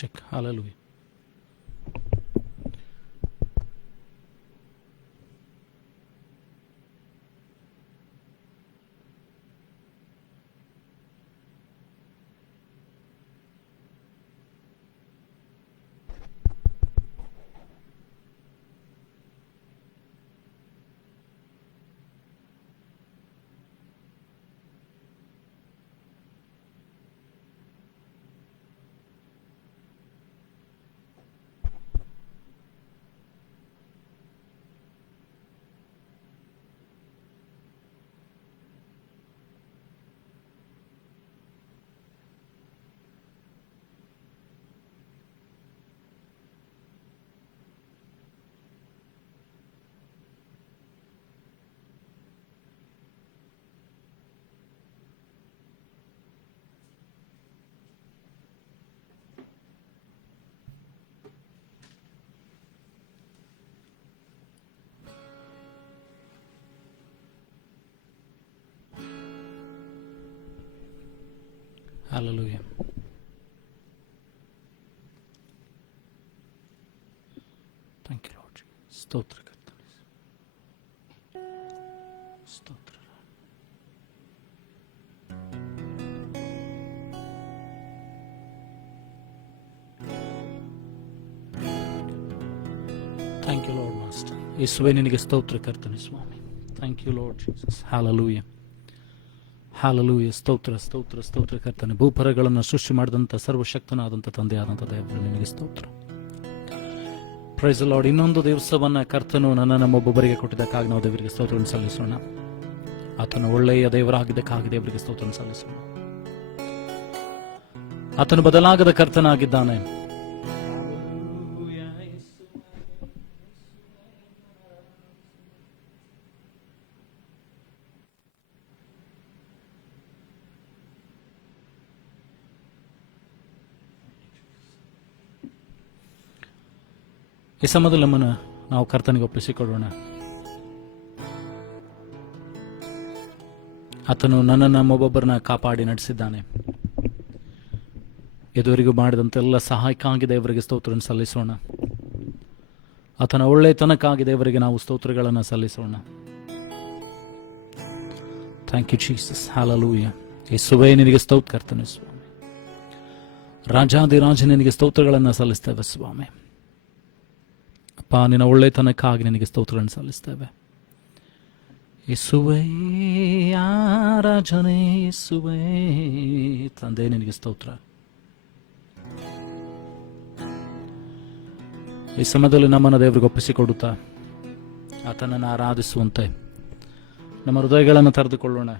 Check. Hallelujah. Hallelujah. Thank you, Lord. ಸ್ತೋತ್ರ ಕರ್ತನೇ. ಸ್ತೋತ್ರ. Thank you, Lord Master. ಯೇಸುವೇ ನಿನಗೆ ಸ್ತೋತ್ರ ಕರ್ತನೇ ಸ್ವಾಮಿ. Thank you, Lord Jesus. Hallelujah. Hallelujah. ಸ್ತೋತ್ರ ಸ್ತೋತ್ರ ಸ್ತೋತ್ರ ಕರ್ತನೆ. ಭೂಪರಗಳನ್ನು ಸೃಷ್ಟಿ ಮಾಡಿದಂಥ ಸರ್ವಶಕ್ತನಾದಂಥ ತಂದೆಯಾದಂಥ ದೇವರು ನಿನಗೆ ಸ್ತೋತ್ರ. Praise the Lord. ಇನ್ನೊಂದು ದಿವಸವನ್ನು ಕರ್ತನು ನಮ್ಮೊಬ್ಬೊಬ್ಬರಿಗೆ ಕೊಟ್ಟಿದ್ದಕ್ಕಾಗಿ ನಾವು ದೇವರಿಗೆ ಸ್ತೋತ್ರವನ್ನು ಸಲ್ಲಿಸೋಣ. ಆತನು ಒಳ್ಳೆಯ ದೇವರಾಗಿದ್ದಕ್ಕಾಗಿ ದೇವರಿಗೆ ಸ್ತೋತ್ರವನ್ನು ಸಲ್ಲಿಸೋಣ. ಆತನು ಬದಲಾಗದ ಕರ್ತನಾಗಿದ್ದಾನೆ. ಈ ಸಮಯದಲ್ಲಿ ನಮ್ಮನ್ನು ನಾವು ಕರ್ತನಿಗೆ ಒಪ್ಪಿಸಿಕೊಡೋಣ. ಆತನು ನಮ್ಮೊಬ್ಬೊಬ್ಬರನ್ನ ಕಾಪಾಡಿ ನಡೆಸಿದ್ದಾನೆ. ಇದುವರೆಗೂ ಮಾಡಿದಂತೆಲ್ಲ ಸಹಾಯಕ್ಕಾಗಿ ದೇವರಿಗೆ ಸ್ತೋತ್ರವನ್ನು ಸಲ್ಲಿಸೋಣ. ಆತನ ಒಳ್ಳೆಯತನಕ್ಕಾಗಿ ದೇವರಿಗೆ ನಾವು ಸ್ತೋತ್ರಗಳನ್ನು ಸಲ್ಲಿಸೋಣ. Thank you Jesus. ಹಲ್ಲೆಲೂಯಾ. ಯೇಸುವೇ ನಿನಗೆ ಸ್ತೋತ್ರ ಕರ್ತನೆ ಸ್ವಾಮಿ. ರಾಜಾದಿರಾಜ ನಿನಗೆ ಸ್ತೋತ್ರಗಳನ್ನು ಸಲ್ಲಿಸ್ತೇವೆ ಸ್ವಾಮಿ. ಅಪ್ಪ, ನಿನ್ನ ಒಳ್ಳೆತನಕ್ಕಾಗಿ ನಿನಗೆ ಸ್ತೋತ್ರಗಳನ್ನು ಸಲ್ಲಿಸ್ತೇವೆ. ಯೇಸುವೇ ಆರಾಧನೆ. ಯೇಸುವೇ ತಂದೆ ನಿನಗೆ ಸ್ತೋತ್ರ. ಈ ಸಮಯದಲ್ಲಿ ನಮ್ಮನ್ನು ದೇವರಿಗೆ ಒಪ್ಪಿಸಿಕೊಡುತ್ತಾ ಆತನನ್ನು ಆರಾಧಿಸುವಂತೆ ನಮ್ಮ ಹೃದಯಗಳನ್ನು ತೆರೆದುಕೊಳ್ಳೋಣ.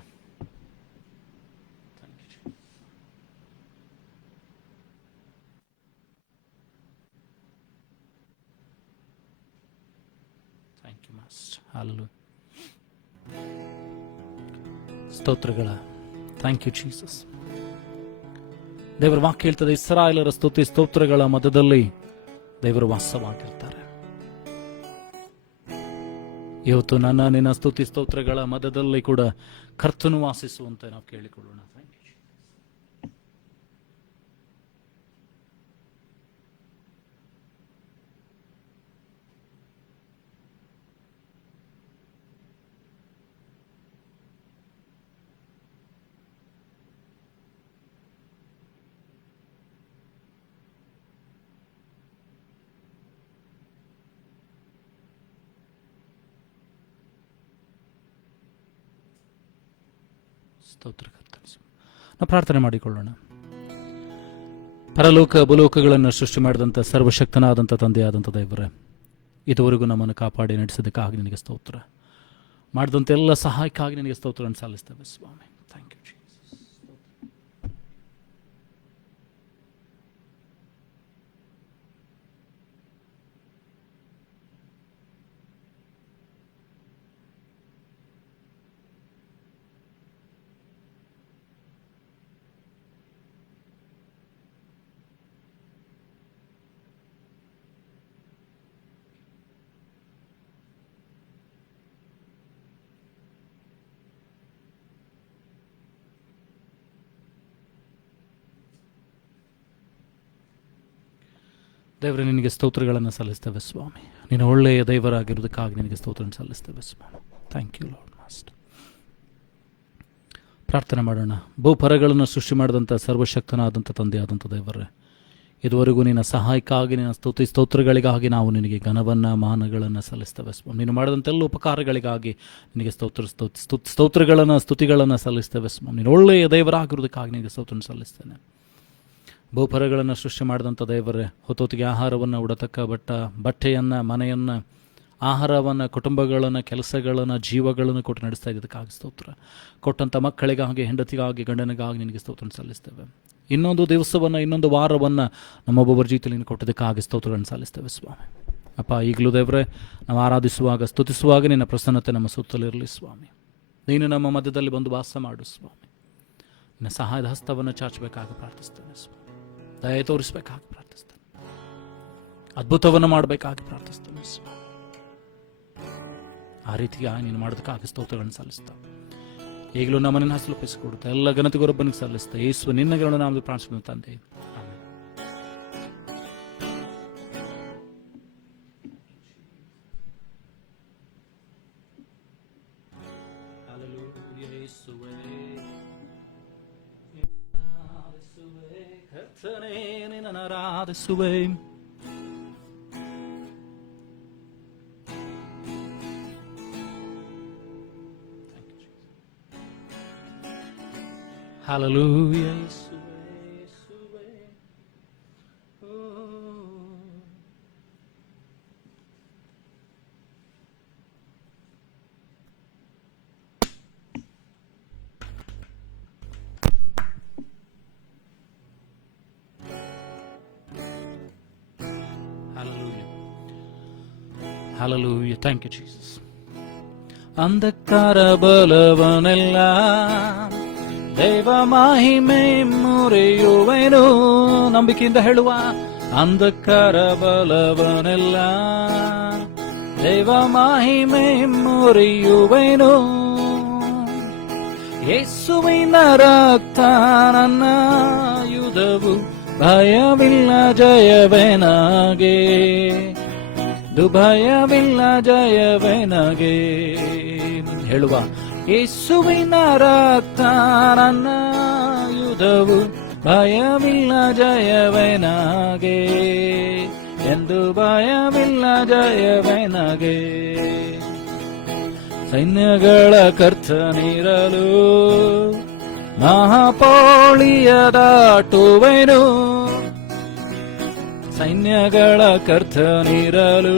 ಸ್ತೋತ್ರಗಳ. Thank you Jesus. ದೇವರ ವಾಕ್ಯ ಹೇಳ್ತದೆ, ಇಸ್ರಾಯೇಲರ ಸ್ತುತಿ ಸ್ತೋತ್ರಗಳ ಮಧ್ಯದಲ್ಲಿ ದೇವರು ವಾಸವಾಗಿರ್ತಾರೆ. ಇವತ್ತು ನಿನ್ನ ಸ್ತುತಿ ಸ್ತೋತ್ರಗಳ ಮಧ್ಯದಲ್ಲಿ ಕೂಡ ಕರ್ತನು ವಾಸಿಸುವಂತೆ ನಾವು ಕೇಳಿಕೊಳ್ಳೋಣ. ಸ್ತೋತ್ರ ಕರ್ತನೆ. ನಾವು ಪ್ರಾರ್ಥನೆ ಮಾಡಿಕೊಳ್ಳೋಣ. ಪರಲೋಕ ಭೂಲೋಕಗಳನ್ನು ಸೃಷ್ಟಿ ಮಾಡಿದಂಥ ಸರ್ವಶಕ್ತನಾದಂಥ ತಂದೆಯಾದಂಥ ದೇವರೇ, ಇದುವರೆಗೂ ನಮ್ಮನ್ನು ಕಾಪಾಡಿ ನಡೆಸಿದ್ದಕ್ಕಾಗಿ ನಿನಗೆ ಸ್ತೋತ್ರ. ಮಾಡಿದಂಥ ಎಲ್ಲ ಸಹಾಯಕ್ಕಾಗಿ ನಿನಗೆ ಸ್ತೋತ್ರವನ್ನು ಸಲ್ಲಿಸ್ತೇವೆ ಸ್ವಾಮಿ. Thank you Jesus. ದೇವರೇ, ನಿನಗೆ ಸ್ತೋತ್ರಗಳನ್ನು ಸಲ್ಲಿಸ್ತೇವೆ ಸ್ವಾಮಿ. ನೀನು ಒಳ್ಳೆಯ ದೇವರಾಗಿರೋದಕ್ಕಾಗಿ ನಿನಗೆ ಸ್ತೋತ್ರ ಸಲ್ಲಿಸ್ತೇವೆ ಸ್ವಾಮಿ. Thank you Lord master. ಪ್ರಾರ್ಥನೆ ಮಾಡೋಣ. ಭೂಪರಗಳನ್ನು ಸೃಷ್ಟಿ ಮಾಡಿದಂಥ ಸರ್ವಶಕ್ತನಾದಂಥ ತಂದೆಯಾದಂಥ ದೇವರೇ, ಇದುವರೆಗೂ ನಿನ್ನ ಸಹಾಯಕ್ಕಾಗಿ, ನಿನ್ನ ಸ್ತೋತ್ರಗಳಿಗಾಗಿ ನಾವು ನಿನಗೆ ಘನವನ್ನು ಮಾನಗಳನ್ನು ಸಲ್ಲಿಸ್ತೇವೆ ಸ್ವಾಮಿ. ನೀನು ಮಾಡಿದಂತೆಲ್ಲ ಉಪಕಾರಗಳಿಗಾಗಿ ನಿನಗೆ ಸ್ತೋತ್ರಗಳನ್ನು ಸ್ತುತಿಗಳನ್ನು ಸಲ್ಲಿಸ್ತೇವೆ ಸ್ವಾಮಿ. ನೀನು ಒಳ್ಳೆಯ ದೇವರಾಗಿರೋದಕ್ಕಾಗಿ ನಿನಗೆ ಸ್ತೋತ್ರ ಸಲ್ಲಿಸ್ತೇನೆ. ಭೂಪರಗಳನ್ನು ಸೃಷ್ಟಿ ಮಾಡಿದಂಥ ದೇವರೇ, ಹೊತ್ತೊತ್ತಿಗೆ ಆಹಾರವನ್ನು, ಉಡತಕ್ಕ ಬಟ್ಟೆಯನ್ನು, ಮನೆಯನ್ನು, ಆಹಾರವನ್ನು, ಕುಟುಂಬಗಳನ್ನು, ಕೆಲಸಗಳನ್ನು, ಜೀವಗಳನ್ನು ಕೊಟ್ಟು ನಡೆಸ್ತಾ ಇದ್ದಕ್ಕಾಗಿ ಸ್ತೋತ್ರ. ಕೊಟ್ಟಂಥ ಮಕ್ಕಳಿಗಾಗಿ, ಹೆಂಡತಿಗಾಗಿ, ಗಂಡನಿಗಾಗಿ ನಿನಗೆ ಸ್ತೋತ್ರ ಸಲ್ಲಿಸ್ತೇವೆ. ಇನ್ನೊಂದು ದಿವಸವನ್ನು, ಇನ್ನೊಂದು ವಾರವನ್ನು ನಮ್ಮೊಬ್ಬೊಬ್ಬರ ಜೀವಿತದಲ್ಲಿ ನೀನು ಕೊಟ್ಟದಕ್ಕಾಗಿ ಸ್ತೋತ್ರಗಳನ್ನು ಸಲ್ಲಿಸ್ತೇವೆ ಸ್ವಾಮಿ. ಅಪ್ಪ, ಈಗಲೂ ದೇವರೇ, ನಾವು ಆರಾಧಿಸುವಾಗ, ಸ್ತುತಿಸುವಾಗ ನಿನ್ನ ಪ್ರಸನ್ನತೆ ನಮ್ಮ ಸುತ್ತಲಿರಲಿ ಸ್ವಾಮಿ. ನೀನು ನಮ್ಮ ಮಧ್ಯದಲ್ಲಿ ಬಂದು ವಾಸ ಮಾಡು ಸ್ವಾಮಿ. ನಿನ್ನ ಸಹಾಯದ ಹಸ್ತವನ್ನು ಚಾಚಬೇಕಾಗಿ ಪ್ರಾರ್ಥಿಸ್ತೇನೆ ಸ್ವಾಮಿ. ದಯ ತೋರಿಸಬೇಕಾಗಿ ಪ್ರಾರ್ಥಿಸ್ತೇನೆ. ಅದ್ಭುತವನ್ನು ಮಾಡಬೇಕಾಗಿ ಪ್ರಾರ್ಥಿಸ್ತೇನೆ ಸ್ವಾಮಿ. ಆ ರೀತಿಯಾಗಿ ನೀನು ಮಾಡೋದಕ್ಕಾಗಿ ಸ್ತೋತ್ರಗಳನ್ನು ಸಲ್ಲಿಸ್ತಾ ಈಗಲೂ ನಮ್ಮನ್ನು ಹಸಲುಪಿಸಿಕೊಡುತ್ತೆ. ಎಲ್ಲ ಘನತೆಗೊರೊಬ್ಬನಿಗೆ ಸಲ್ಲಿಸ್ತಾ ಯೇಸು ನಿನ್ನಗಳನ್ನು ನಾವು ಪ್ರಾರ್ಥಿಸುವ ತಂದೆ. ಆರಾಧಿಸುವೆ. Hallelujah, Yeshuwe. Hallelujah. Hallelujah. Thank you, Jesus. ಅಂಧಕಾರ ಬಲವನೆಲ್ಲ ದೇವ ಮಹಿಮೆ ಮುರಿಯುವೆನು. ನಂಬಿಕೆಯಿಂದ ಹೇಳುವ. ಅಂಧಕಾರ ಬಲವನೆಲ್ಲ ದೇವ ಮಹಿಮೆ ಮುರಿಯುವೆನು. ಯೇಸುವಿನ ರಕ್ತ ನನ್ನ ಆಯುಧವು, ಭಯವಿಲ್ಲ ಜಯವೆನಗೆ, ದುಭಯವಿಲ್ಲ ಜಯವೆನಗೆ. ಹೇಳುವ. ಯೇಸುವಿನ ರಕ್ತ ನನ್ನ ಆಯುಧವು, ಭಯವಿಲ್ಲ ಜಯವೆನಗೆ, ಎಂದು ಭಯವಿಲ್ಲ ಜಯವೆನಗೆ. ಸೈನ್ಯಗಳ ಕರ್ತನಿರಲು ಮಹಾಪೌಳಿಯ ದಾಟುವೆನು. ಸೈನ್ಯಗಳ ಕರ್ತನಿರಲು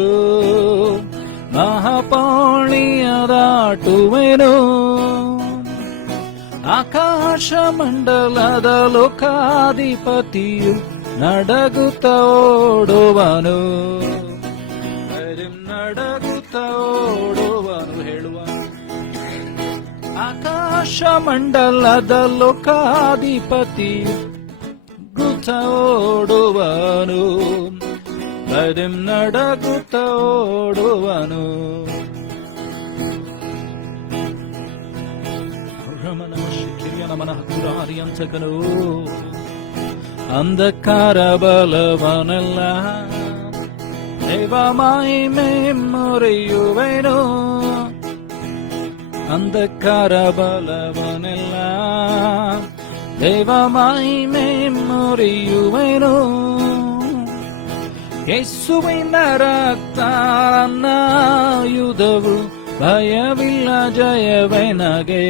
ಮಹಾಪೌಳಿಯ ದಾಟುವೆನು. ಆಕಾಶ ಮಂಡಲದ ಲೋಕಾಧಿಪತಿಯು ನಡಗುತ್ತ ಓಡುವನು. ನಡಗುತ್ತ ಓಡುವನು. ಹೇಳುವ. ಆಕಾಶ ಮಂಡಲದ ಲೋಕಾಧಿಪತಿಯು ಗುತ್ತ ಓಡುವನು. ನಡಗುತ್ತ ಓಡುವನು. ಮನಃಕುರಾರಿಯಂಚಕನು. ಅಂಧಕಾರ ಬಲವನೆಲ್ಲ ದೇವ ಮಹಿಮೆ ಮುರಿಯುವೆನು. ಅಂಧಕಾರ ಬಲವನೆಲ್ಲ ದೇವ ಮಹಿಮೆ ಮುರಿಯುವೆನು. ಯೇಸುವಿನ ರಕ್ತ ನನ್ನ ಆಯುಧವು, ಭಯವಿಲ್ಲ ಜಯವೆನಗೆ,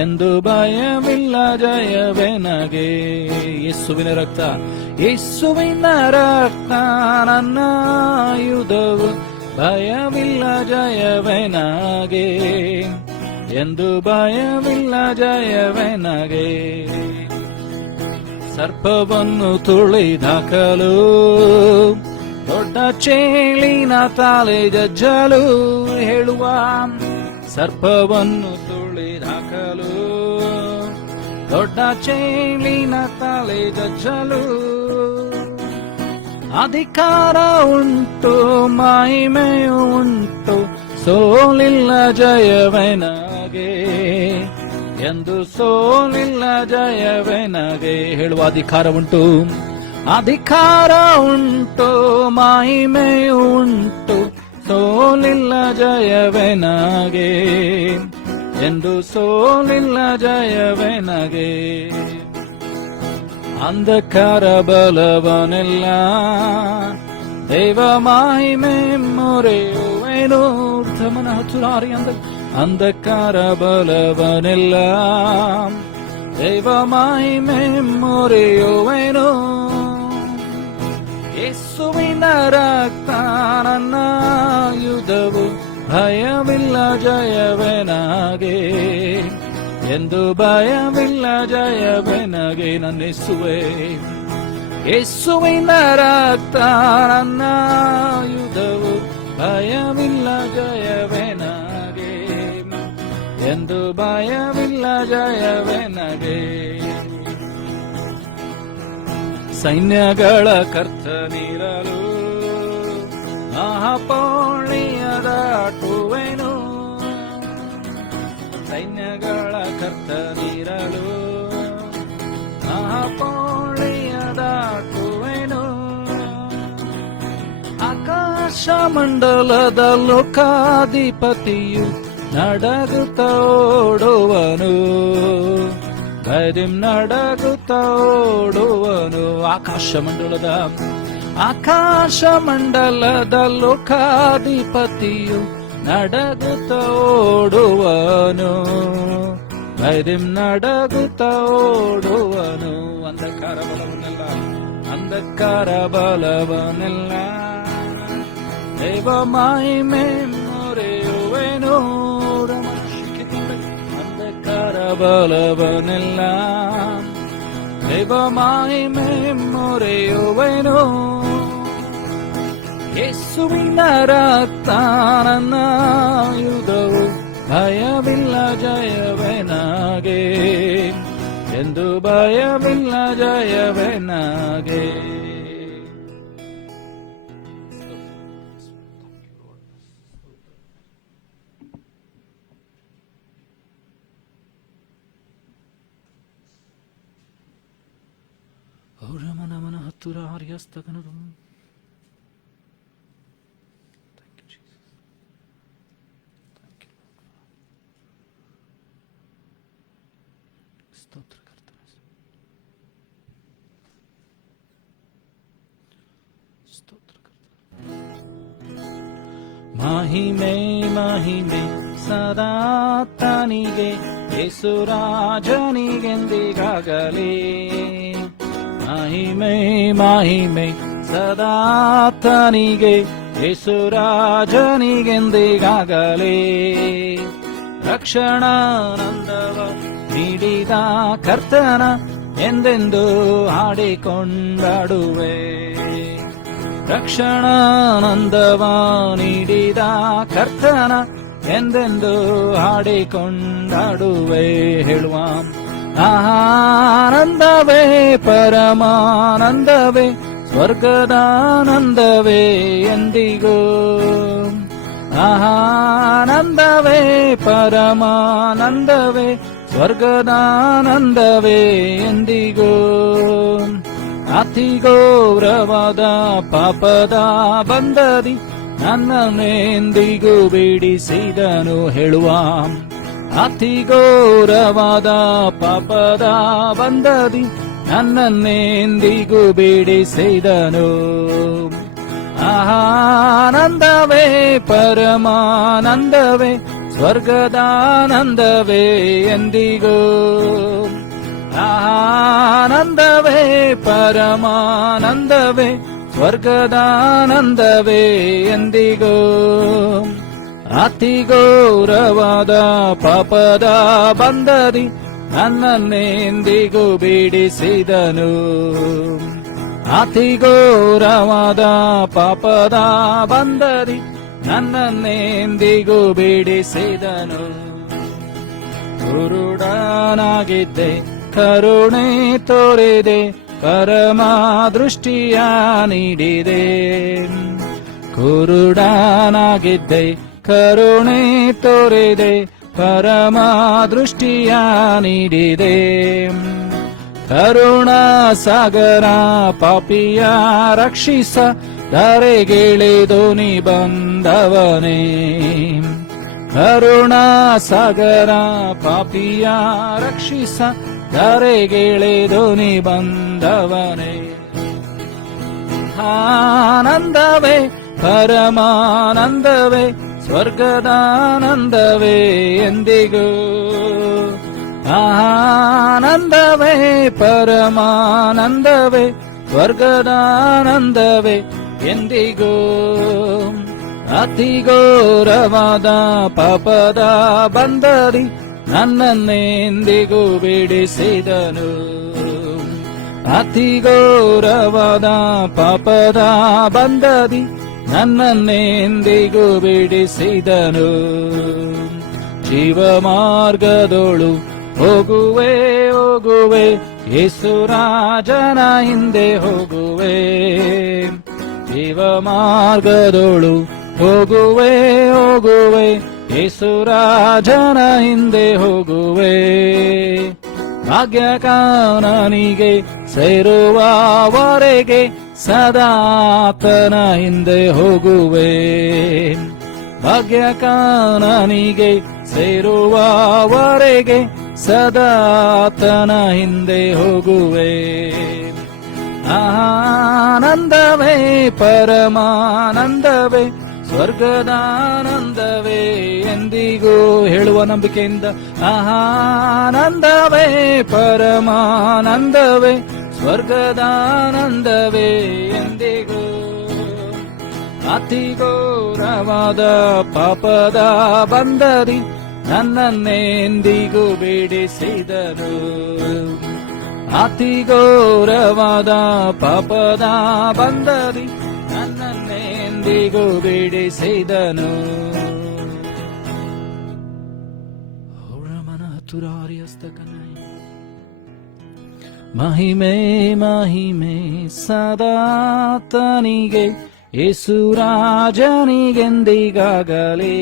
ಎಂದು ಭಯವಿಲ್ಲ ಜಯವೆನಗೆ. ಯೇಸುವಿನ ರಕ್ತ, ಯೇಸುವಿನ ರಕ್ತ ನನ್ನ ಆಯುಧವು, ಭಯವಿಲ್ಲ ಜಯವೆನಗೆ, ಎಂದು ಭಯವಿಲ್ಲ ಜಯವೆನಗೆ. ಸರ್ಪವನ್ನು ತುಳಿದಾಕಲು, ದೊಡ್ಡ ಚೇಳಿನ ತಾಳೆ ಜಜ್ಜಲು. ಹೇಳುವ. ಸರ್ಪವನ್ನು ತುಳಿದಾಕಲು, ದೊಡ್ಡ ಚೇಳಿನ ತಾಳೆ ಜಜ್ಜಲು. ಅಧಿಕಾರ ಉಂಟು, ಮಹಿಮೆಯು ಉಂಟು, ಸೋಲಿಲ್ಲ ಜಯವೆನಗೆ, ಎಂದು ಸೋಲಿಲ್ಲ ಜಯವೆನಗೆ. ಹೇಳುವ. ಅಧಿಕಾರ ಉಂಟು, ಅಧಿಕಾರ ಉಂಟು, ಮಹಿಮೆ ಉಂಟು, ಸೋಲಿಲ್ಲ ಜಯವೆನಗೆ ಎಂದು, ಸೋಲಿಲ್ಲ ಜಯವೆನಗೆ. ಅಂಧಕಾರ ಬಲವನೆಲ್ಲ ದೇವ ಮಹಿಮೆ ಮೊರೆಯುವೆನು. ಧಮನ ಹಚ್ಚುರಾರಿ ಅಂಧಕಾರ ಬಲವನೆಲ್ಲ ದೇವ ಮಹಿಮೆ ಮೊರೆಯುವೆನು. ಯೇಸುವಿನ ರಕ್ತ ನನ್ನ ಆಯುಧವು, ಭಯವಿಲ್ಲ ಜಯವೆನಗೆ ಎಂದು, ಭಯವಿಲ್ಲ ಜಯವೆನಗೆ. ನನ್ನ ಯೇಸುವೇ, ಯೇಸುವಿನ ರಕ್ತ ನನ್ನ ಆಯುಧವು, ಭಯವಿಲ್ಲ ಜಯವೆನಗೆ ಎಂದು, ಭಯವಿಲ್ಲ ಜಯವೆನಗೆ. ಸೈನ್ಯಗಳ ಕರ್ತನಿರಲು ಮಹಾಪೌಳಿಯ ದಾಟುವೆನು. ಸೈನ್ಯಗಳ ಕರ್ತನಿರಲು ಮಹಾಪೌಳಿಯ ದಾಟುವೆನು. ಆಕಾಶ ಮಂಡಲದ ಲೋಕಾಧಿಪತಿಯು ನಡಗುತ್ತ ಓಡುವನು, ಭಯಂ ನಡಗುತ್ತ ಓಡುವನು. ಆಕಾಶ ಮಂಡಲದ ಲೋಕಾಧಿಪತಿಯು ನಡಗುತ್ತ ಓಡುವನು, ಭಯಂ ನಡಗುತ್ತ ಓಡುವನು. ಅಂಧಕಾರ ಬಲವನ್ನೆಲ್ಲ, ಅಂಧಕಾರ ಬಲವನ್ನೆಲ್ಲ ದೇವ ಮಹಿಮೆ ಮೊರೆಯುವೆನು. ಅಂಧಕಾರ ಬಲವನ್ನೆಲ್ಲ ದೇವ ಮಹಿಮೆ ಮೊರೆಯುವೆನು. ಯೇಸುವಿನ ರಕ್ತ ನನ್ನ ಆಯುಧವು, ಭಯವಿಲ್ಲ ಜಯವೆನಗೆ ಎಂದು, ಭಯವಿಲ್ಲ ಜಯವೆನಗೆ. ರಮನ ಮನ ಹತ್ತುರ ಆರ್ಯಸ್ತಕನದು. ಮಹಿಮೆ ಮಹಿಮೆ ಸದಾ ತನಿಗೆ, ಯೇಸುರಾಜನಿಗೆಂದಿಗಾಗಲೇ. ಮಹಿಮೆ ಮಹಿಮೆ ಸದಾ ತನಿಗೆ, ಯೇಸುರಾಜನಿಗೆಂದಿಗಾಗಲೇ. ರಕ್ಷಣಾನಂದವ ನೀಡಿದ ಕರ್ತನ ಎಂದೆಂದು ಹಾಡಿಕೊಂಡಾಡುವೆ. ರಕ್ಷಣಾನಂದವ ನೀಡಿದ ಕರ್ತನ ಎಂದೆಂದು ಹಾಡಿಕೊಂಡಾಡುವೆ. ಹೇಳುವ ಆನಂದವೇ ಪರಮಾನಂದವೇ, ಸ್ವರ್ಗದಾನಂದವೇ ಎಂದಿಗೂ. ಆನಂದವೇ ಪರಮಾನಂದವೇ, ಸ್ವರ್ಗದಾನಂದವೇ ಎಂದಿಗೂ. ಅತಿ ಗೌರವದ ಪಾಪದ ಬಂಧದಿ ನನ್ನನ್ನೆಂದಿಗೂ ಬಿಡಿಸಿದನು. ಹೇಳುವ ಅತಿ ಗೌರವದ ಪಾಪದ ಬಂಧದಿ ನನ್ನನ್ನೆಂದಿಗೂ ಬಿಡಿಸಿದನು. ಆನಂದವೇ ಪರಮಾನಂದವೇ, ಸ್ವರ್ಗದಾನಂದವೇ ಎಂದಿಗೂ. ಆನಂದವೇ ಪರಮಾನಂದವೇ, ಸ್ವರ್ಗದಾನಂದವೇ ಎಂದಿಗೂ. ಅತಿ ಗೌರವದ ಪಾಪದ ಬಂಧದಿ ನನ್ನನ್ನೆಂದಿಗೂ ಬಿಡಿಸಿದನು. ಅತಿ ಗೌರವದ ಪಾಪದ ಬಂಧದಿ ನನ್ನನ್ನೆಂದಿಗೂ ಬಿಡಿಸಿದನು. ಕುರುಡನಾಗಿದ್ದೆ ಕರುಣೆ ತೋರಿದೆ, ಪರಮ ದೃಷ್ಟಿಯ ನೀಡಿದೆ. ಕುರುಡನಾಗಿದ್ದೆ ಕರುಣೆ ತೋರಿದೆ, ಪರಮ ದೃಷ್ಟಿಯ ನೀಡಿದೆ. ಕರುಣಾ ಸಾಗರ ಪಾಪಿಯ ರಕ್ಷಿಸ ಧರೆಗಿಳಿದು ನೀ ಬಂದವನೇ. ಕರುಣಾ ಸಾಗರ ಪಾಪಿಯ ರಕ್ಷಿಸ ಧರೆಗಿಳಿದು ನೀ ಬಂದವನೇ. ಆನಂದವೇ ಪರಮಾನಂದವೇ ಸ್ವರ್ಗದಾನಂದವೇ ಎಂದಿಗೂ. ಆನಂದವೇ ಪರಮಾನಂದವೇ ಸ್ವರ್ಗದಾನಂದವೇ ಎಂದಿಗೂ. ಅತಿ ಘೋರವಾದ ಪಾಪದ ಬಂಧದಿ ನನ್ನನ್ನೆಂದಿಗೂ ಬಿಡಿಸಿದನು. ಅತಿ ಘೋರವಾದ ಪಾಪದ ಬಂಧದಿ ನನ್ನನ್ನೆಂದಿಗೂ ಬಿಡಿಸಿದನು. ಜೀವ ಮಾರ್ಗದೋಳು ಹೋಗುವೆ ಹೋಗುವೆ, ಯೇಸು ರಾಜನ ಹಿಂದೆ ಹೋಗುವೆ. ಜೀವ ಮಾರ್ಗದೋಳು ಹೋಗುವೆ ಹೋಗುವೆ, ಯೇಸು ರಾಜನ ಹಿಂದೆ ಹೋಗುವೆ. ಭಾಗ್ಯಕಾನನಿಗೆ ಸೇರುವವರೆಗೆ ಸದಾತನ ಹಿಂದೆ ಹೋಗುವೆ. ಭಾಗ್ಯಕಾನನಿಗೆ ಸೇರುವವರೆಗೆ ಸದಾತನ ಹಿಂದೆ ಹೋಗುವೆ. ಆನಂದವೇ ಪರಮಾನಂದವೇ ಸ್ವರ್ಗದಾನಂದವೇ ಎಂದಿಗೂ. ಹೇಳುವ ನಂಬಿಕೆಯಿಂದ ಆನಂದವೇ ಪರಮಾನಂದವೇ ಸ್ವರ್ಗದಾನಂದವೇ ಎಂದಿಗೂ. ಅತಿ ಘೋರವಾದ ಪಾಪದ ಬಂಧದಿ ನನ್ನನ್ನೆಂದಿಗೂ ಬಿಡಿಸಿದನು. ಅತಿ ಘೋರವಾದ ಪಾಪದ ಬಂಧದಿ ನನ್ನನ್ನೆಂದಿಗೂ ಬಿಡಿಸಿದನು. ಮಹಿಮೆ ಮಹಿಮೆ ಸದಾತನಿಗೆ, ಯೇಸು ರಾಜನಿಗೆಂದಿಗಾಗಲೇ.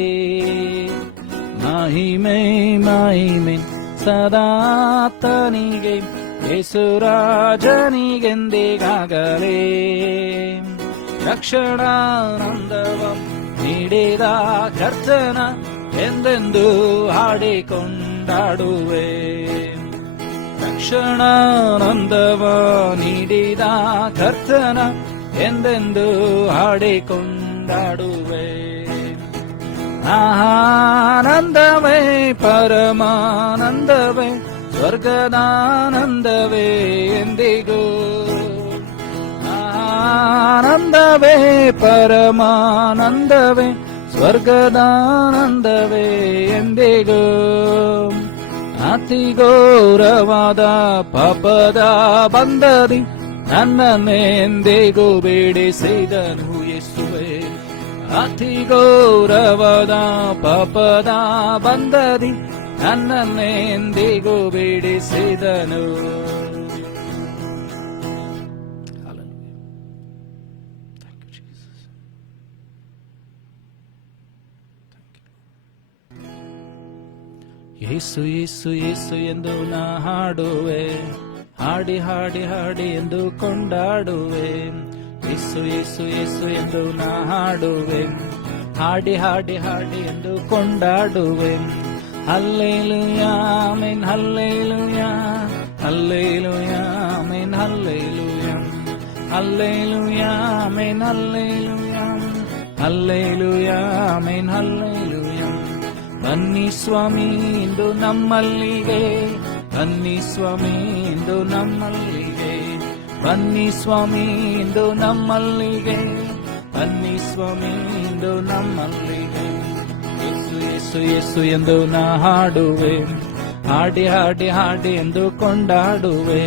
ಮಹಿಮೆ ಮಹಿಮೆ ಸದಾತನಿಗೆ, ಯೇಸು ರಾಜನಿಗೆಂದಿಗಾಗಲೇ. ರಕ್ಷಣಾನಂದವ ನೀಡಿದ ಕರ್ತನ ಎಂದೆಂದು ಹಾಡಿಕೊಂಡಾಡುವೆ. ರಕ್ಷಣಾನಂದವ ನೀಡಿದ ಕರ್ತನ ಎಂದೆಂದು ಹಾಡಿಕೊಂಡಾಡುವೆ. ಆನಂದವೇ ಪರಮಾನಂದವೇ ಸ್ವರ್ಗದಾನಂದವೇ ಎಂದಿಗೂ. ಆನಂದವೇ ಪರಮಾನಂದವೇ ಸ್ವರ್ಗದಾನಂದವೇ ಎಂದಿಗೂ. ಅತಿ ಘೋರವಾದ ಪಾಪದ ಬಂಧದಿ ನನ್ನನ್ನೆಂದಿಗೂ ಬಿಡಿಸಿದನು ಯೇಸುವೇ. ಅತಿ ಘೋರವಾದ ಪಾಪದ ಬಂಧದಿ ನನ್ನನ್ನೆಂದಿಗೂ ಬಿಡಿಸಿದನು. ಯೇಸು ಯೇಸು ಯೇಸು ಎಂದು ನಾ ಹಾಡುವೆ, ಹಾಡಿ ಹಾಡಿ ಹಾಡಿ ಎಂದು ಕೊಂಡಾಡುವೆ. ಯೇಸು ಯೇಸು ಯೇಸು ಎಂದು ನಾ ಹಾಡುವೆ, ಹಾಡಿ ಹಾಡಿ ಹಾಡಿ ಎಂದು ಕೊಂಡಾಡುವೆ. Hallelujah amen hallelujah, hallelujah amen hallelujah, hallelujah amen hallelujah, hallelujah amen hallelujah. ಬನ್ನಿ ಸ್ವಾಮಿ ಇಂದು ನಮ್ಮಲ್ಲಿಗೆ, ಬನ್ನಿ ಸ್ವಾಮಿ ಇಂದು ನಮ್ಮಲ್ಲಿಗೆ, ಬನ್ನಿ ಸ್ವಾಮಿ ಇಂದು ನಮ್ಮಲ್ಲಿಗೆ, ಬನ್ನಿ ಸ್ವಾಮಿ ಇಂದು ನಮ್ಮಲ್ಲಿಗೆ. ಯೇಸು ಯೇಸು ಯೇಸು ಎಂದು ನಾ ಹಾಡುವೆ, ಹಾಡಿ ಹಾಡಿ ಹಾಡಿ ಎಂದು ಕೊಂಡಾಡುವೆ.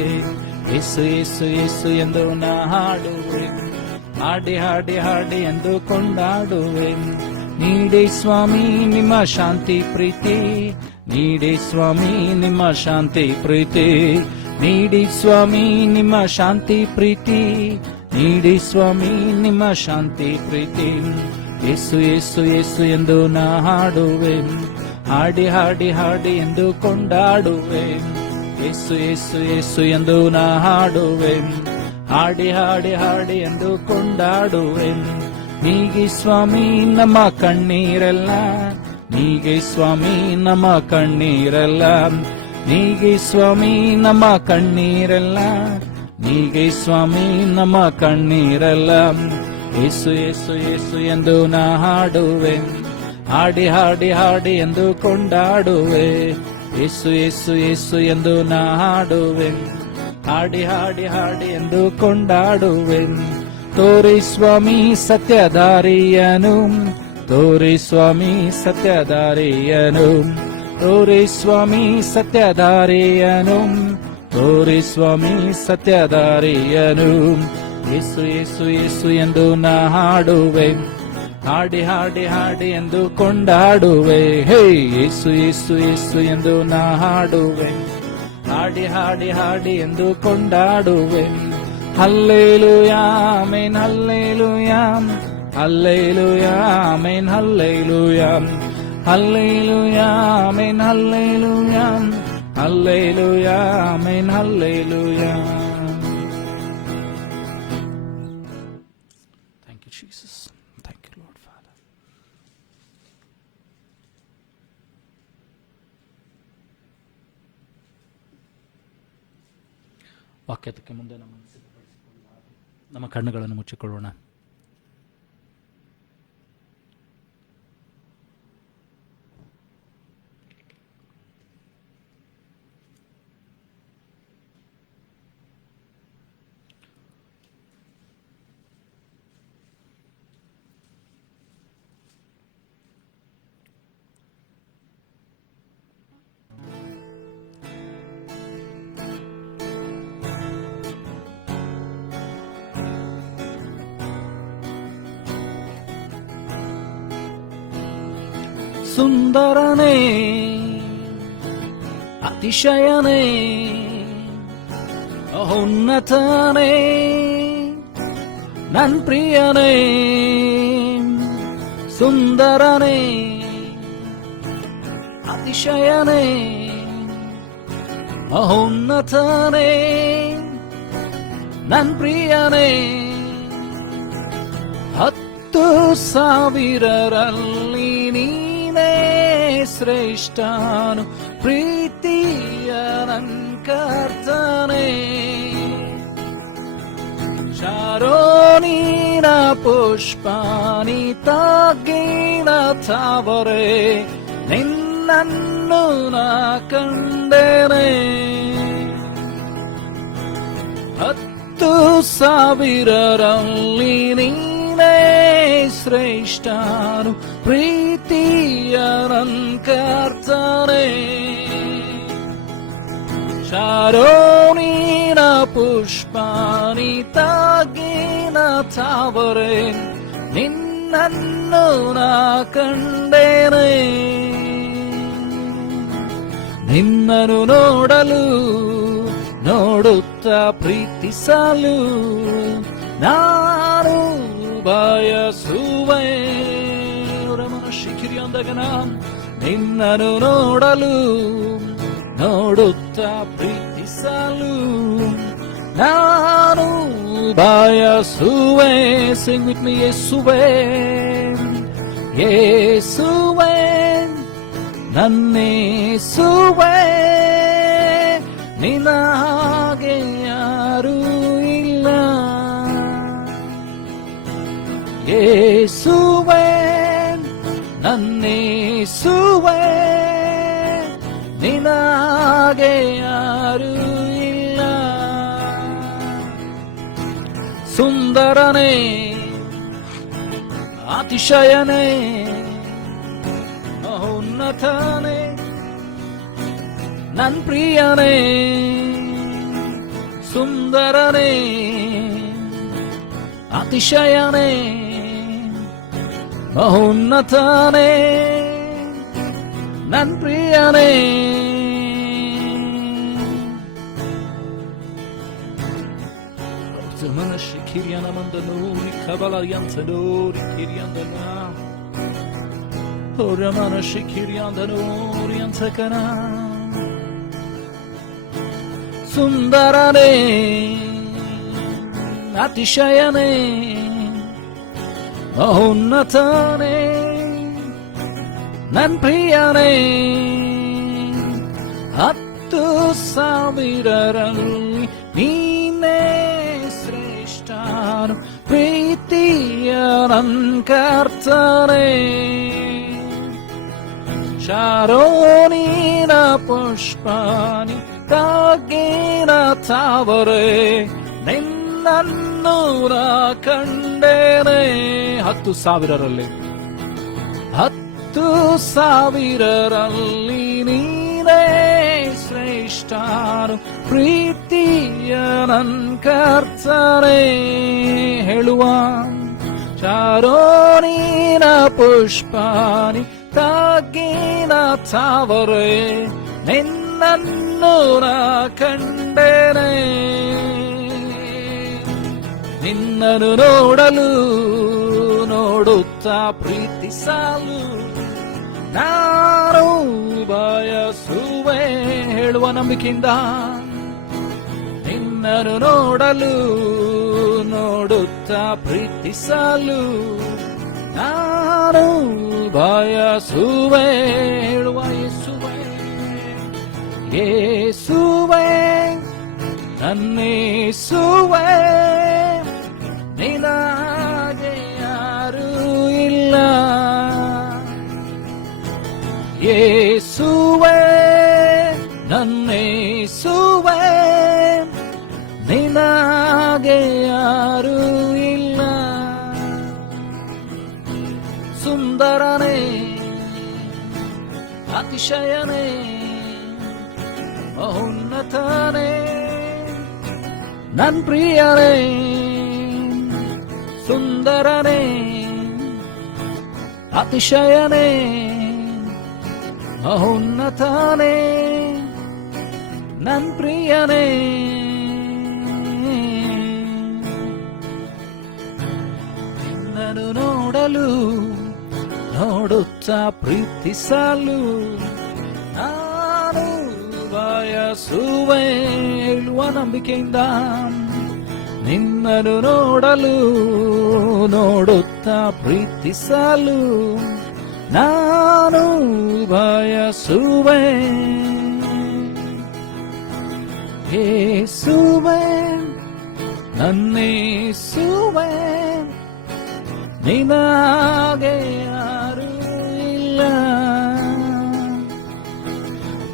ಯೇಸು ಯೇಸು ಯೇಸು ಎಂದು ನಾ ಹಾಡುವೆ, ಹಾಡಿ ಹಾಡಿ ಹಾಡಿ ಎಂದು ಕೊಂಡಾಡುವೆ. ನೀಡಿ ಸ್ವಾಮಿ ನಿಮ್ಮ ಶಾಂತಿ ಪ್ರೀತಿ, ನೀಡಿ ಸ್ವಾಮಿ ನಿಮ್ಮ ಶಾಂತಿ ಪ್ರೀತಿ, ನೀಡಿ ಸ್ವಾಮಿ ನಿಮ್ಮ ಶಾಂತಿ ಪ್ರೀತಿ, ನೀಡಿ ಸ್ವಾಮಿ ನಿಮ್ಮ ಶಾಂತಿ ಪ್ರೀತಿ. ಯೇಸು ಯೇಸು ಯೇಸು ಎಂದು ನಾ ಹಾಡುವೆ, ಹಾಡಿ ಹಾಡಿ ಹಾಡಿ ಎಂದು ಕೊಂಡಾಡುವೆ. ಯೇಸು ಯೇಸು ಯೇಸು ಎಂದು ನಾ ಹಾಡುವೆ, ಹಾಡಿ ಹಾಡಿ ಹಾಡಿ ಎಂದು ಕೊಂಡಾಡುವೆ. ನೀಗಿ ಸ್ವಾಮಿ ನಮ್ಮ ಕಣ್ಣೀರೆಲ್ಲ, ನೀಗಿ ಸ್ವಾಮಿ ನಮ್ಮ ಕಣ್ಣೀರೆಲ್ಲ, ನೀಗಿ ಸ್ವಾಮಿ ನಮ್ಮ ಕಣ್ಣೀರೆಲ್ಲ, ನೀಗಿ ಸ್ವಾಮಿ ನಮ್ಮ ಕಣ್ಣೀರೆಲ್ಲ. ಯೇಸು ಯೇಸು ಯೇಸು ಎಂದು ನಾ ಹಾಡುವೆ, ಹಾಡಿ ಹಾಡಿ ಹಾಡಿ ಎಂದು ಕೊಂಡಾಡುವೆ. ಯೇಸು ಯೇಸು ಯೇಸು ಎಂದು ನಾ ಹಾಡುವೆ, ಹಾಡಿ ಹಾಡಿ ಹಾಡಿ ಎಂದು ಕೊಂಡಾಡುವೆ. ತೋರಿ ಸ್ವಾಮಿ ಸತ್ಯದಾರಿಯನು, ತೋರಿ ಸ್ವಾಮಿ ಸತ್ಯದಾರಿಯನು, ತೋರಿ ಸ್ವಾಮಿ ಸತ್ಯದಾರಿಯನು, ತೋರಿ ಸ್ವಾಮಿ ಸತ್ಯದಾರಿಯನು. ಯೇಸು ಯೇಸು ಯೇಸು ಎಂದು ನಾ ಹಾಡುವೆ, ಹಾಡಿ ಹಾಡಿ ಹಾಡಿ ಎಂದು ಕೊಂಡಾಡುವೆ. ಹೇ ಯೇಸು ಯೇಸು ಯೇಸು ಎಂದು ನಾ ಹಾಡುವೆ, ಹಾಡಿ ಹಾಡಿ ಹಾಡಿ ಎಂದು ಕೊಂಡಾಡುವೆ. Hallelujah amen, hallelujah, hallelujah amen, hallelujah, hallelujah amen, hallelujah, hallelujah amen, hallelujah. Thank you Jesus, thank you Lord Father. ವಾಕ್ಯಕ್ಕೆ ಮುಂದೆ ನಮ್ಮ ಕಣ್ಣುಗಳನ್ನು ಮುಚ್ಚಿಕೊಳ್ಳೋಣ. ಸುಂದರನೇ, ಅತಿಶಯನೇ, ಉನ್ನತನೇ, ನನ್ ಪ್ರಿಯನೇ. ಸುಂದರನೇ, ಅತಿಶಯನೇ, ಉನ್ನತನೇ, ನನ್ ಪ್ರಿಯನೇ. 10,000ರಲ್ಲಿ ನೀನೇ ಶ್ರೇಷ್ಠನು, ಪ್ರೀತಿಯ ನನ್ ಕರ್ತನೇ. ಶಾರೋನಿನ ಪುಷ್ಪಾನಿ ತಾಗಿನ ತಾವರೆ, ನಿನ್ನನ್ನು ನಾ ಕಂಡೆನೆ. 10,000ರಲ್ಲಿ ನೀನೇ ಶ್ರೇಷ್ಠನು, ಪ್ರೀತಿಯ ನನ್ ಕರ್ತನೇ. ಶಾರೋನಿನ ಪುಷ್ಪಾನಿ ತಾಗಿನ ತಾವರೆ, ನಿನ್ನನ್ನು ನಾ ಕಂಡೆನೆ. ನಿನ್ನನ್ನು ನೋಡಲು ನೋಡುತ್ತಾ ಪ್ರೀತಿಸಲು ನಾನು ಬಯಸುವೆ. ಶಿಖಿರಿಯಂದಗನ ನಿನ್ನನ್ನು ನೋಡಲು ನೋಡುತ್ತಾ ಪ್ರೀತಿಸಲು ನಾನು ಬಯಸುವೆ. Sing with me, ಯೇಸುವೆ, ಯೇಸುವೆ, ನನ್ನೇಸುವೆ, ನಿನ್ನ ಹಾಗೆ ಯಾರೂ ಇಲ್ಲ. ಯೇಸುವೆ, ನನ್ನೇಸುವೆ, ನಿನ್ನ ಹಾಗೆ ಯಾರೂ ಇಲ್ಲ. ಸುಂದರನೇ, ಅತಿಶಯನೇ, ಮಹೋನ್ನತನೇ, ನನ್ ಪ್ರಿಯನೇ. ಸುಂದರನೇ, ಅತಿಶಯನೇ, ಮಹೋನ್ನತನೇ, ನನ್ ಪ್ರಿಯನೇ. ಮನಸ್ಸಿ ಕಿರಿಯನ ಮಂದನೂರಿ ಕಬಲಯಂತನೂರಿ ಕಿರಿಯಂದನ ಹೊರ ಮನಸ್ಸಿ ಕಿರಿಯಂದನೂರಿ ಅಂತಕನ ಸುಂದರನೇ ಅತಿಶಯನೇ ಮಹೋನ್ನತನೇ ನನ್ ಪ್ರಿಯನೇ 10,000ರಲ್ಲಿ ನೀನೇ ಶ್ರೇಷ್ಠನು ಪ್ರೀತಿಯ ನನ್ ಕರ್ತನೇ ಶಾರೋನಿನ ಪುಷ್ಪಾನಿ ತಾಗಿನ ತಾವರೆ ನಿನ್ನನ್ನು ಕಂಡೇನೆ 10,000ರಲ್ಲಿ 10,000ರಲ್ಲಿ ನೀನೇ ಶ್ರೇಷ್ಠನು ಪ್ರೀತಿಯ ನನ್ ಕರ್ತನೇ ಹೇಳುವ ಶಾರೋನಿನ ಪುಷ್ಪಾನಿ ತಾಗಿನ ತಾವರೆ ನಿನ್ನನ್ನು ಕಂಡೇನೆ ನಿನ್ನನ್ನು ನೋಡಲು ನೋಡುತ್ತಾ ಪ್ರೀತಿಸಲು ನಾನು ಬಯಸುವೆ ಹೇಳುವ ನಂಬಿಕೆಯಿಂದ ನಿನ್ನನ್ನು ನೋಡಲು ನೋಡುತ್ತಾ ಪ್ರೀತಿಸಲು ನಾನು ಬಯಸುವೆ ಹೇಳುವ ಯೇಸುವೆ ಯೇಸುವೆ ನನ್ನೇಸುವೆ ನಿನಗೆ ಯಾರೂ ಇಲ್ಲ ಯೇಸುವೆ ನನ್ನೇಸುವೆ ನಿನಗೆ ಯಾರೂ ಇಲ್ಲ ಸುಂದರನೇ ಅತಿಶಯನೇ ಮಹೋನ್ನತನೇ ನನ್ ಪ್ರಿಯನೇ ಸುಂದರನೇ ಅತಿಶಯನೇ ಮಹೋನ್ನತನೇ ನನ್ ಪ್ರಿಯನೇ ನಿನ್ನನ್ನು ನೋಡಲು ನೋಡುತ್ತಾ ಪ್ರೀತಿಸಲು ನಾನು ಬಯಸುವೆ ಹೇಳುವ ನಂಬಿಕೆಯಿಂದ ನಿನ್ನನ್ನು ನೋಡಲು ನೋಡುತ್ತಾ ಪ್ರೀತಿಸಲು ನಾನು ಬಯಸುವೆ ಯೇಸುವೆ ನನ್ನೇಸುವೆ ನಿನಗೆ ಯಾರೂ ಇಲ್ಲ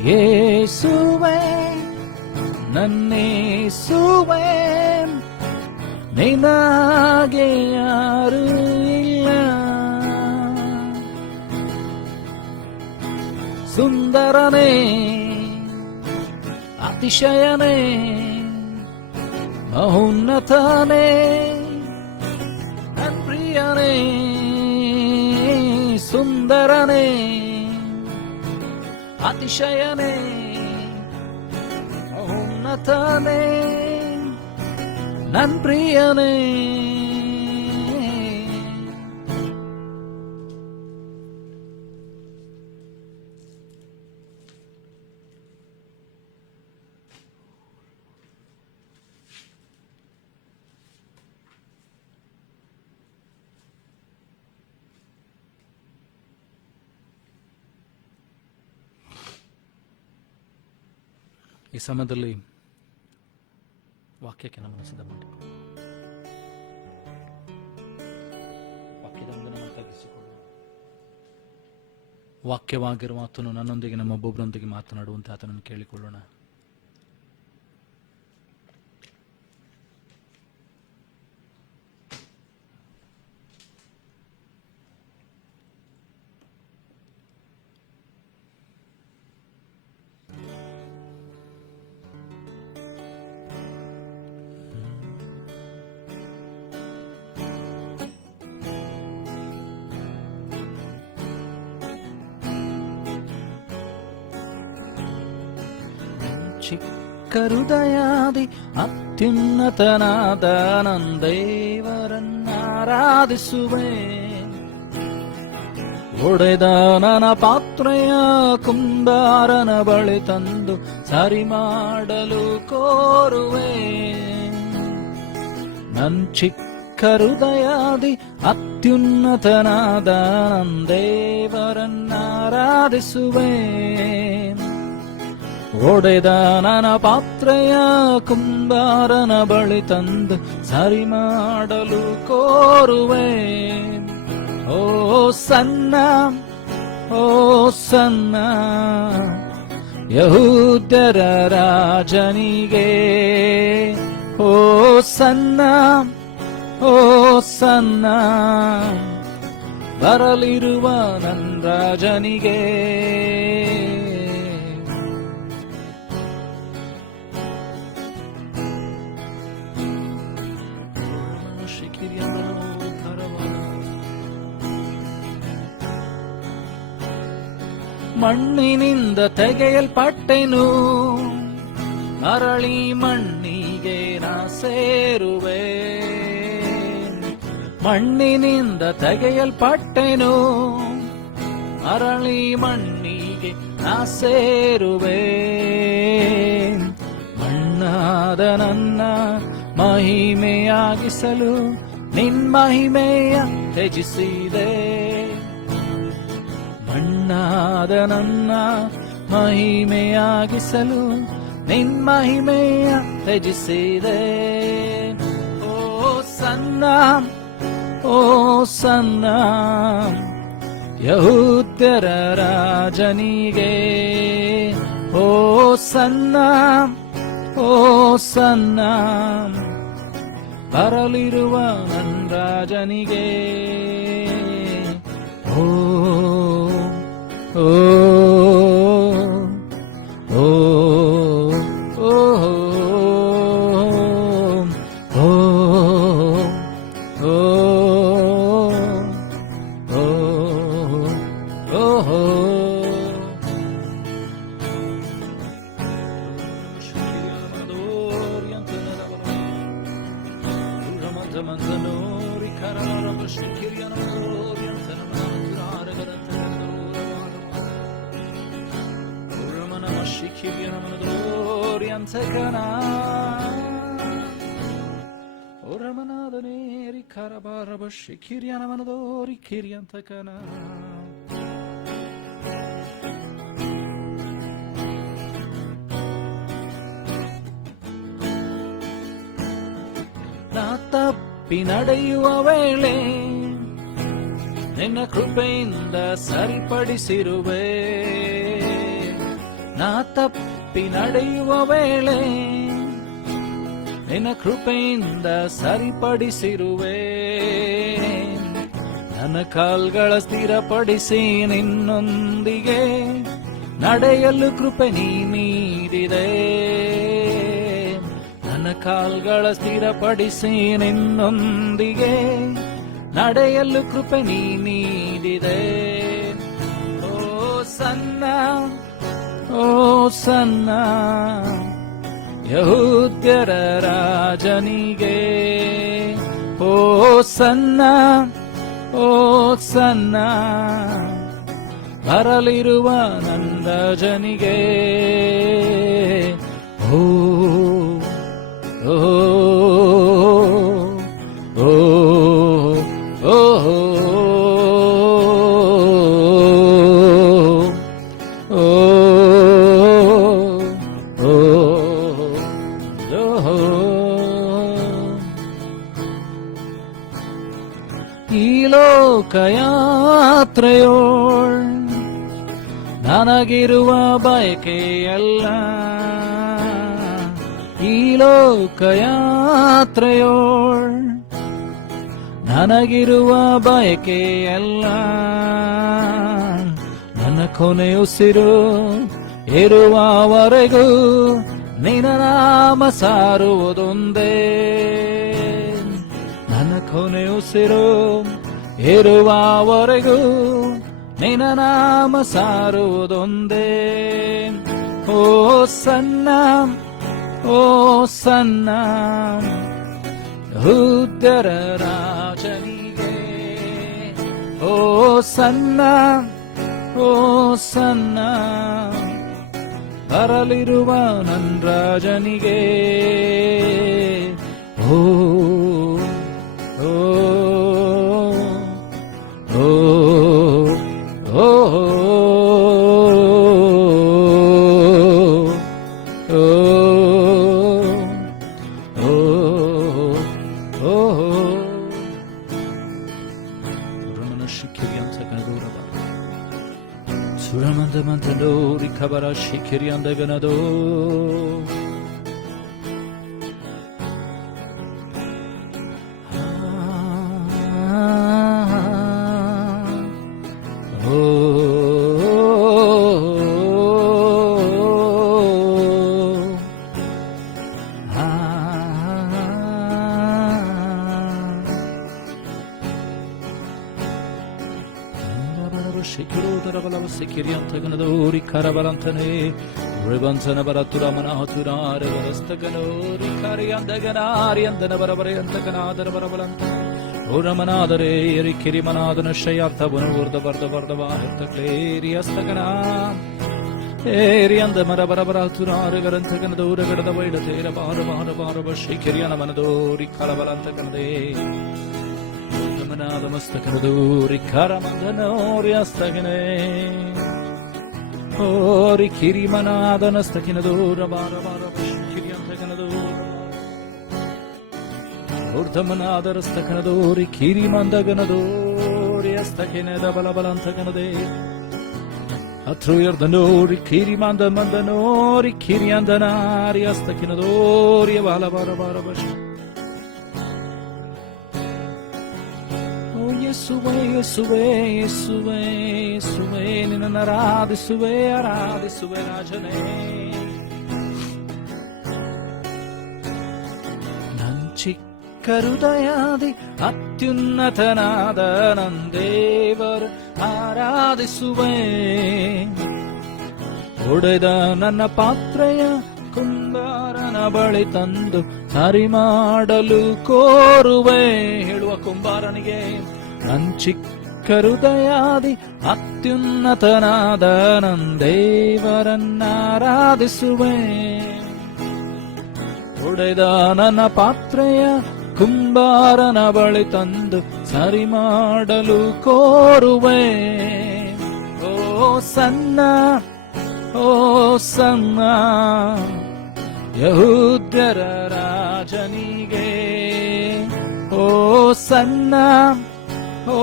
ಯೇಸುವೆ ನನ್ನೇಸುವೆ ನಿನಗೆ ಯಾರೂ ಇಲ್ಲ ಸುಂದರನೇ ಅತಿಶಯನೇ ಮಹೋನ್ನತನೇ ನನ್ ಪ್ರಿಯನೇ ಸುಂದರನೇ ಅತಿಶಯನೇ ಮಹೋನ್ನತನೇ ನನ್ ಪ್ರಿಯನೇ ಈ ಸಮಯದಲ್ಲಿ ವಾಕ್ಯಕ್ಕೆ ನಮ್ಮನ್ನು ಸಿದ್ಧ ಮಾಡಿ ವಾಕ್ಯದ ಮುಂದೆ ನಮ್ಮನ್ನು ತಗ್ಗಿಸಿಕೊಳ್ಳೋಣ. ವಾಕ್ಯವಾಗಿರುವ ಆತನು ನನ್ನೊಂದಿಗೆ ನಮ್ಮೊಬ್ಬೊಬ್ಬರೊಂದಿಗೆ ಮಾತನಾಡುವಂತೆ ಆತನನ್ನು ಕೇಳಿಕೊಳ್ಳೋಣ. ಚಿಕ್ಕ ಹೃದಯಾದಿ ಅತ್ಯುನ್ನತನಾದ ನನ್ನ ದೇವರನ್ನಾರಾಧಿಸುವೆ. ಒಡೆದ ನನ್ನ ಪಾತ್ರೆಯ ಕುಂಬಾರನ ಬಳಿ ತಂದು ಸರಿ ಮಾಡಲು ಕೋರುವೆ. ನನ್ ಚಿಕ್ಕ ಹೃದಯಾದಿ ಅತ್ಯುನ್ನತನಾದ ನನ್ನ ದೇವರನ್ನಾರಾಧಿಸುವೆ. ಒಡೆದ ನನ್ನ ಪಾತ್ರೆಯ ಕುಂಬಾರನ ಬಳಿ ತಂದು ಸರಿ ಮಾಡಲು ಕೋರುವೆ. ಓ ಸನ್ನ, ಓ ಸನ್ನ, ಯಹೂದ್ಯರ ರಾಜನಿಗೆ. ಓ ಸನ್ನ, ಓ ಸನ್ನ, ಬರಲಿರುವ ನನ್ನ ರಾಜನಿಗೆ. ಮಣ್ಣಿನಿಂದ ತೆಗೆಯಲ್ಪಟ್ಟೆನು, ಮರಳಿ ಮಣ್ಣಿಗೆ ನಾ ಸೇರುವೆ. ಮಣ್ಣಿನಿಂದ ತೆಗೆಯಲ್ಪಟ್ಟೆನು, ಮರಳಿ ಮಣ್ಣಿಗೆ ನಾ ಸೇರುವೆ. ಮಣ್ಣಾದ ನನ್ನ ಮಹಿಮೆಯಾಗಿಸಲು ನಿನ್ ಮಹಿಮೆಯ ತ್ಯಜಿಸಿದೆ. ಮಣ್ಣಾದ ನನ್ನ ಮಹಿಮೆಯಾಗಿಸಲು ನಿನ್ ಮಹಿಮೆಯ ತ್ಯಜಿಸಿದೆ. ಓ ಸನ್ನ, ಓ ಸನ್ನ, ಯಹೂದ್ಯರ ರಾಜನಿಗೆ. ಓ ಸನ್ನ, ಓ ಸನ್ನ, ಬರಲಿರುವ ನನ್ನ ರಾಜನಿಗೆ. ಓ ಓ ಓ ಓ ಓ Oramanadane Karabaraba Shikirianamanadori Kiriantakana. ತಪ್ಪಿ ನಡೆಯುವ ವೇಳೆ ನಿನ್ನ ಕೃಪೆಯಿಂದ ಸರಿಪಡಿಸಿರುವೆ. ನಾ ತಪ್ಪಿ ನಡೆಯುವ ವೇಳೆ ನಿನ್ನ ಕೃಪೆಯಿಂದ ಸರಿಪಡಿಸಿರುವೆ. ನನ್ನ ಕಾಲ್ಗಳ ಸ್ಥಿರಪಡಿಸಿ ನಿನ್ನೊಂದಿಗೆ ನಡೆಯಲು ಕೃಪೆ ನೀ ನೀಡಿದೆ. ನನ್ನ ಕಾಲ್ಗಳ ಸ್ಥಿರಪಡಿಸಿ ನಿನ್ನೊಂದಿಗೆ ನಡೆಯಲು ಕೃಪೆ ನೀ ನೀಡಿದೆ. ಓ ಸನ್ನ, ಓ ಸನ್ನ, ಯಹೂದ್ಯರ ರಾಜನಿಗೆ. ಓ ಸನ್ನ, ಓ ಸನ್ನ, ಬರಲಿರುವ ನನ್ನ ರಾಜನಿಗೆ. ಓ ಓ ಓ ಓ ಈ ಲೋಕಯಾತ್ರೆಯೋಳ್ ನನಗಿರುವ ಬಯಕೆಯಲ್ಲ. ಈ ಲೋಕಯಾತ್ರೆಯೋಳ್ ನನಗಿರುವ ಬಯಕೆಯಲ್ಲ. ನನ್ನ ಕೊನೆಯುಸಿರು ಇರುವವರೆಗೂ ನಿನ್ನ ನಾಮ ಸಾರುವುದೊಂದೇ. ನನ್ನ ಕೊನೆಯುಸಿರು ಇರುವವರೆಗೂ ನಿನ್ನ ನಾಮ ಸಾರುವುದೊಂದೇ. ಓ ಸನ್ನ, ಓ ಸನ್ನ, ಯಹೂದ್ಯರ ರಾಜನಿಗೆ. ಓ ಓ ಸನ್ನ ಓ ಸನ್ನ ಬರಲಿರುವ ನನ್ ರಾಜನಿಗೆ ಓ ಓ ಓ ಓ Suramandamantandori kabara shikiriandaganado Sikiriantaganadori Karabalantane Ribansana Baratura Manahatura Restaganori Kariandaganari and the Navarabayantaganada Barabalanta Uramanadare Rikiri Manadana Shayata Bunur the Bardava the Clariastagana Arian the Marabaratura Regarantaganadora Gadavida Tera Barabara Shikiriana Manadori Karabalantagande Manada Mastakanaduri Karamandanori Astagane Ori Kiri Manada Nastakinadura Barabara Shikiriantaganadura Urtamanada Rastakanaduri Kiri Mandaganaduri Astakinada Balabalantaganade Atruyar Danori Kiri Mandanori Kiri Andanari Astakinadori Balabara Yesue, Yesue, Yesue, Yesue, Ninanarad, Yesue, Arad, Yesue, Rajane. Nanchikkarudayadi, Atyunnatanada, Nandevar, Aradisue. Udeda Nana Patraya, Kumbarana Bali Tandu, Sarimadulu Koruve, Hilwa Kumbaranige. ನಂಚಿಕ್ಕರುದಯಾದಿ ಅತ್ಯುನ್ನತನಾದ ನಂದೇವರನ್ನಾರಾಧಿಸುವೆ ಒಡೆದ ನನ್ನ ಪಾತ್ರೆಯ ಕುಂಬಾರನ ಬಳಿ ತಂದು ಸರಿ ಮಾಡಲು ಕೋರುವೆ ಓ ಸನ್ನ ಓ ಸನ್ನ ಯಹೂದ್ಯರ ರಾಜನಿಗೆ ಓ ಸನ್ನ ಓ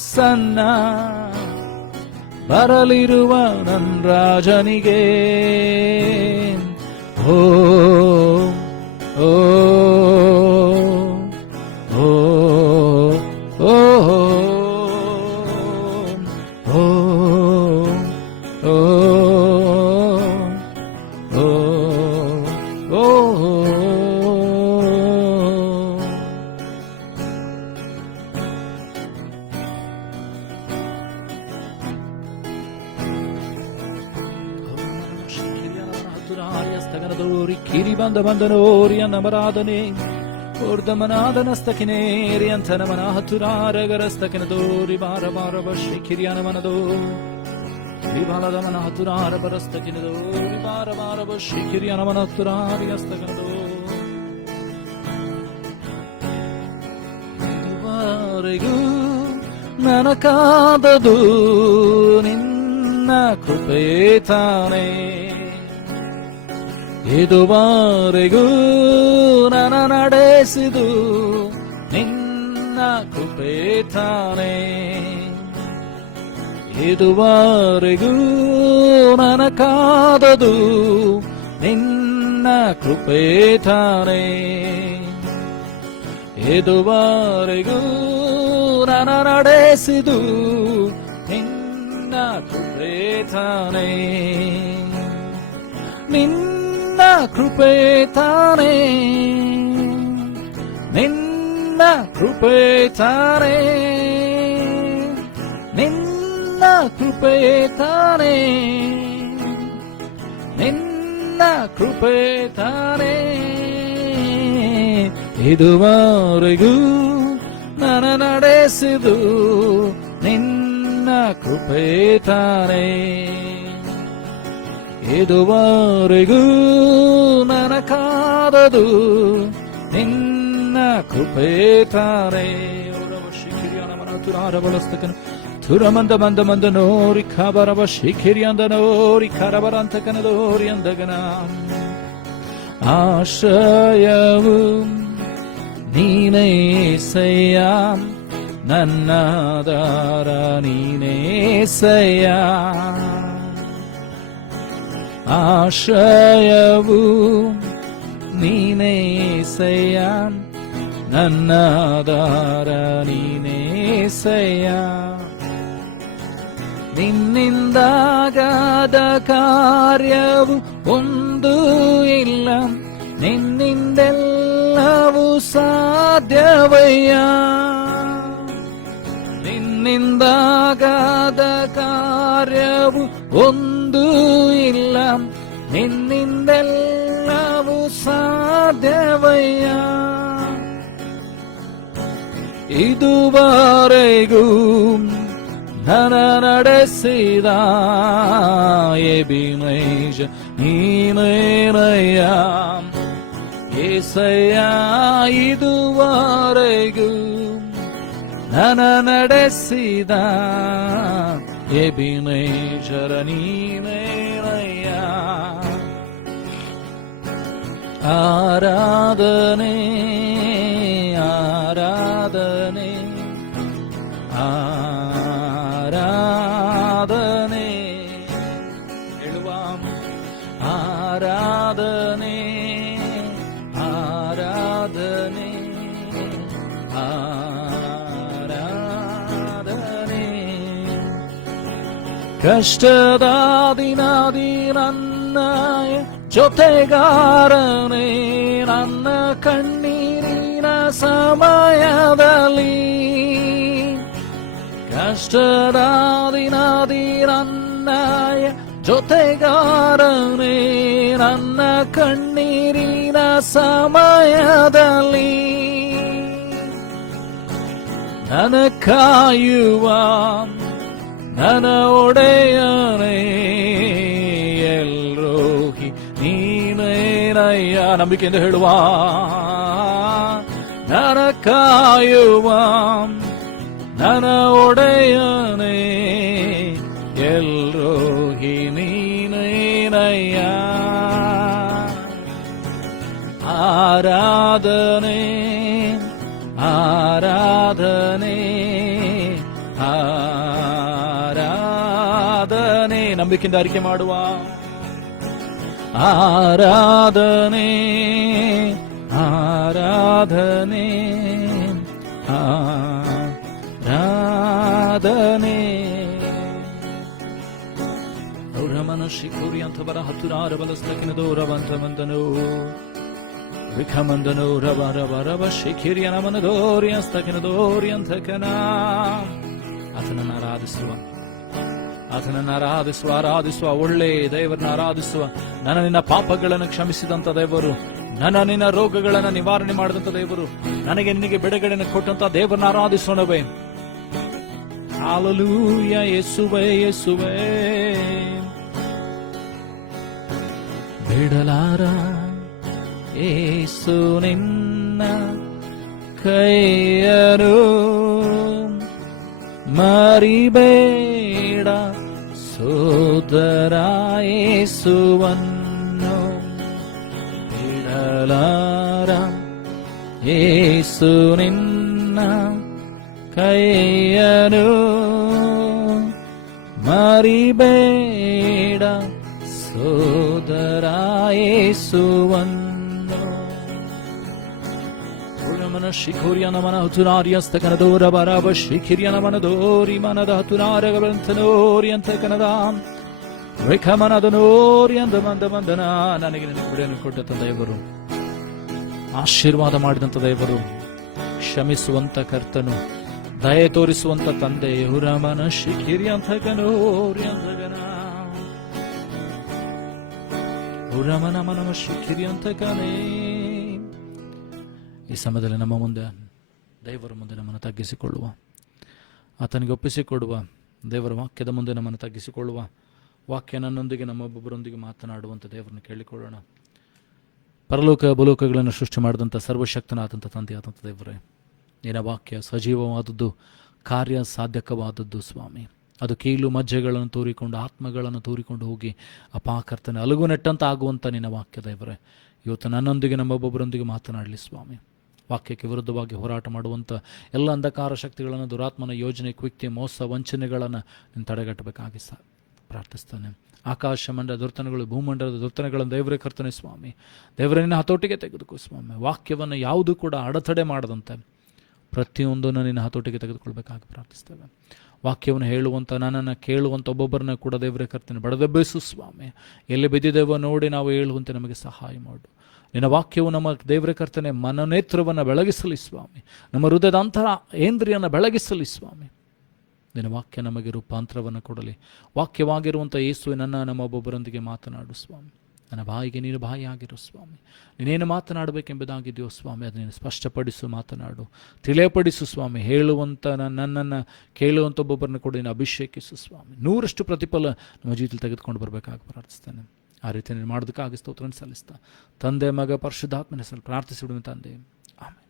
ಸನ್ನ ಬರಲಿರುವ ನನ್ ರಾಜನಿಗೆ ಓ ಓ ಓ ಓ ಓ ಓ Kiribandamandori Namadane Urdamanadanastakineri and Tanamanahaturagastakinadori Barabarabashi Kirianamanado Vibaladamanahaturara Barastakinadori Barabarabashi Kirianamanaturi Astakanado Varegu Nanakadadu Ninna Kupetane ಇದುವರೆಗೂ ನನ್ನ ನಡೆಸಿದು ನಿನ್ನ ಕೃಪೆ ತಾನೇ ಇದುವರೆಗೂ ನನ್ನ ಕಾದದು ನಿನ್ನ ಕೃಪೆ ತಾನೇ ಇದುವರೆಗೂ ನನ್ನ ನಡೆಸಿದು ನಿನ್ನ ಕೃಪೆ ತಾನೇ ನಿನ್ನ ಕೃಪೆ ತಾನೇ ನಿನ್ನ ಕೃಪೆ ತಾನೇ ನಿನ್ನ ಕೃಪೆ ತಾನೇ ನಿನ್ನ ಕೃಪೆ ತಾನೇ ಇದುವರೆಗೂ ನನ್ನ ನಡೆಸಿದು ನಿನ್ನ ಕೃಪೆ ತಾನೇ. ಇದುವರೆಗೂ ನನಕಾದದು ನಿನ್ನ ಕೃಪೆ ತಾನೇ. ತುರಮಂದ ಮಂದ ಮಂದ ನೋರಿ ಖಬರವ ಶಿಖಿರಿಯಂದ ನೋರಿ ಖರಬರ ಅಂತ ಕನದೋರಿ ಅಂದಗನ. ಆಶ್ರಯವು ನೀನೇ ಸಯ್ಯ, ನನ್ನಾಧಾರ ನೀನೇ ಸಯ್ಯ. ಆಶ್ರಯವು ನೀನೇ ಸಯ್ಯ, ನನ್ನಾಧಾರ ನೀನೇ ಸಯ್ಯ. ನಿನ್ನಿಂದಾಗದ ಕಾರ್ಯವು ಒಂದು ಇಲ್ಲ, ನಿನ್ನಿಂದೆಲ್ಲವೂ ಸಾಧ್ಯವಯ್ಯ. ನಿನ್ನಿಂದಾಗದ ಕಾರ್ಯವು ಒಂದು ಇಲ್ಲ, ನಿನ್ನಿಂದೆಲ್ಲವೂ ಸಾಧ್ಯವಯ್ಯ. ಇದುವರೆಗೂ ನನ್ನ ನಡೆಸಿದ ಎಬಿನೇಶ ನೀನೇನಯ್ಯ ಏಸಯ್ಯ. ಇದುವರೆಗೂ ನನ್ನ ನಡೆಸಿದ ಎಬಿನೇಶರ ನೀನೇನಯ್ಯ. ಆರಾಧನೆ ಆರಾಧನೆ ಆರಾಧನೆ ಹೇಳುವ. ಆರಾಧನೆ ಆರಾಧನೆ ಆರಾಧನೆ. ಕಷ್ಟದ ದಿನಾದಿ ನನ್ನ ಜೊತೆಗಾರನೇ, ನನ್ನ ಕಣ್ಣೀರಿನ ಸಮಯದಲ್ಲಿ. ಕಷ್ಟದ ದಿನಾದಿ ನನ್ನ ಜೊತೆಗಾರನೇ, ನನ್ನ ಕಣ್ಣೀರಿನ ಸಮಯದಲ್ಲಿ. ನನ್ನ ಕಾಯುವ ನನ್ನ ಒಡೆಯನೇ, ಎಲ್ರೋಹಿ ನೀನೇನಯ್ಯ. ನಂಬಿಕೆಯಿಂದ ಹೇಳುವ. ನನ್ನ ಕಾಯುವ ನನ್ನ ಒಡೆಯನೇ, ಎಲ್ರೋಹಿ ನೀನೇನಯ್ಯ. ಆರಾಧನೆ ಆರಾಧನೆ ಆರಾಧನೆ. ನಂಬಿಕೆಯಿಂದ ಅರಿಕೆ ಮಾಡುವ. ಆರಾಧನೆ ಆರಾಧನೆ ಆರಾಧನೆ. ರಮನ ಶಿಖುರಿ ಅಂತ ಬರ ಹತ್ತುರಾರ ಬಲಸ್ತಕಿನ ದೂರವಂತ ಮಂದನು ವಿಖಮಂದನು ರವ ರವ ರವ ಶಿಖಿರಿಯ ನಮನ ದೋರಿ ಅಸ್ತಕಿನ ದೋರಿ ಅಂತಕನ. ಆತನನ್ನು ಆರಾಧಿಸುವ ಆತನನ್ನು ಆರಾಧಿಸುವ ಆರಾಧಿಸುವ ಒಳ್ಳೆ ದೇವರನ್ನ ಆರಾಧಿಸುವ. ನನ್ನ ನಿನ್ನ ಪಾಪಗಳನ್ನು ಕ್ಷಮಿಸಿದಂತ ದೇವರು, ನನ್ನ ನಿನ್ನ ರೋಗಗಳನ್ನು ನಿವಾರಣೆ ಮಾಡಿದಂತ ದೇವರು, ನನಗೆ ನಿನಗೆ ಬಿಡುಗಡೆಯನ್ನು ಕೊಟ್ಟಂತ ದೇವರನ್ನ ಆರಾಧಿಸೋಣವೇ. ಹಲ್ಲೆಲೂಯಾ. ಯೇಸುವೇ ಯೇಸುವೇ. ಬಿಡಲಾರ ಯೇಸು ನಿನ್ನ ಕೈಯರು, ಮರಿಬೇಡ ಸೋದರ ಯೇಸುವನ್ನು. ಬಿಡಲಾರ ಯೇಸು ನಿನ್ನ ಕೈಯರು, ಮರಿಬೇಡ ಸೋದರ ಯೇಸುವನ್ನು. ಮನ ಶಿಖೋರಿಯ ನಮನ ಹುತುನಾರಿಯಸ್ತಕನ ದೂರ ಬರಬ ಶಿಖಿರಿಯ ನಮನ ದೋರಿ ಮನದ ಹುತುನಾರಗಂತನೋರಿ ಅಂತ ಕನದ ರೇಖ ಮನದ ನೋರಿ ಅಂದ ಮಂದ ಮಂದನ. ನನಗೆ ನಿನ್ನ ಬಿಡುಗಡೆಯನ್ನು ಕೊಟ್ಟ ದೇವರು, ಆಶೀರ್ವಾದ ಮಾಡಿದಂತ ದೇವರು, ಕ್ಷಮಿಸುವಂತ ಕರ್ತನು, ದಯೆ ತೋರಿಸುವಂತ ತಂದೆ. ಹುರಮನ ಶಿಖಿರಿ ಅಂತ ಕನೋರಿ ಅಂತಗನ ಹುರಮನ ಮನಮ ಶಿಖಿರಿ ಅಂತ ಕನೇ. ಈ ಸಮಯದಲ್ಲಿ ನಮ್ಮ ಮುಂದೆ ದೇವರ ಮುಂದೆ ನಮ್ಮನ್ನು ತಗ್ಗಿಸಿಕೊಳ್ಳುವ. ಆತನಿಗೆ ಒಪ್ಪಿಸಿಕೊಡುವ. ದೇವರ ವಾಕ್ಯದ ಮುಂದೆ ನಮ್ಮನ್ನು ತಗ್ಗಿಸಿಕೊಳ್ಳುವ. ವಾಕ್ಯ ನನ್ನೊಂದಿಗೆ ನಮ್ಮೊಬ್ಬೊಬ್ಬರೊಂದಿಗೆ ಮಾತನಾಡುವಂಥ ದೇವರನ್ನು ಕೇಳಿಕೊಳ್ಳೋಣ. ಪರಲೋಕ ಭೂಲೋಕಗಳನ್ನು ಸೃಷ್ಟಿ ಮಾಡಿದಂಥ ಸರ್ವಶಕ್ತನಾದಂಥ ತಂದೆಯಾದಂಥ ದೇವರೇ, ನಿನ್ನ ವಾಕ್ಯ ಸಜೀವವಾದದ್ದು, ಕಾರ್ಯ ಸಾಧ್ಯಕವಾದದ್ದು ಸ್ವಾಮಿ. ಅದು ಕೀಲು ಮಜ್ಜೆಗಳನ್ನು ತೂರಿಕೊಂಡು ಆತ್ಮಗಳನ್ನು ತೂರಿಕೊಂಡು ಹೋಗಿ ಅಪಾಕರ್ತನೆ ಅಲಗು ನೆಟ್ಟಂತ ಆಗುವಂಥ ನಿನ್ನ ವಾಕ್ಯ ದೇವರೇ, ಇವತ್ತು ನನ್ನೊಂದಿಗೆ ನಮ್ಮೊಬ್ಬೊಬ್ಬರೊಂದಿಗೆ ಮಾತನಾಡಲಿ ಸ್ವಾಮಿ. ವಾಕ್ಯಕ್ಕೆ ವಿರುದ್ಧವಾಗಿ ಹೋರಾಟ ಮಾಡುವಂಥ ಎಲ್ಲ ಅಂಧಕಾರ ಶಕ್ತಿಗಳನ್ನು, ದುರಾತ್ಮನ ಯೋಜನೆ, ಕುಯುಕ್ತಿ, ಮೋಸ, ವಂಚನೆಗಳನ್ನು ನೀನು ತಡೆಗಟ್ಟಬೇಕಾಗಿ ಪ್ರಾರ್ಥಿಸ್ತಾನೆ. ಆಕಾಶ ಮಂಡಲ ದುರ್ತನಗಳು, ಭೂಮಂಡಲದ ದುರ್ತನಗಳನ್ನು ದೇವರೇ ಕರ್ತನೆ ಸ್ವಾಮಿ, ದೇವರನ್ನ ಹತೋಟಿಗೆ ತೆಗೆದುಕೋ ಸ್ವಾಮಿ. ವಾಕ್ಯವನ್ನು ಯಾವುದೂ ಕೂಡ ಅಡೆತಡೆ ಮಾಡದಂತೆ ಪ್ರತಿಯೊಂದನ್ನು ನಿನ್ನ ಹತೋಟಿಗೆ ತೆಗೆದುಕೊಳ್ಬೇಕಾಗಿ ಪ್ರಾರ್ಥಿಸ್ತೇವೆ. ವಾಕ್ಯವನ್ನು ಹೇಳುವಂಥ, ನನ್ನನ್ನು ಕೇಳುವಂಥ ಒಬ್ಬೊಬ್ಬರನ್ನ ಕೂಡ ದೇವರೇ ಕರ್ತನೆ ಬಡದೆಬ್ಬಿಸು ಸ್ವಾಮಿ. ಎಲ್ಲಿ ಬಿದ್ದಿದ್ದೇವೋ ನೋಡಿ ನಾವು ಹೇಳುವಂತೆ ನಮಗೆ ಸಹಾಯ ಮಾಡು. ನಿನ್ನ ವಾಕ್ಯವು ನಮ್ಮ ದೇವರೇ ಕರ್ತನೆ ಮನನೇತ್ರವನ್ನು ಬೆಳಗಿಸಲಿ ಸ್ವಾಮಿ, ನಮ್ಮ ಹೃದಯದ ಅಂತರ ಏಂದ್ರಿಯನ್ನು ಬೆಳಗಿಸಲಿ ಸ್ವಾಮಿ. ನಿನ್ನ ವಾಕ್ಯ ನಮಗೆ ರೂಪಾಂತರವನ್ನು ಕೊಡಲಿ. ವಾಕ್ಯವಾಗಿರುವಂಥ ಯೇಸುವೆ ನಮ್ಮ ಒಬ್ಬೊಬ್ಬರೊಂದಿಗೆ ಮಾತನಾಡು ಸ್ವಾಮಿ. ನನ್ನ ಬಾಯಿಗೆ ನೀನು ಬಾಯಿ ಆಗಿರು ಸ್ವಾಮಿ. ನೀನೇನು ಮಾತನಾಡಬೇಕೆಂಬುದಾಗಿದೆಯೋ ಸ್ವಾಮಿ, ಅದು ನೀನು ಸ್ಪಷ್ಟಪಡಿಸು, ಮಾತನಾಡು, ತಿಳಿಯಪಡಿಸು ಸ್ವಾಮಿ. ಹೇಳುವಂಥ ನನ್ನನ್ನು ಕೇಳುವಂಥ ಒಬ್ಬೊಬ್ಬರನ್ನು ಕೂಡ ನೀನು ಅಭಿಷೇಕಿಸು ಸ್ವಾಮಿ. 100% ಪ್ರತಿಫಲ ನಮ್ಮ ಜೀವಿತದಲ್ಲಿ ತೆಗೆದುಕೊಂಡು ಬರಬೇಕಾಗಿ ಪ್ರಾರ್ಥಿಸ್ತೇನೆ. ಆ ರೀತಿ ನೀನು ಮಾಡೋದಕ್ಕಾಗಿ ಸ್ತೋತ್ರವನ್ನು ಸಲ್ಲಿಸ್ತಾ ತಂದೆ, ಮಗ, ಪರಿಶುದ್ಧಾತ್ಮನ ಹೆಸರಲ್ಲಿ ಪ್ರಾರ್ಥಿಸಿಬಿಡುವ ತಂದೆ, ಆಮೇಲೆ.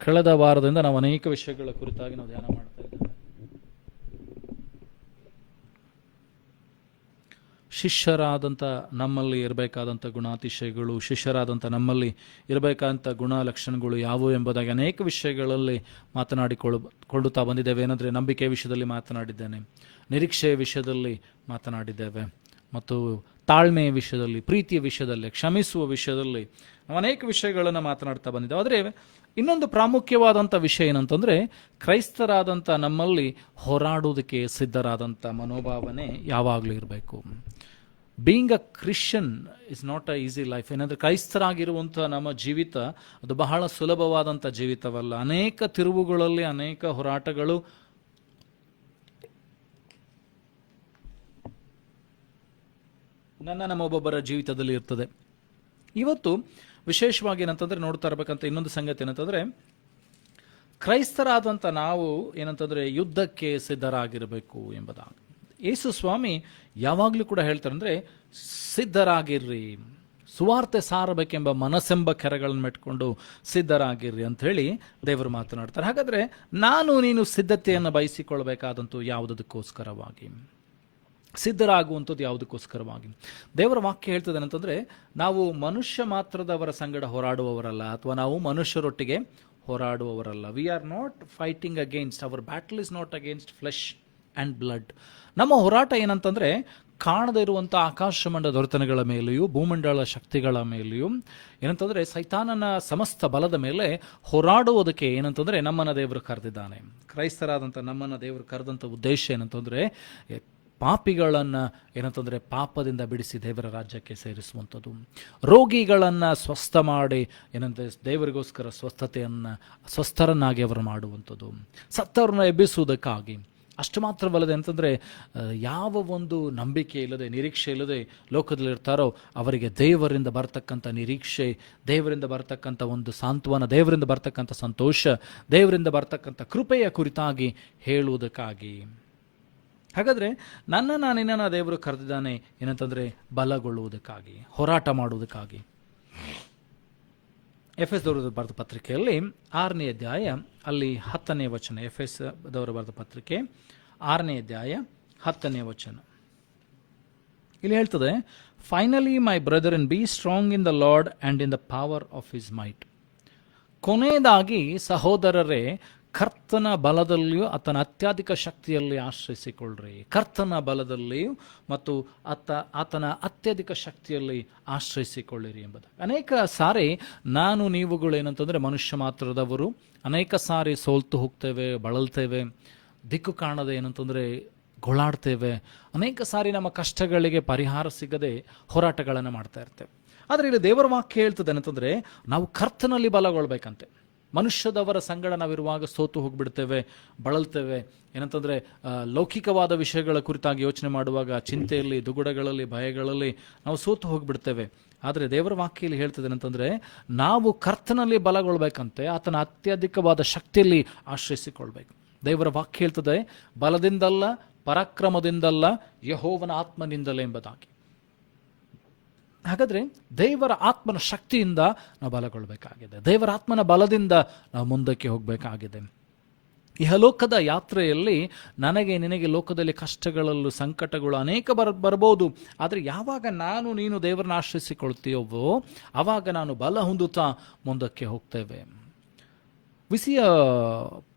ಕಳೆದ ವಾರದಿಂದ ನಾವು ಅನೇಕ ವಿಷಯಗಳ ಕುರಿತಾಗಿ ನಾವು ಧ್ಯಾನ ಮಾಡ್ತಾ ಇದ್ದೇವೆ. ಶಿಷ್ಯರಾದಂಥ ನಮ್ಮಲ್ಲಿ ಇರಬೇಕಾದಂಥ ಗುಣಾತಿಶಯಗಳು, ಶಿಷ್ಯರಾದಂಥ ನಮ್ಮಲ್ಲಿ ಇರಬೇಕಾದಂಥ ಗುಣ ಲಕ್ಷಣಗಳು ಯಾವುವು ಎಂಬುದಾಗಿ ಅನೇಕ ವಿಷಯಗಳಲ್ಲಿ ಮಾತನಾಡಿಕೊಳ್ಳುತ್ತಾ ಬಂದಿದ್ದೇವೆ. ಏನಂದರೆ, ನಂಬಿಕೆಯ ವಿಷಯದಲ್ಲಿ ಮಾತನಾಡಿದ್ದೇನೆ, ನಿರೀಕ್ಷೆಯ ವಿಷಯದಲ್ಲಿ ಮಾತನಾಡಿದ್ದೇವೆ, ಮತ್ತು ತಾಳ್ಮೆಯ ವಿಷಯದಲ್ಲಿ, ಪ್ರೀತಿಯ ವಿಷಯದಲ್ಲಿ, ಕ್ಷಮಿಸುವ ವಿಷಯದಲ್ಲಿ ನಾವು ಅನೇಕ ವಿಷಯಗಳನ್ನು ಮಾತನಾಡ್ತಾ ಬಂದಿದ್ದೇವೆ. ಆದರೆ ಇನ್ನೊಂದು ಪ್ರಾಮುಖ್ಯವಾದಂಥ ವಿಷಯ ಏನಂತಂದರೆ, ಕ್ರೈಸ್ತರಾದಂಥ ನಮ್ಮಲ್ಲಿ ಹೋರಾಡುವುದಕ್ಕೆ ಸಿದ್ಧರಾದಂಥ ಮನೋಭಾವನೆ ಯಾವಾಗಲೂ ಇರಬೇಕು. Being a Christian is not a easy life. ಏನಂದರೆ, ಕ್ರೈಸ್ತರಾಗಿರುವಂಥ ನಮ್ಮ ಜೀವಿತ ಅದು ಬಹಳ ಸುಲಭವಾದಂಥ ಜೀವಿತವಲ್ಲ. ಅನೇಕ ತಿರುವುಗಳಲ್ಲಿ, ಅನೇಕ ಹೋರಾಟಗಳು, ನಮ್ಮೊಬ್ಬೊಬ್ಬರ ಜೀವಿತದಲ್ಲಿ ಇರ್ತದೆ. ಇವತ್ತು ವಿಶೇಷವಾಗಿ ಏನಂತಂದರೆ ನೋಡ್ತಾ ಇರಬೇಕಂತ ಇನ್ನೊಂದು ಸಂಗತಿ ಏನಂತಂದರೆ, ಕ್ರೈಸ್ತರಾದಂಥ ನಾವು ಏನಂತಂದರೆ ಯುದ್ಧಕ್ಕೆ ಸಿದ್ಧರಾಗಿರಬೇಕು ಎಂಬುದಾಗಿ ಯೇಸು ಸ್ವಾಮಿ ಯಾವಾಗಲೂ ಕೂಡ ಹೇಳ್ತಾರೆ. ಅಂದರೆ, ಸಿದ್ಧರಾಗಿರ್ರಿ, ಸುವಾರ್ತೆ ಸಾರಬೇಕೆಂಬ ಮನಸ್ಸೆಂಬ ಕೆರೆಗಳನ್ನು ಮೆಟ್ಕೊಂಡು ಸಿದ್ಧರಾಗಿರ್ರಿ ಅಂಥೇಳಿ ದೇವರು ಮಾತನಾಡ್ತಾರೆ. ಹಾಗಾದರೆ ನೀನು ಸಿದ್ಧತೆಯನ್ನು ಬಯಸಿಕೊಳ್ಬೇಕಾದಂತೂ ಯಾವುದಕ್ಕೋಸ್ಕರವಾಗಿ, ಸಿದ್ಧರಾಗುವಂಥದ್ದು ಯಾವುದಕ್ಕೋಸ್ಕರವಾಗಿ? ದೇವರ ವಾಕ್ಯ ಹೇಳ್ತದೆ ಅಂತಂದರೆ, ನಾವು ಮನುಷ್ಯ ಮಾತ್ರದವರ ಸಂಗಡ ಹೋರಾಡುವವರಲ್ಲ, ಅಥವಾ ನಾವು ಮನುಷ್ಯರೊಟ್ಟಿಗೆ ಹೋರಾಡುವವರಲ್ಲ. We are not fighting against, our battle is not against flesh and blood. ನಮ್ಮ ಹೋರಾಟ ಏನಂತಂದರೆ, ಕಾಣದೇ ಇರುವಂಥ ಆಕಾಶಮಂಡಲ ದೊರೆತನಗಳ ಮೇಲೆಯೂ, ಭೂಮಂಡಲ ಶಕ್ತಿಗಳ ಮೇಲೆಯೂ, ಏನಂತಂದರೆ ಸೈತಾನನ ಸಮಸ್ತ ಬಲದ ಮೇಲೆ ಹೋರಾಡುವುದಕ್ಕೆ ಏನಂತಂದರೆ ನಮ್ಮನ್ನು ದೇವರು ಕರೆದಿದ್ದಾನೆ. ಕ್ರೈಸ್ತರಾದಂಥ ನಮ್ಮನ್ನು ದೇವರು ಕರೆದಂಥ ಉದ್ದೇಶ ಏನಂತಂದರೆ, ಪಾಪಿಗಳನ್ನು ಏನಂತಂದರೆ ಪಾಪದಿಂದ ಬಿಡಿಸಿ ದೇವರ ರಾಜ್ಯಕ್ಕೆ ಸೇರಿಸುವಂಥದ್ದು, ರೋಗಿಗಳನ್ನು ಸ್ವಸ್ಥ ಮಾಡಿ ಏನಂದರೆ ದೇವರಿಗೋಸ್ಕರ ಸ್ವಸ್ಥರನ್ನಾಗಿ ಅವರು ಮಾಡುವಂಥದ್ದು, ಸತ್ತವ್ರನ್ನ ಎಬ್ಬಿಸುವುದಕ್ಕಾಗಿ. ಅಷ್ಟು ಮಾತ್ರವಲ್ಲದೆ ಅಂತಂದರೆ, ಯಾವ ಒಂದು ನಂಬಿಕೆ ಇಲ್ಲದೆ, ನಿರೀಕ್ಷೆ ಇಲ್ಲದೆ ಲೋಕದಲ್ಲಿರ್ತಾರೋ ಅವರಿಗೆ ದೇವರಿಂದ ಬರ್ತಕ್ಕಂಥ ನಿರೀಕ್ಷೆ, ದೇವರಿಂದ ಬರ್ತಕ್ಕಂಥ ಒಂದು ಸಾಂತ್ವನ, ದೇವರಿಂದ ಬರ್ತಕ್ಕಂಥ ಸಂತೋಷ, ದೇವರಿಂದ ಬರ್ತಕ್ಕಂಥ ಕೃಪೆಯ ಕುರಿತಾಗಿ ಹೇಳುವುದಕ್ಕಾಗಿ. ಹಾಗಾದರೆ ನಿನ್ನನ್ನು ದೇವರು ಕರೆದಿದ್ದಾನೆ ಏನಂತಂದರೆ ಬಲಗೊಳ್ಳುವುದಕ್ಕಾಗಿ, ಹೋರಾಟ ಮಾಡುವುದಕ್ಕಾಗಿ. ಎಫೆಸ್ ದವರು ಬರೆದ ಪತ್ರಿಕೆಯಲ್ಲಿ 6ನೇ ಅಧ್ಯಾಯ ಅಲ್ಲಿ 10ನೇ ವಚನ. ಎಫೆಸ್ ದವರು ಬರೆದ ಪತ್ರಿಕೆ 6ನೇ ಅಧ್ಯಾಯ 10ನೇ ವಚನ ಇಲ್ಲಿ ಹೇಳ್ತದೆ, finally my brother and be strong in the Lord and in the power of his might. ಕೊನೆಯದಾಗಿ ಸಹೋದರರೇ, ಕರ್ತನ ಬಲದಲ್ಲಿಯೂ ಆತನ ಅತ್ಯಧಿಕ ಶಕ್ತಿಯಲ್ಲಿ ಆಶ್ರಯಿಸಿಕೊಳ್ಳ್ರಿ. ಕರ್ತನ ಬಲದಲ್ಲಿಯೂ ಮತ್ತು ಆತನ ಅತ್ಯಧಿಕ ಶಕ್ತಿಯಲ್ಲಿ ಆಶ್ರಯಿಸಿಕೊಳ್ಳಿರಿ ಎಂಬುದು. ಅನೇಕ ಸಾರಿ ನೀವುಗಳು ಏನಂತಂದರೆ ಮನುಷ್ಯ ಮಾತ್ರದವರು, ಅನೇಕ ಸಾರಿ ಸೋಲ್ತು ಹೋಗ್ತೇವೆ, ಬಳಲ್ತೇವೆ, ದಿಕ್ಕು ಕಾಣದೆ ಏನಂತಂದರೆ ಗೋಳಾಡ್ತೇವೆ. ಅನೇಕ ಸಾರಿ ನಮ್ಮ ಕಷ್ಟಗಳಿಗೆ ಪರಿಹಾರ ಸಿಗದೆ ಹೋರಾಟಗಳನ್ನು ಮಾಡ್ತಾ ಇರ್ತೇವೆ. ಆದರೆ ಇಲ್ಲಿ ದೇವರ ವಾಕ್ಯ ಹೇಳ್ತದೆ ಏನಂತಂದರೆ, ನಾವು ಕರ್ತನಲ್ಲಿ ಬಲಗೊಳ್ಬೇಕಂತೆ. ಮನುಷ್ಯದವರ ಸಂಗಡ ನಾವಿರುವಾಗ ಸೋತು ಹೋಗಿಬಿಡ್ತೇವೆ, ಬಳಲ್ತೇವೆ. ಏನಂತಂದರೆ ಲೌಕಿಕವಾದ ವಿಷಯಗಳ ಕುರಿತಾಗಿ ಯೋಚನೆ ಮಾಡುವಾಗ ಚಿಂತೆಯಲ್ಲಿ, ದುಗುಡಗಳಲ್ಲಿ, ಭಯಗಳಲ್ಲಿ ನಾವು ಸೋತು ಹೋಗಿಬಿಡ್ತೇವೆ. ಆದರೆ ದೇವರ ವಾಕ್ಯಲ್ಲಿ ಹೇಳ್ತದೆ ಏನಂತಂದರೆ, ನಾವು ಕರ್ತನಲ್ಲಿ ಬಲಗೊಳ್ಬೇಕಂತೆ, ಆತನ ಅತ್ಯಧಿಕವಾದ ಶಕ್ತಿಯಲ್ಲಿ ಆಶ್ರಯಿಸಿಕೊಳ್ಬೇಕು. ದೇವರ ವಾಕ್ಯ ಹೇಳ್ತದೆ, ಬಲದಿಂದಲ್ಲ, ಪರಾಕ್ರಮದಿಂದಲ್ಲ, ಯೆಹೋವನ ಆತ್ಮನಿಂದಲೇ ಎಂಬುದಾಗಿ. ಹಾಗಾದರೆ ದೇವರ ಆತ್ಮನ ಶಕ್ತಿಯಿಂದ ನಾವು ಬಲಗೊಳ್ಳಬೇಕಾಗಿದೆ. ದೇವರ ಆತ್ಮನ ಬಲದಿಂದ ನಾವು ಮುಂದಕ್ಕೆ ಹೋಗಬೇಕಾಗಿದೆ. ಇಹಲೋಕದ ಯಾತ್ರೆಯಲ್ಲಿ ನನಗೆ ನಿನಗೆ ಲೋಕದಲ್ಲಿ ಕಷ್ಟಗಳಲ್ಲೂ ಸಂಕಟಗಳು ಅನೇಕ ಬರಬಹುದು. ಆದರೆ ಯಾವಾಗ ನಾನು ನೀನು ದೇವರನ್ನ ಆಶ್ರಯಿಸಿಕೊಳ್ತೀವೋ ಆವಾಗ ನಾನು ಬಲ ಹೊಂದುತ್ತಾ ಮುಂದಕ್ಕೆ ಹೋಗ್ತೇವೆ. We see a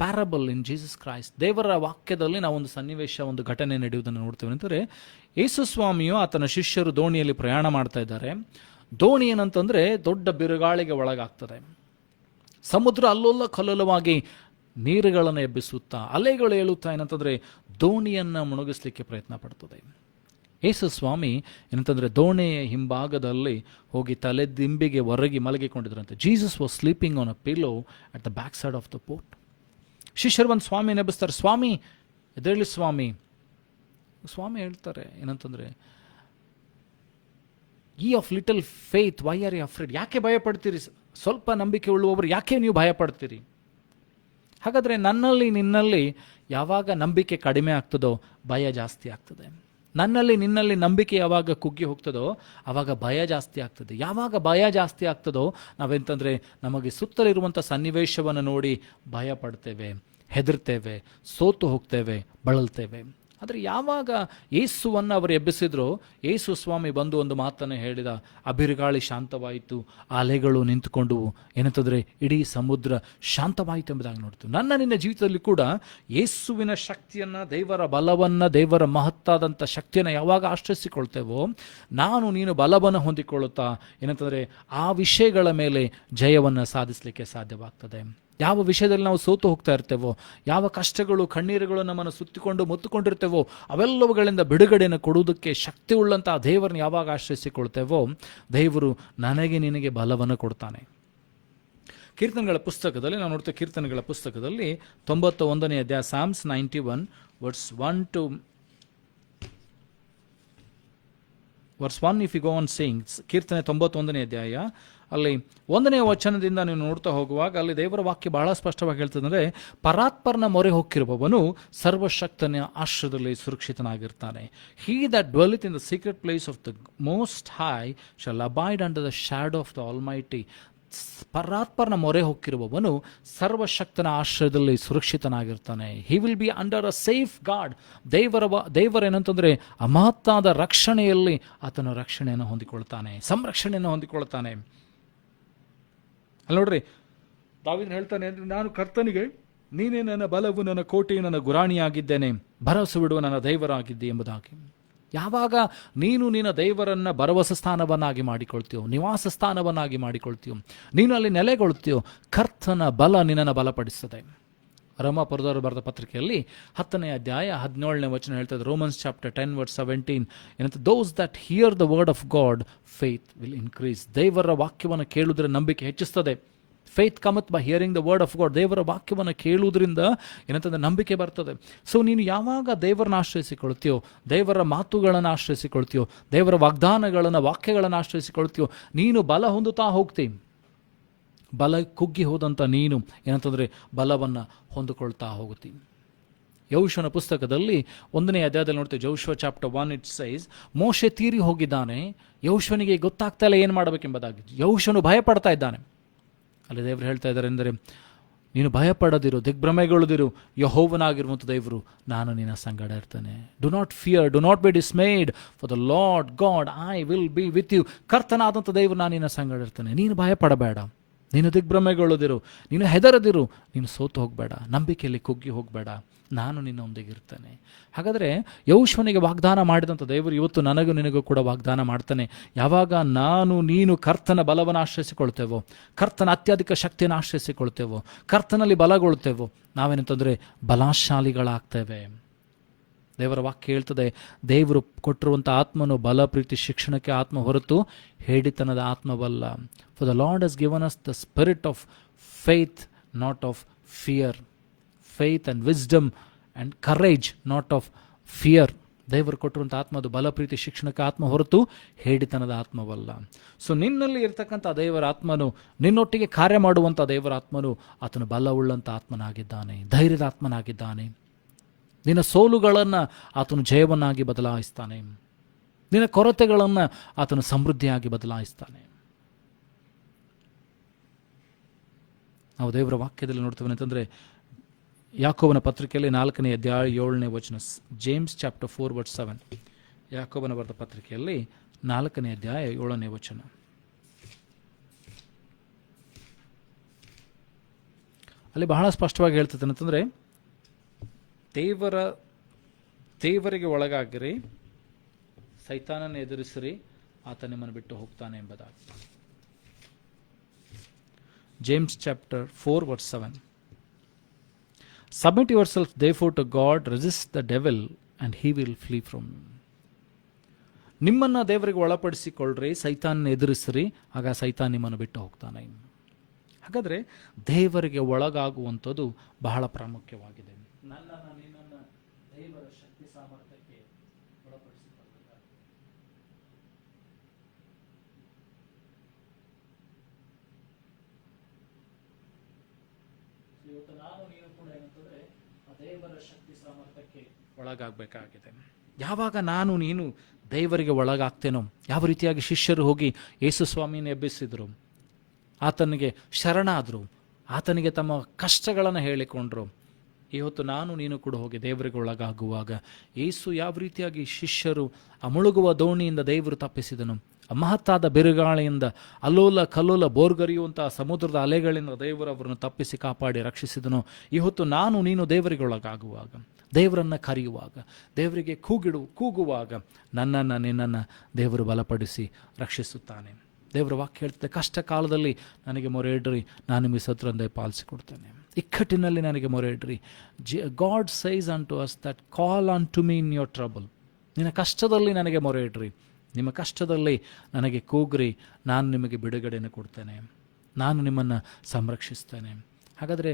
parable in Jesus Christ. ದೇವರ ವಾಕ್ಯದಲ್ಲಿ ನಾವು ಒಂದು ಸನ್ನಿವೇಶ, ಒಂದು ಘಟನೆ ನಡೆಯುವುದನ್ನು ನೋಡ್ತೇವೆ. ಅಂದರೆ ಯೇಸು ಸ್ವಾಮಿಯು ಆತನ ಶಿಷ್ಯರು ದೋಣಿಯಲ್ಲಿ ಪ್ರಯಾಣ ಮಾಡ್ತಾ ಇದ್ದಾರೆ. ದೋಣಿ ಏನಂತಂದರೆ ದೊಡ್ಡ ಬಿರುಗಾಳಿಗೆ ಒಳಗಾಗ್ತದೆ. ಸಮುದ್ರ ಅಲ್ಲೋಲ ಕಲ್ಲೋಲವಾಗಿ ನೀರುಗಳನ್ನು ಎಬ್ಬಿಸುತ್ತಾ, ಅಲೆಗಳು ಏಳುತ್ತಾ ಏನಂತಂದರೆ ದೋಣಿಯನ್ನು ಮುಳುಗಿಸ್ಲಿಕ್ಕೆ ಪ್ರಯತ್ನ ಪಡ್ತದೆ. ಯೇಸು ಸ್ವಾಮಿ ಏನಂತಂದರೆ ದೋಣಿಯ ಹಿಂಭಾಗದಲ್ಲಿ ಹೋಗಿ ತಲೆ ದಿಂಬಿಗೆ ಹೊರಗಿ ಮಲಗಿಕೊಂಡಿದ್ರಂತೆ. Jesus was sleeping on a pillow at the back side of the boat. ಶಿಷ್ಯರು ಬಂದು ಸ್ವಾಮಿ ಎಬ್ಬಿಸ್ತಾರೆ, ಸ್ವಾಮಿ ಎದ್ದೇಳಿ ಸ್ವಾಮಿ. ಸ್ವಾಮಿ ಹೇಳ್ತಾರೆ ಏನಂತಂದರೆ, ಈ of little faith why are you afraid? ಯಾಕೆ ಭಯಪಡ್ತೀರಿ? ಸ್ವಲ್ಪ ನಂಬಿಕೆ ಉಳ್ಳುವವರು ಯಾಕೆ ನೀವು ಭಯಪಡ್ತೀರಿ? ಹಾಗಾದರೆ ನನ್ನಲ್ಲಿ ನಿನ್ನಲ್ಲಿ ಯಾವಾಗ ನಂಬಿಕೆ ಕಡಿಮೆ ಆಗ್ತದೋ ಭಯ ಜಾಸ್ತಿ ಆಗ್ತದೆ. ನನ್ನಲ್ಲಿ ನಿನ್ನಲ್ಲಿ ನಂಬಿಕೆ ಯಾವಾಗ ಕುಗ್ಗಿ ಹೋಗ್ತದೋ ಆವಾಗ ಭಯ ಜಾಸ್ತಿ ಆಗ್ತದೆ. ಯಾವಾಗ ಭಯ ಜಾಸ್ತಿ ಆಗ್ತದೋ ನಾವೆಂತಂದರೆ ನಮಗೆ ಸುತ್ತಲಿರುವಂಥ ಸನ್ನಿವೇಶವನ್ನು ನೋಡಿ ಭಯ ಪಡ್ತೇವೆ, ಹೆದರ್ತೇವೆ, ಸೋತು ಹೋಗ್ತೇವೆ, ಬಳಲ್ತೇವೆ. ಆದರೆ ಯಾವಾಗ ಯೇಸುವನ್ನು ಅವರು ಎಬ್ಬಿಸಿದ್ರು, ಯೇಸು ಸ್ವಾಮಿ ಬಂದು ಒಂದು ಮಾತನ್ನು ಹೇಳಿದ, ಅಬಿರುಗಾಳಿ ಶಾಂತವಾಯಿತು, ಅಲೆಗಳು ನಿಂತುಕೊಂಡವು, ಏನಂತಂದರೆ ಇಡೀ ಸಮುದ್ರ ಶಾಂತವಾಯಿತು ಎಂಬುದಾಗಿ ನೋಡ್ತೀವಿ. ನನ್ನ ನಿನ್ನ ಜೀವಿತದಲ್ಲಿ ಕೂಡ ಯೇಸುವಿನ ಶಕ್ತಿಯನ್ನು, ದೇವರ ಬಲವನ್ನು, ದೇವರ ಮಹತ್ತಾದಂಥ ಶಕ್ತಿಯನ್ನು ಯಾವಾಗ ಆಶ್ರಯಿಸಿಕೊಳ್ತೇವೋ ನಾನು ನೀನು ಬಲವನ್ನು ಹೊಂದಿಕೊಳ್ಳುತ್ತಾ ಏನಂತಂದರೆ ಆ ವಿಷಯಗಳ ಮೇಲೆ ಜಯವನ್ನು ಸಾಧಿಸಲಿಕ್ಕೆ ಸಾಧ್ಯವಾಗ್ತದೆ. ಯಾವ ವಿಷಯದಲ್ಲಿ ನಾವು ಸೋತು ಹೋಗ್ತಾ ಇರ್ತೇವೋ, ಯಾವ ಕಷ್ಟಗಳು ಕಣ್ಣೀರುಗಳು ನಮ್ಮನ್ನು ಸುತ್ತಿಕೊಂಡು ಮುತ್ತುಕೊಂಡಿರ್ತೇವೋ ಅವೆಲ್ಲವುಗಳಿಂದ ಬಿಡುಗಡೆಯನ್ನು ಕೊಡುವುದಕ್ಕೆ ಶಕ್ತಿ ಉಳ್ಳಂಥ ದೇವರನ್ನು ಯಾವಾಗ ಆಶ್ರಯಿಸಿಕೊಳ್ತೇವೋ ದೇವರು ನನಗೆ ನಿನಗೆ ಬಲವನ್ನು ಕೊಡ್ತಾನೆ. ಕೀರ್ತನೆಗಳ ಪುಸ್ತಕದಲ್ಲಿ ನಾವು ನೋಡ್ತೇವೆ, ಕೀರ್ತನೆಗಳ ಪುಸ್ತಕದಲ್ಲಿ 91ನೇ ಅಧ್ಯಾಯ, Psalms 91 verse 1 to verse 1 if you go on saying, ಕೀರ್ತನೆ 91ನೇ ಅಧ್ಯಾಯ ಅಲ್ಲಿ 1ನೇ ವಚನದಿಂದ ನೀವು ನೋಡ್ತಾ ಹೋಗುವಾಗ ಅಲ್ಲಿ ದೇವರ ವಾಕ್ಯ ಬಹಳ ಸ್ಪಷ್ಟವಾಗಿ ಹೇಳ್ತದಂದರೆ, ಪರಾತ್ಪರನ ಮೊರೆ ಹೊಕ್ಕಿರುವವನು ಸರ್ವಶಕ್ತನ ಆಶ್ರಯದಲ್ಲಿ ಸುರಕ್ಷಿತನಾಗಿರ್ತಾನೆ. He that dwelleth in the secret place of the most high shall abide under the shadow of the Almighty. ಪರಾತ್ಪರನ ಮೊರೆ ಹೊಕ್ಕಿರುವವನು ಸರ್ವಶಕ್ತನ ಆಶ್ರಯದಲ್ಲಿ ಸುರಕ್ಷಿತನಾಗಿರ್ತಾನೆ. He will be under a safeguard. ದೇವರೇನಂತಂದರೆ ಅಮಹತ್ತಾದ ರಕ್ಷಣೆಯಲ್ಲಿ ಆತನ ರಕ್ಷಣೆಯನ್ನು ಹೊಂದಿಕೊಳ್ತಾನೆ, ಸಂರಕ್ಷಣೆಯನ್ನು ಹೊಂದಿಕೊಳ್ತಾನೆ. ಅಲ್ಲಿ ನೋಡ್ರಿ, ದಾವೀದನು ಹೇಳ್ತಾನೆ, ನಾನು ಕರ್ತನಿಗೆ ನೀನೇ ನನ್ನ ಬಲವು, ನನ್ನ ಕೋಟೆಯು, ನನ್ನ ಗುರಾಣಿಯಾಗಿದ್ದೇನೆ, ಭರವಸೆ ಬಿಡುವ ನನ್ನ ದೇವರಾಗಿದ್ದೆ ಎಂಬುದಾಗಿ. ಯಾವಾಗ ನೀನು ನಿನ್ನ ದೇವರನ್ನು ಭರವಸೆ ಸ್ಥಾನವನ್ನಾಗಿ ಮಾಡಿಕೊಳ್ತೀಯೋ, ನಿವಾಸ ಸ್ಥಾನವನ್ನಾಗಿ ಮಾಡಿಕೊಳ್ತೀಯೋ, ನೀನು ಅಲ್ಲಿ ನೆಲೆಗೊಳ್ತೀಯೋ, ಕರ್ತನ ಬಲ ನಿನ್ನನ್ನು ಬಲಪಡಿಸ್ತದೆ. ರೋಮಾಪುರದವರು ಬರೆದ ಪತ್ರಿಕೆಯಲ್ಲಿ 10ನೇ ಅಧ್ಯಾಯ 17ನೇ ವಚನ ಹೇಳ್ತದೆ, ರೋಮನ್ಸ್ ಚಾಪ್ಟರ್ 10 ವರ್ಸ್ 17 ಏನಂತ, ದೋಸ್ that here the word of god faith will increase. ದೇವರ ವಾಕ್ಯವನ್ನು ಕೇಳುವುದರ ನಂಬಿಕೆ ಹೆಚ್ಚಿಸ್ತದೆ. Faith cometh by hearing the word of god. ದೇವರ ವಾಕ್ಯವನ್ನು ಕೇಳುವುದರಿಂದ ಏನಂತಂದರೆ ನಂಬಿಕೆ ಬರ್ತದೆ. ಸೊ ನೀನು ಯಾವಾಗ ದೇವರನ್ನ ಆಶ್ರಯಿಸಿಕೊಳ್ತೀಯೋ, ದೇವರ ಮಾತುಗಳನ್ನು ಆಶ್ರಯಿಸಿಕೊಳ್ತೀಯೋ, ದೇವರ ವಾಗ್ದಾನಗಳನ್ನು, ವಾಕ್ಯಗಳನ್ನು ಆಶ್ರಯಿಸಿಕೊಳ್ತೀಯೋ, ನೀನು ಬಲ ಹೊಂದುತ್ತಾ ಹೋಗ್ತೀವಿ. ಬಲ ಕುಗ್ಗಿ ಹೋದಂಥ ನೀನು ಏನಂತಂದರೆ ಬಲವನ್ನು ಹೊಂದಿಕೊಳ್ತಾ ಹೋಗುತ್ತೀವಿ. ಯೆಹೋಶುವನ ಪುಸ್ತಕದಲ್ಲಿ 1ನೇ ಅಧ್ಯಾಯದಲ್ಲಿ ನೋಡ್ತೀವಿ, ಯೆಹೋಶುವ ಚಾಪ್ಟರ್ 1 ಇಟ್ ಸೈಸ್, ಮೋಶೆ ತೀರಿ ಹೋಗಿದ್ದಾನೆ, ಯೆಹೋಶುವನಿಗೆ ಗೊತ್ತಾಗ್ತಾ ಇಲ್ಲ ಏನು ಮಾಡಬೇಕೆಂಬುದಾಗಿ. ಯೆಹೋಶುವನು ಭಯಪಡ್ತಾ ಇದ್ದಾನೆ. ಅಲ್ಲಿ ದೇವರು ಹೇಳ್ತಾ ಇದ್ದಾರೆ ಅಂದರೆ, ನೀನು ಭಯಪಡದಿರು, ದಿಗ್ಭ್ರಮೆಗೊಳ್ಳದಿರು, ಯೆಹೋವನಾಗಿರುವಂಥ ದೇವರು ನಾನು ನಿನ್ನ ಸಂಗಡ ಇರ್ತೇನೆ. Do not fear, do not be dismayed, for the Lord God I will be with you. ಕರ್ತನಾದಂಥ ದೇವರು ನಾನು ನಿನ್ನ ಸಂಗಡ ಇರ್ತೇನೆ. ನೀನು ಭಯಪಡಬೇಡ, ನೀನು ದಿಗ್ಭ್ರಮೆಗೊಳ್ಳದಿರು, ನೀನು ಹೆದರದಿರು, ನೀನು ಸೋತು ಹೋಗಬೇಡ, ನಂಬಿಕೆಯಲ್ಲಿ ಕುಗ್ಗಿ ಹೋಗಬೇಡ, ನಾನು ನಿನ್ನೊಂದಿಗಿರ್ತೇನೆ. ಹಾಗಾದರೆ ಯೆಹೋಶುವನಿಗೆ ವಾಗ್ದಾನ ಮಾಡಿದಂಥ ದೇವರು ಇವತ್ತು ನನಗೂ ನಿನಗೂ ಕೂಡ ವಾಗ್ದಾನ ಮಾಡ್ತಾನೆ. ಯಾವಾಗ ನಾನು ನೀನು ಕರ್ತನ ಬಲವನ್ನು ಆಶ್ರಯಿಸಿಕೊಳ್ತೇವೋ, ಕರ್ತನ ಅತ್ಯಧಿಕ ಶಕ್ತಿಯನ್ನು ಆಶ್ರಯಿಸಿಕೊಳ್ತೇವೋ, ಕರ್ತನಲ್ಲಿ ಬಲಗೊಳ್ತೇವೋ, ನಾವೇನಂತಂದರೆ ಬಲಾಶಾಲಿಗಳಾಗ್ತೇವೆ. ದೇವರ ವಾಕ್ಯ ಹೇಳ್ತದೆ, ದೇವರು ಕೊಟ್ಟಿರುವಂಥ ಆತ್ಮನು ಬಲ, ಪ್ರೀತಿ, ಶಿಕ್ಷಣಕ್ಕೆ ಆತ್ಮ ಹೊರತು ಹೇಡಿತನದ ಆತ್ಮವಲ್ಲ. For the Lord has given us the spirit of faith, not of fear. Faith and wisdom and courage, not of fear. ದೇವರು ಕೊಟ್ಟಿರುವಂಥ ಆತ್ಮ ಅದು ಬಲ, ಪ್ರೀತಿ, ಶಿಕ್ಷಣಕ್ಕೆ ಆತ್ಮ ಹೊರತು ಹೇಡಿತನದ ಆತ್ಮವಲ್ಲ. ಸೊ ನಿನ್ನಲ್ಲಿ ಇರ್ತಕ್ಕಂಥ ದೇವರ ಆತ್ಮನು, ನಿನ್ನೊಟ್ಟಿಗೆ ಕಾರ್ಯ ಮಾಡುವಂಥ ದೇವರ ಆತ್ಮನು ಆತನು ಬಲವುಳ್ಳಂಥ ಆತ್ಮನಾಗಿದ್ದಾನೆ, ಧೈರ್ಯದ ಆತ್ಮನಾಗಿದ್ದಾನೆ. ನಿನ್ನ ಸೋಲುಗಳನ್ನು ಆತನು ಜಯವನ್ನಾಗಿ ಬದಲಾಯಿಸ್ತಾನೆ. ನಿನ್ನ ಕೊರತೆಗಳನ್ನು ಆತನು ಸಮೃದ್ಧಿಯಾಗಿ ಬದಲಾಯಿಸ್ತಾನೆ. ನಾವು ದೇವರ ವಾಕ್ಯದಲ್ಲಿ ನೋಡ್ತೇವೆ ಅಂತಂದರೆ, ಯಾಕೋಬನ ಪತ್ರಿಕೆಯಲ್ಲಿ 4ನೇ ಅಧ್ಯಾಯ 7ನೇ ವಚನ, ಜೇಮ್ಸ್ ಚಾಪ್ಟರ್ 4:7. ಯಾಕೋಬನ ಬರೆದ ಪತ್ರಿಕೆಯಲ್ಲಿ 4ನೇ ಅಧ್ಯಾಯ 7ನೇ ವಚನ. ಅಲ್ಲಿ ಬಹಳ ಸ್ಪಷ್ಟವಾಗಿ ಹೇಳ್ತದೆ ಅಂತಂದರೆ, ದೇವರಿಗೆ ಒಳಗಾಗಿರಿ, ಸೈತಾನನ್ನು ಎದುರಿಸಿರಿ, ಆತ ನಿಮ್ಮನ್ನು ಬಿಟ್ಟು ಹೋಗ್ತಾನೆ ಎಂಬುದಾಗಿ. James chapter 4:7. Submit yourself therefore to God, resist the devil and he will flee from you. ನಿಮ್ಮನ್ನು ದೇವರಿಗೆ ಒಳಪಡಿಸಿಕೊಳ್ಳ್ರಿ, ಸೈತಾನನ್ನು ಎದುರಿಸಿರಿ, ಆಗ ಸೈತಾನ್ ನಿಮ್ಮನ್ನು ಬಿಟ್ಟು ಹೋಗ್ತಾನೆ. ಹಾಗಾದರೆ ದೇವರಿಗೆ ಒಳಗಾಗುವಂಥದ್ದು ಬಹಳ ಪ್ರಾಮುಖ್ಯವಾಗಿದೆ. ನನ್ನನ್ನು ನಿನ್ನನ್ನು ದೇವರ ಶಕ್ತಿ ಸಾಮರ್ಥ್ಯಕ್ಕೆ ಒಳಪಡಿಸಿಕೊಳ್ಳಬೇಕು. ಇವತ್ತು ನಾನು ನೀನು ಕೂಡ ಏನಂತಂದ್ರೆ ಆ ದೇವರ ಶಕ್ತಿ ಸಾಮರ್ಥ್ಯಕ್ಕೆ ಒಳಗಾಗಬೇಕಾಗಿದೆ. ಯಾವಾಗ ನಾನು ನೀನು ದೇವರಿಗೆ ಒಳಗಾಗ್ತೇನೋ, ಯಾವ ರೀತಿಯಾಗಿ ಶಿಷ್ಯರು ಹೋಗಿ ಯೇಸು ಸ್ವಾಮಿಯನ್ನು ಎಬ್ಬಿಸಿದ್ರು, ಆತನಿಗೆ ಶರಣಾದರು, ಆತನಿಗೆ ತಮ್ಮ ಕಷ್ಟಗಳನ್ನು ಹೇಳಿಕೊಂಡ್ರು. ಇವತ್ತು ನಾನು ನೀನು ಕೂಡ ಹೋಗಿ ದೇವರಿಗೆ ಒಳಗಾಗುವಾಗ ಯೇಸು ಯಾವ ರೀತಿಯಾಗಿ ಶಿಷ್ಯರು ಆ ಮುಳುಗುವ ದೋಣಿಯಿಂದ ದೇವರು ತಪ್ಪಿಸಿದನು, ಮಹತ್ತಾದ ಬಿರುಗಾಳಿಯಿಂದ, ಅಲ್ಲೋಲ ಕಲ್ಲೋಲ ಬೋರ್ಗರಿಯುವಂತಹ ಸಮುದ್ರದ ಅಲೆಗಳಿಂದ ದೇವರು ಅವರನ್ನು ತಪ್ಪಿಸಿ ಕಾಪಾಡಿ ರಕ್ಷಿಸಿದನು. ಇವತ್ತು ನಾನು ನೀನು ದೇವರಿಗೆ ಒಳಗಾಗುವಾಗ, ದೇವರನ್ನು ಕರೆಯುವಾಗ, ದೇವರಿಗೆ ಕೂಗುವಾಗ ನನ್ನನ್ನು ನಿನ್ನನ್ನು ದೇವರು ಬಲಪಡಿಸಿ ರಕ್ಷಿಸುತ್ತಾನೆ. ದೇವರ ವಾಕ್ಯ ಹೇಳ್ತದೆ, ಕಷ್ಟ ಕಾಲದಲ್ಲಿ ನನಗೆ ಮೊರೆ ಇಡ್ರಿ, ನಾನು ನಿಮಗೆ ಸತ್ರಂದೇ ಪಾಲಿಸಿಕೊಡ್ತೇನೆ. ಇಕ್ಕಟ್ಟಿನಲ್ಲಿ ನನಗೆ ಮೊರೆ ಇಡ್ರಿ. God says unto us that call on to me in your trouble. ನಿನ್ನ ಕಷ್ಟದಲ್ಲಿ ನನಗೆ ಮೊರೆ ಇಡ್ರಿ, ನಿಮ್ಮ ಕಷ್ಟದಲ್ಲಿ ನನಗೆ ಕೂಗ್ರಿ, ನಾನು ನಿಮಗೆ ಬಿಡುಗಡೆಯನ್ನು ಕೊಡ್ತೇನೆ, ನಾನು ನಿಮ್ಮನ್ನು ಸಂರಕ್ಷಿಸ್ತೇನೆ. ಹಾಗಾದರೆ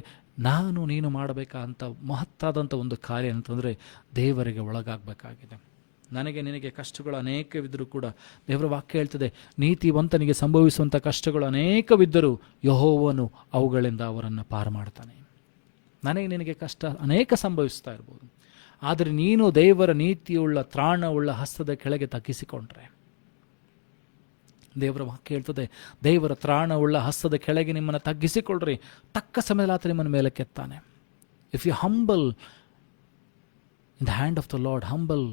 ನಾನು ನೀನು ಮಾಡಬೇಕಂತ ಮಹತ್ತಾದಂಥ ಒಂದು ಕಾರ್ಯ ಅಂತಂದರೆ ದೇವರಿಗೆ ಒಳಗಾಗಬೇಕಾಗಿದೆ. ನನಗೆ ನಿನಗೆ ಕಷ್ಟಗಳು ಅನೇಕವಿದ್ದರೂ ಕೂಡ ದೇವರ ವಾಕ್ಯ ಹೇಳ್ತದೆ, ನೀತಿವಂತನಿಗೆ ಸಂಭವಿಸುವಂಥ ಕಷ್ಟಗಳು ಅನೇಕವಿದ್ದರೂ ಯೆಹೋವನು ಅವುಗಳಿಂದ ಅವರನ್ನು ಪಾರು ಮಾಡ್ತಾನೆ. ನನಗೆ ನಿನಗೆ ಕಷ್ಟ ಅನೇಕ ಸಂಭವಿಸ್ತಾ ಇರ್ಬೋದು, ಆದರೆ ನೀನು ದೇವರ ನೀತಿಯುಳ್ಳ ತ್ರಾಣವುಳ್ಳ ಹಸ್ತದ ಕೆಳಗೆ ತಗ್ಗಿಸಿಕೊಂಡ್ರೆ, ದೇವರ ವಾಕ್ಯ ಹೇಳ್ತದೆ, ದೇವರ ತ್ರಾಣವುಳ್ಳ ಹಸ್ತದ ಕೆಳಗೆ ನಿಮ್ಮನ್ನು ತಗ್ಗಿಸಿಕೊಳ್ಳ್ರಿ, ತಕ್ಕ ಸಮಯದಲ್ಲಿ ಆತ ನಿಮ್ಮನ್ನು ಮೇಲೆ ಕೆತ್ತಾನೆ. If you humble in the hand of the Lord, humble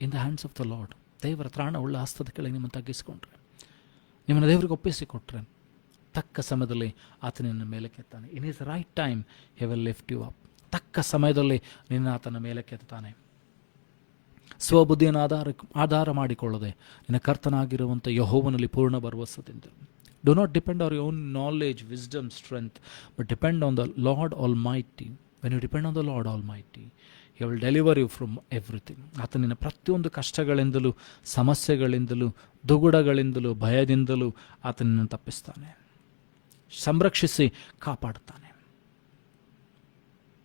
in the hands of the Lord, ದೇವರ ತ್ರಾಣವುಳ್ಳ ಹಸ್ತದ ಕೆಳಗೆ ನಿಮ್ಮನ್ನು ತಗ್ಗಿಸಿಕೊಂಡ್ರೆ, ನಿಮ್ಮನ್ನು ದೇವರಿಗೆ ಒಪ್ಪಿಸಿಕೊಟ್ರೆ, ತಕ್ಕ ಸಮಯದಲ್ಲಿ ಆತ ನಿನ್ನ ಮೇಲೆ ಕೆತ್ತಾನೆ. In his right time he will lift you up. ತಕ್ಕ ಸಮಯದಲ್ಲಿ ನಿನ್ನ ಆತನ ಮೇಲೆ ಕೆತ್ತಾನೆ. ಸ್ವಬುದ್ಧಿಯನ್ನು ಆಧಾರ ಮಾಡಿಕೊಳ್ಳದೆ ನಿನ್ನ ಕರ್ತನಾಗಿರುವಂಥ ಯೆಹೋವನಲ್ಲಿ ಪೂರ್ಣ ಭರವಸೆಯಿಂದ. Do not depend on your own knowledge, wisdom, strength, but depend on the Lord almighty. When you depend on the Lord almighty, he will deliver you from everything. ಆತ ನಿನ್ನ ಪ್ರತಿಯೊಂದು ಕಷ್ಟಗಳಿಂದಲೂ, ಸಮಸ್ಯೆಗಳಿಂದಲೂ, ದುಗುಡಗಳಿಂದಲೂ, ಭಯದಿಂದಲೂ ಆತ ನಿನ್ನನ್ನು ತಪ್ಪಿಸ್ತಾನೆ, ಸಂರಕ್ಷಿಸಿ ಕಾಪಾಡುತ್ತಾನೆ.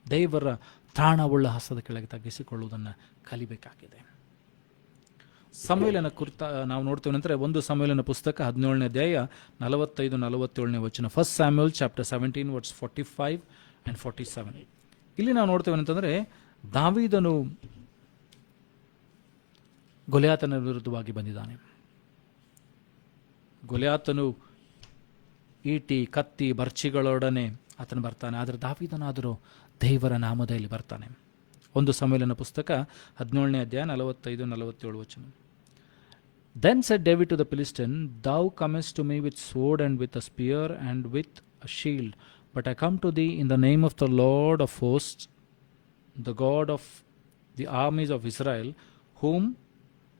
ದೇವರ ತ್ರಾಣವುಳ್ಳ ಹಸ್ತದ ಕೆಳಗೆ ತಗ್ಗಿಸಿಕೊಳ್ಳುವುದನ್ನು ಕಲಿಬೇಕಾಗಿದೆ. ಸಮುವೇಲನ ಕುರಿತ ನಾವು ನೋಡ್ತೇವೆ ಅಂದರೆ, 1 ಸಮುವೇಲನ ಪುಸ್ತಕ 17ನೇ ಅಧ್ಯಾಯ 45-47ನೇ ವಚನ. First Samuel chapter 17 verse 45 and 47. ಇಲ್ಲಿ ನಾವು ನೋಡ್ತೇವೆ ಅಂತಂದರೆ, ದಾವೀದನು ಗೊಲಿಯಾತನ ವಿರುದ್ಧವಾಗಿ ಬಂದಿದ್ದಾನೆ. ಗೊಲಿಯಾತನು ಈಟಿ, ಕತ್ತಿ, ಬರ್ಚಿಗಳೊಡನೆ ಆತನು ಬರ್ತಾನೆ. ಆದರೆ ದಾವೀದನಾದರೂ ದೇವರ ನಾಮದಲ್ಲಿ ಬರ್ತಾನೆ. 1 ಸಮುವೇಲನ ಪುಸ್ತಕ 17ನೇ ಅಧ್ಯಾಯ 45-47 ವಚನ. Then said David to the Philistine, Thou comest to me with sword and with a spear and with a shield, but I come to thee in the name of the Lord of hosts, the God of the armies of Israel, whom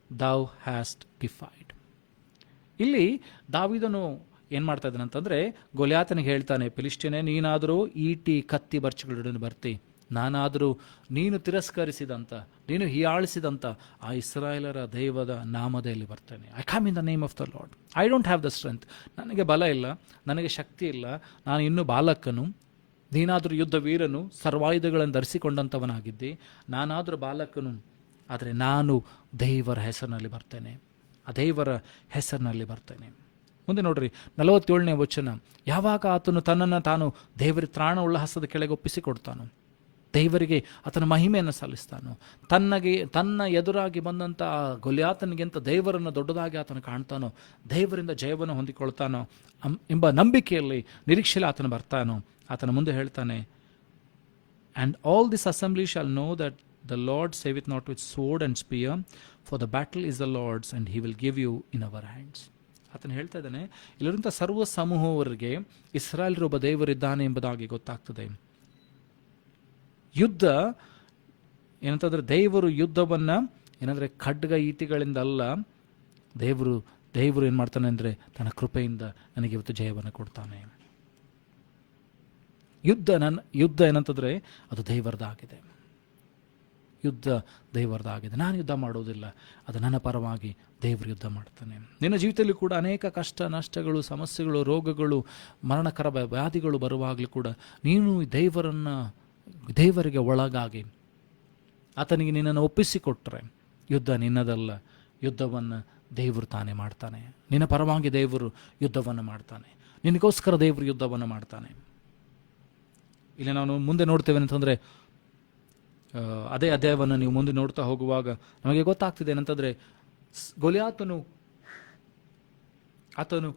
thou hast defied. ಇಲ್ಲಿ ದಾವೀದನು ಏನು ಮಾಡ್ತಾ ಇದ್ದಾನೆ ಅಂತಂದರೆ, ಗೊಲಿಯಾತನಿಗೆ ಹೇಳ್ತಾನೆ, ಫಿಲಿಷ್ಟಿಯನೇ, ನೀನಾದರೂ ಈಟಿ, ಕತ್ತಿ, ಬರ್ಚಿಗಳೊಡನೆ ಬರ್ತಿ, ನಾನಾದರೂ ನೀನು ತಿರಸ್ಕರಿಸಿದಂಥ, ನೀನು ಹೀಯಾಳಿಸಿದಂಥ ಆ ಇಸ್ರಾಯೇಲರ ದೇವದ ನಾಮದಲ್ಲಿ ಬರ್ತೇನೆ. I come in the name of the lord. I don't have the strength. ನನಗೆ ಬಲ ಇಲ್ಲ, ನನಗೆ ಶಕ್ತಿ ಇಲ್ಲ, ನಾನು ಇನ್ನೂ ಬಾಲಕನು, ನೀನಾದರೂ ಯುದ್ಧ ವೀರನು, ಸರ್ವಾಯುಧಗಳನ್ನು ಧರಿಸಿಕೊಂಡಂಥವನಾಗಿದ್ದಿ, ನಾನಾದರೂ ಬಾಲಕನು, ಆದರೆ ನಾನು ದೇವರ ಹೆಸರಿನಲ್ಲಿ ಬರ್ತೇನೆ, ಆ ದೇವರ ಹೆಸರಿನಲ್ಲಿ ಬರ್ತೇನೆ. ಮುಂದೆ ನೋಡ್ರಿ 47ನೇ ವಚನ. ಯಾವಾಗ ಆತನು ತನ್ನನ್ನು ತಾನು ದೇವರ ತ್ರಾಣವುಳ್ಳ ಹಸ್ತದ ಕೆಳಗೆ ಒಪ್ಪಿಸಿಕೊಡ್ತಾನೋ, ದೇವರಿಗೆ ಆತನ ಮಹಿಮೆಯನ್ನು ಸಲ್ಲಿಸ್ತಾನೋ, ತನ್ನ ಎದುರಾಗಿ ಬಂದಂಥ ಗೊಲ್ಯಾತನಿಗಿಂತ ದೇವರನ್ನು ದೊಡ್ಡದಾಗಿ ಆತನು ಕಾಣ್ತಾನೋ, ದೇವರಿಂದ ಜಯವನ್ನು ಹೊಂದಿಕೊಳ್ತಾನೋ ಎಂಬ ನಂಬಿಕೆಯಲ್ಲಿ, ನಿರೀಕ್ಷೆಯಲ್ಲಿ ಆತನು ಬರ್ತಾನೋ, ಆತನ ಮುಂದೆ ಹೇಳ್ತಾನೆ, and all this assembly shall know that the Lord saveth not with sword and spear, for the battle is the Lord's and he will give you in our hands. ಆತನು ಹೇಳ್ತಾ ಇದ್ದಾನೆ, ಇಲ್ಲಿರುವಂಥ ಸರ್ವ ಸಮೂಹವರಿಗೆ ಇಸ್ರಾಯೇಲ್ರ ಒಬ್ಬ ದೇವರಿದ್ದಾನೆ ಎಂಬುದಾಗಿ ಗೊತ್ತಾಗ್ತದೆ. ಯುದ್ಧ ಏನಂತಂದರೆ, ದೇವರು ಯುದ್ಧವನ್ನು ಏನಂದರೆ ಖಡ್ಗ ಈಟಿಗಳಿಂದ ಅಲ್ಲ, ದೇವರು ಏನು ಮಾಡ್ತಾನೆ ಅಂದರೆ ತನ್ನ ಕೃಪೆಯಿಂದ ನನಗೆ ಇವತ್ತು ಜಯವನ್ನು ಕೊಡ್ತಾನೆ. ಯುದ್ಧ ಏನಂತಂದರೆ ಅದು ದೇವರದಾಗಿದೆ. ಯುದ್ಧ ದೇವರದಾಗಿದೆ. ನಾನು ಯುದ್ಧ ಮಾಡೋದಿಲ್ಲ, ಅದು ನನ್ನ ಪರವಾಗಿ ದೇವರು ಯುದ್ಧ ಮಾಡ್ತಾನೆ. ನಿನ್ನ ಜೀವಿತದಲ್ಲಿ ಕೂಡ ಅನೇಕ ಕಷ್ಟ ನಷ್ಟಗಳು, ಸಮಸ್ಯೆಗಳು, ರೋಗಗಳು, ಮರಣಕರ ವ್ಯಾಧಿಗಳು ಬರುವಾಗಲೂ ಕೂಡ ನೀನು ದೇವರಿಗೆ ಒಳಗಾಗಿ ಆತನಿಗೆ ನಿನ್ನನ್ನು ಒಪ್ಪಿಸಿಕೊಟ್ರೆ ಯುದ್ಧ ನಿನ್ನದಲ್ಲ, ಯುದ್ಧವನ್ನು ದೇವರು ತಾನೇ ಮಾಡ್ತಾನೆ. ನಿನ್ನ ಪರವಾಗಿ ದೇವರು ಯುದ್ಧವನ್ನು ಮಾಡ್ತಾನೆ, ನಿನಗೋಸ್ಕರ ದೇವರು ಯುದ್ಧವನ್ನು ಮಾಡ್ತಾನೆ. ಇಲ್ಲಿ ನಾವು ಮುಂದೆ ನೋಡ್ತೇವೆ ಅಂತಂದರೆ, ಅದೇ ಅಧ್ಯಾಯವನ್ನು ನೀವು ಮುಂದೆ ನೋಡ್ತಾ ಹೋಗುವಾಗ ನಮಗೆ ಗೊತ್ತಾಗ್ತಿದೆ ಏನಂತಂದರೆ, ಆತನು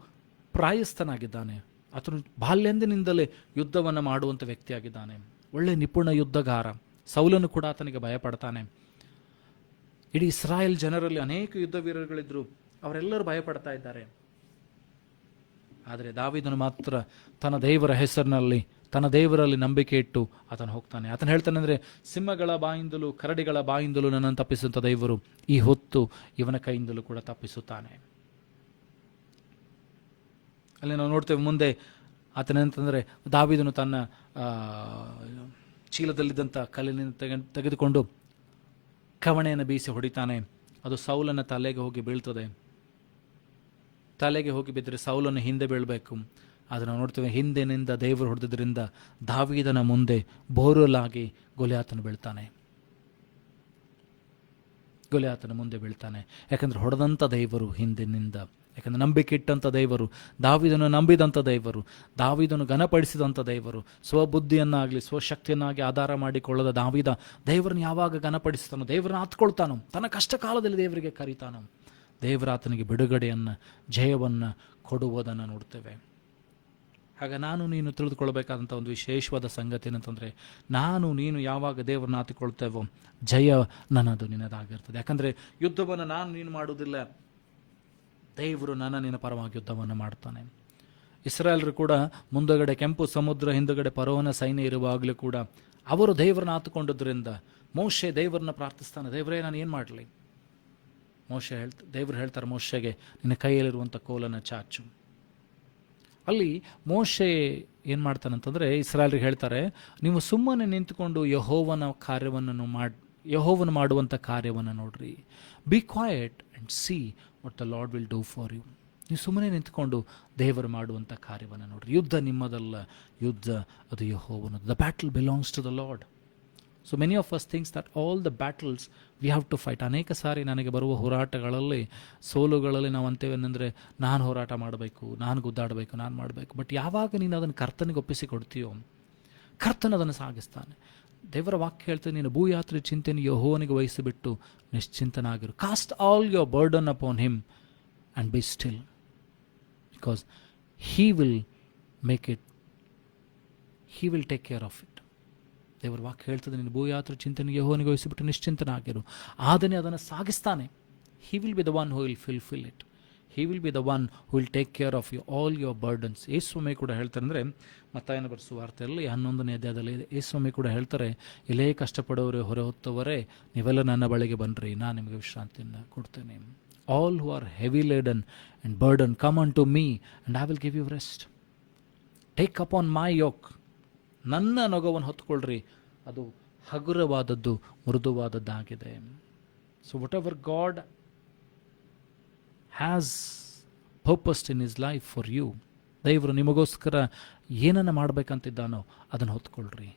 ಪ್ರಾಯಸ್ಥನಾಗಿದ್ದಾನೆ. ಆತನು ಬಾಲ್ಯಂದಿನಿಂದಲೇ ಯುದ್ಧವನ್ನು ಮಾಡುವಂಥ ವ್ಯಕ್ತಿಯಾಗಿದ್ದಾನೆ. ಒಳ್ಳೆ ನಿಪುಣ ಯುದ್ಧಗಾರ. ಸೌಲನು ಕೂಡ ಆತನಿಗೆ ಭಯಪಡ್ತಾನೆ. ಇಡೀ ಇಸ್ರಾಯೇಲ್ ಜನರಲ್ಲಿ ಅನೇಕ ಯುದ್ಧ ವೀರರುಗಳಿದ್ರು, ಅವರೆಲ್ಲರೂ ಭಯಪಡ್ತಾ ಇದ್ದಾರೆ. ಆದರೆ ದಾವೀದನು ಮಾತ್ರ ತನ್ನ ದೇವರ ಹೆಸರಿನಲ್ಲಿ, ತನ್ನ ದೇವರಲ್ಲಿ ನಂಬಿಕೆ ಇಟ್ಟು ಆತನು ಹೋಗ್ತಾನೆ. ಆತನು ಹೇಳ್ತಾನೆ ಅಂದರೆ, ಸಿಂಹಗಳ ಬಾಯಿಂದಲೂ ಕರಡಿಗಳ ಬಾಯಿಂದಲೂ ನನ್ನನ್ನು ತಪ್ಪಿಸುವಂಥ ದೇವರು ಈ ಹೊತ್ತು ಇವನ ಕೈಯಿಂದಲೂ ಕೂಡ ತಪ್ಪಿಸುತ್ತಾನೆ. ಅಲ್ಲಿ ನಾವು ನೋಡ್ತೇವೆ ಮುಂದೆ ಆತನಂತಂದರೆ, ದಾವೀದನು ತನ್ನ ಚೀಲದಲ್ಲಿದ್ದಂಥ ಕಲ್ಲಿನ ತೆಗೆದುಕೊಂಡು ಕವಣೆಯನ್ನು ಬೀಸಿ ಹೊಡಿತಾನೆ. ಅದು ಸೌಲನ ತಲೆಗೆ ಹೋಗಿ ಬೀಳ್ತದೆ. ತಲೆಗೆ ಹೋಗಿ ಬಿದ್ದರೆ ಸೌಲನ್ನು ಹಿಂದೆ ಬೀಳಬೇಕು. ಆದರೆ ನಾವು ನೋಡ್ತೇವೆ, ಹಿಂದಿನಿಂದ ದೇವರು ಹೊಡೆದಿದ್ದರಿಂದ ದಾವೀದನ ಮುಂದೆ ಬೋರಲಾಗಿ ಗೊಲ್ಯಾತನು ಬೀಳ್ತಾನೆ. ಗೊಲ್ಯಾತನ ಮುಂದೆ ಬೀಳ್ತಾನೆ. ಯಾಕಂದರೆ ಹೊಡೆದಂಥ ದೇವರು ಹಿಂದಿನಿಂದ, ಯಾಕಂದರೆ ನಂಬಿಕೆ ಇಟ್ಟಂಥ ದೇವರು, ದಾವೀದನು ನಂಬಿದಂಥ ದೇವರು, ದಾವೀದನು ಘನಪಡಿಸಿದಂಥ ದೇವರು, ಸ್ವಬುದ್ಧಿಯನ್ನಾಗಲಿ ಸ್ವಶಕ್ತಿಯನ್ನಾಗಿ ಆಧಾರ ಮಾಡಿಕೊಳ್ಳದ ದಾವೀದ ದೇವರನ್ನು ಯಾವಾಗ ಘನಪಡಿಸ್ತಾನೋ, ದೇವರನ್ನ ಹತ್ಕೊಳ್ತಾನೋ, ತನ್ನ ಕಷ್ಟ ಕಾಲದಲ್ಲಿ ದೇವರಿಗೆ ಕರೀತಾನೋ, ದೇವರ ಆತನಿಗೆ ಬಿಡುಗಡೆಯನ್ನು, ಜಯವನ್ನು ಕೊಡುವುದನ್ನು ನೋಡ್ತೇವೆ. ಆಗ ನಾನು ನೀನು ತಿಳಿದುಕೊಳ್ಬೇಕಾದಂಥ ಒಂದು ವಿಶೇಷವಾದ ಸಂಗತಿ ಏನಂತಂದರೆ, ನೀನು ಯಾವಾಗ ದೇವರನ್ನ ಹತ್ತಿಕೊಳ್ತೇವೋ ಜಯ ನನ್ನದು ನಿನ್ನದಾಗಿರ್ತದೆ. ಯಾಕಂದರೆ ಯುದ್ಧವನ್ನು ನೀನು ಮಾಡುವುದಿಲ್ಲ, ದೇವರು ನಿನ್ನ ಪರವಾಗಿ ಯುದ್ಧವನ್ನು ಮಾಡ್ತಾನೆ. ಇಸ್ರಾಯೇಲರು ಕೂಡ ಮುಂದಗಡೆ ಕೆಂಪು ಸಮುದ್ರ, ಹಿಂದುಗಡೆ ಫರೋಹನ ಸೈನ್ಯ ಇರುವಾಗಲೂ ಕೂಡ ಅವರು ದೇವರನ್ನ ಹತ್ತುಕೊಂಡಿದ್ದರಿಂದ ಮೋಶೆ ದೇವರನ್ನ ಪ್ರಾರ್ಥಿಸ್ತಾನೆ, ದೇವರೇ ನಾನು ಏನು ಮಾಡಲಿ? ದೇವರು ಹೇಳ್ತಾರೆ ಮೋಶೆಗೆ, ನಿನ್ನ ಕೈಯಲ್ಲಿರುವಂಥ ಕೋಲನ್ನು ಚಾಚು. ಅಲ್ಲಿ ಮೋಶೆ ಏನು ಮಾಡ್ತಾನಂತಂದರೆ, ಇಸ್ರಾಯೇಲರಿಗೆ ಹೇಳ್ತಾರೆ, ನೀವು ಸುಮ್ಮನೆ ನಿಂತುಕೊಂಡು ಯೆಹೋವನು ಮಾಡುವಂಥ ಕಾರ್ಯವನ್ನು ನೋಡ್ರಿ. Be quiet and see what the Lord will do for you. ನೀವು ಸುಮ್ಮನೆ ನಿಂತ್ಕೊಂಡು ದೇವರು ಮಾಡುವಂಥ ಕಾರ್ಯವನ್ನು ನೋಡ್ರಿ. ಯುದ್ಧ ನಿಮ್ಮದಲ್ಲ, ಯುದ್ಧ ಅದು ಯೆಹೋವನದು. The battle belongs to the Lord. So many of us thinks that all the battles we have to fight. ಅನೇಕ ಸಾರಿ ನನಗೆ ಬರುವ ಹೋರಾಟಗಳಲ್ಲಿ, ಸೋಲುಗಳಲ್ಲಿ ನಾವು ಅಂತೇವೇನೆಂದರೆ, ನಾನು ಹೋರಾಟ ಮಾಡಬೇಕು, ನಾನು ಗುದ್ದಾಡಬೇಕು, ನಾನು ಮಾಡಬೇಕು. ಬಟ್ ಯಾವಾಗ ನೀನು ಅದನ್ನು ಕರ್ತನಿಗೆ ಒಪ್ಪಿಸಿಕೊಡ್ತೀಯೋ, ಕರ್ತನ ಅದನ್ನು ಸಾಗಿಸ್ತಾನೆ. ದೇವರ ವಾಕ್ಯ ಹೇಳ್ತೇನೆ, ನೀನು ಭೂಯಾತ್ರೆ ಚಿಂತೆಯನ್ನು ಯೆಹೋವನಿಗೆ ವಹಿಸಿಬಿಟ್ಟು ನಿಶ್ಚಿಂತನಾಗಿರು. Cast all your burden upon him and be still, because he will make it, he will take care of it. ದೇವರ ವಾಕ್ಯ ಹೇಳ್ತದೆ, ನೀನು ಭೂಯಾತ್ರೆ ಚಿಂತೆಯನ್ನು ಯೆಹೋವನಿಗೆ ವಹಿಸಿಬಿಟ್ಟು ನಿಶ್ಚಿಂತನಾಗಿರು, ಆದನೆ ಅದನ್ನು ಸಾಗಿಸ್ತಾನೆ. He will be the one who will fill it. He will be the one who will take care of you all your burdens. ಯೇಸುವೇ ಕೂಡ ಹೇಳ್ತಾರೆ, ಅಂದರೆ ಮತ್ತಾಯನ ಬರೆಸುವ ವಾರ್ತೆಯಲ್ಲಿ 11ನೇ ಅಧ್ಯಾಯದಲ್ಲಿ ಯೇಸುವೇ ಕೂಡ ಹೇಳ್ತಾರೆ, ಇಲ್ಲೇ ಕಷ್ಟಪಡೋರೆ, ಹೊರೆ ಹೊತ್ತವರೇ, ನೀವೆಲ್ಲ ನನ್ನ ಬಳಿಗೆ ಬನ್ನಿರಿ, ನಾನು ನಿಮಗೆ ವಿಶ್ರಾಂತಿಯನ್ನು ಕೊಡ್ತೇನೆ. All who are heavy laden and burden come unto me and I will give you rest. Take upon my yoke. ನನ್ನ ನೊಗವನ್ನು ಹೊತ್ಕೊಳ್ರಿ, ಅದು ಹಗುರವಾದದ್ದು, ಮೃದುವಾದದ್ದಾಗಿದೆ. So whatever God has purposed in his life for you, ದೇವರು ನಿಮಗೋಸ್ಕರ ಏನನ್ನು ಮಾಡಬೇಕಂತಿದ್ದಾನೋ ಅದನ್ನು ಹೊತ್ಕೊಳ್ರಿ.